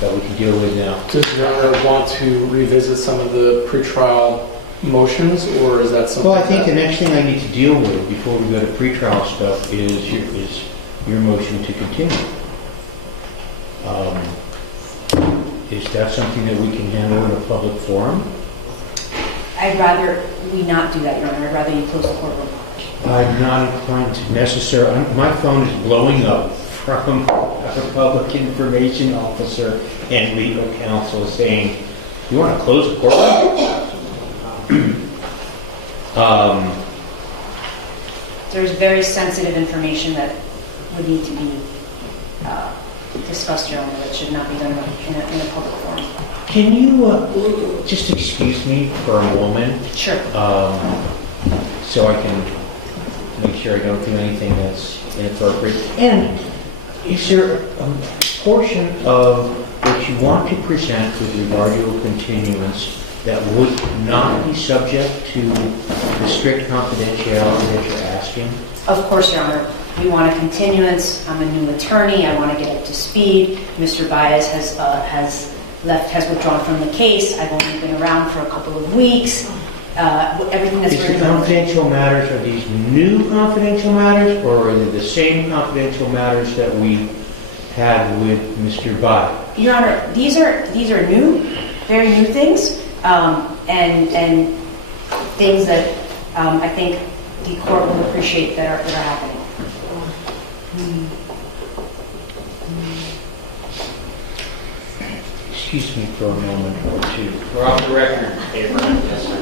that we can deal with now? Does Your Honor want to revisit some of the pretrial motions, or is that something? Well, I think the next thing I need to deal with before we go to pretrial stuff is your motion to continue. Is that something that we can handle in a public forum? I'd rather we not do that, Your Honor. I'd rather you close the courtroom. I'm not inclined to necessarily. My phone is blowing up from a public information officer and legal counsel saying, "You want to close the courtroom?" There's very sensitive information that would need to be discussed, Your Honor, that should not be done in a public forum. Can you just excuse me for a moment? Sure. So I can make sure I don't do anything that's inappropriate. And is there a portion of what you want to present with regard to a continuance that would not be subject to the strict confidentiality that you're asking? Of course, Your Honor. We want a continuance. I'm a new attorney. I want to get up to speed. Mr. Baez has withdrawn from the case. I've only been around for a couple of weeks. Everything that's Is the confidential matters, are these new confidential matters, or are they the same confidential matters that we had with Mr. Baez? Your Honor, these are new, very new things, and things that I think the court will appreciate that are happening. Excuse me for a moment or two. We're off the record. Yes, sir.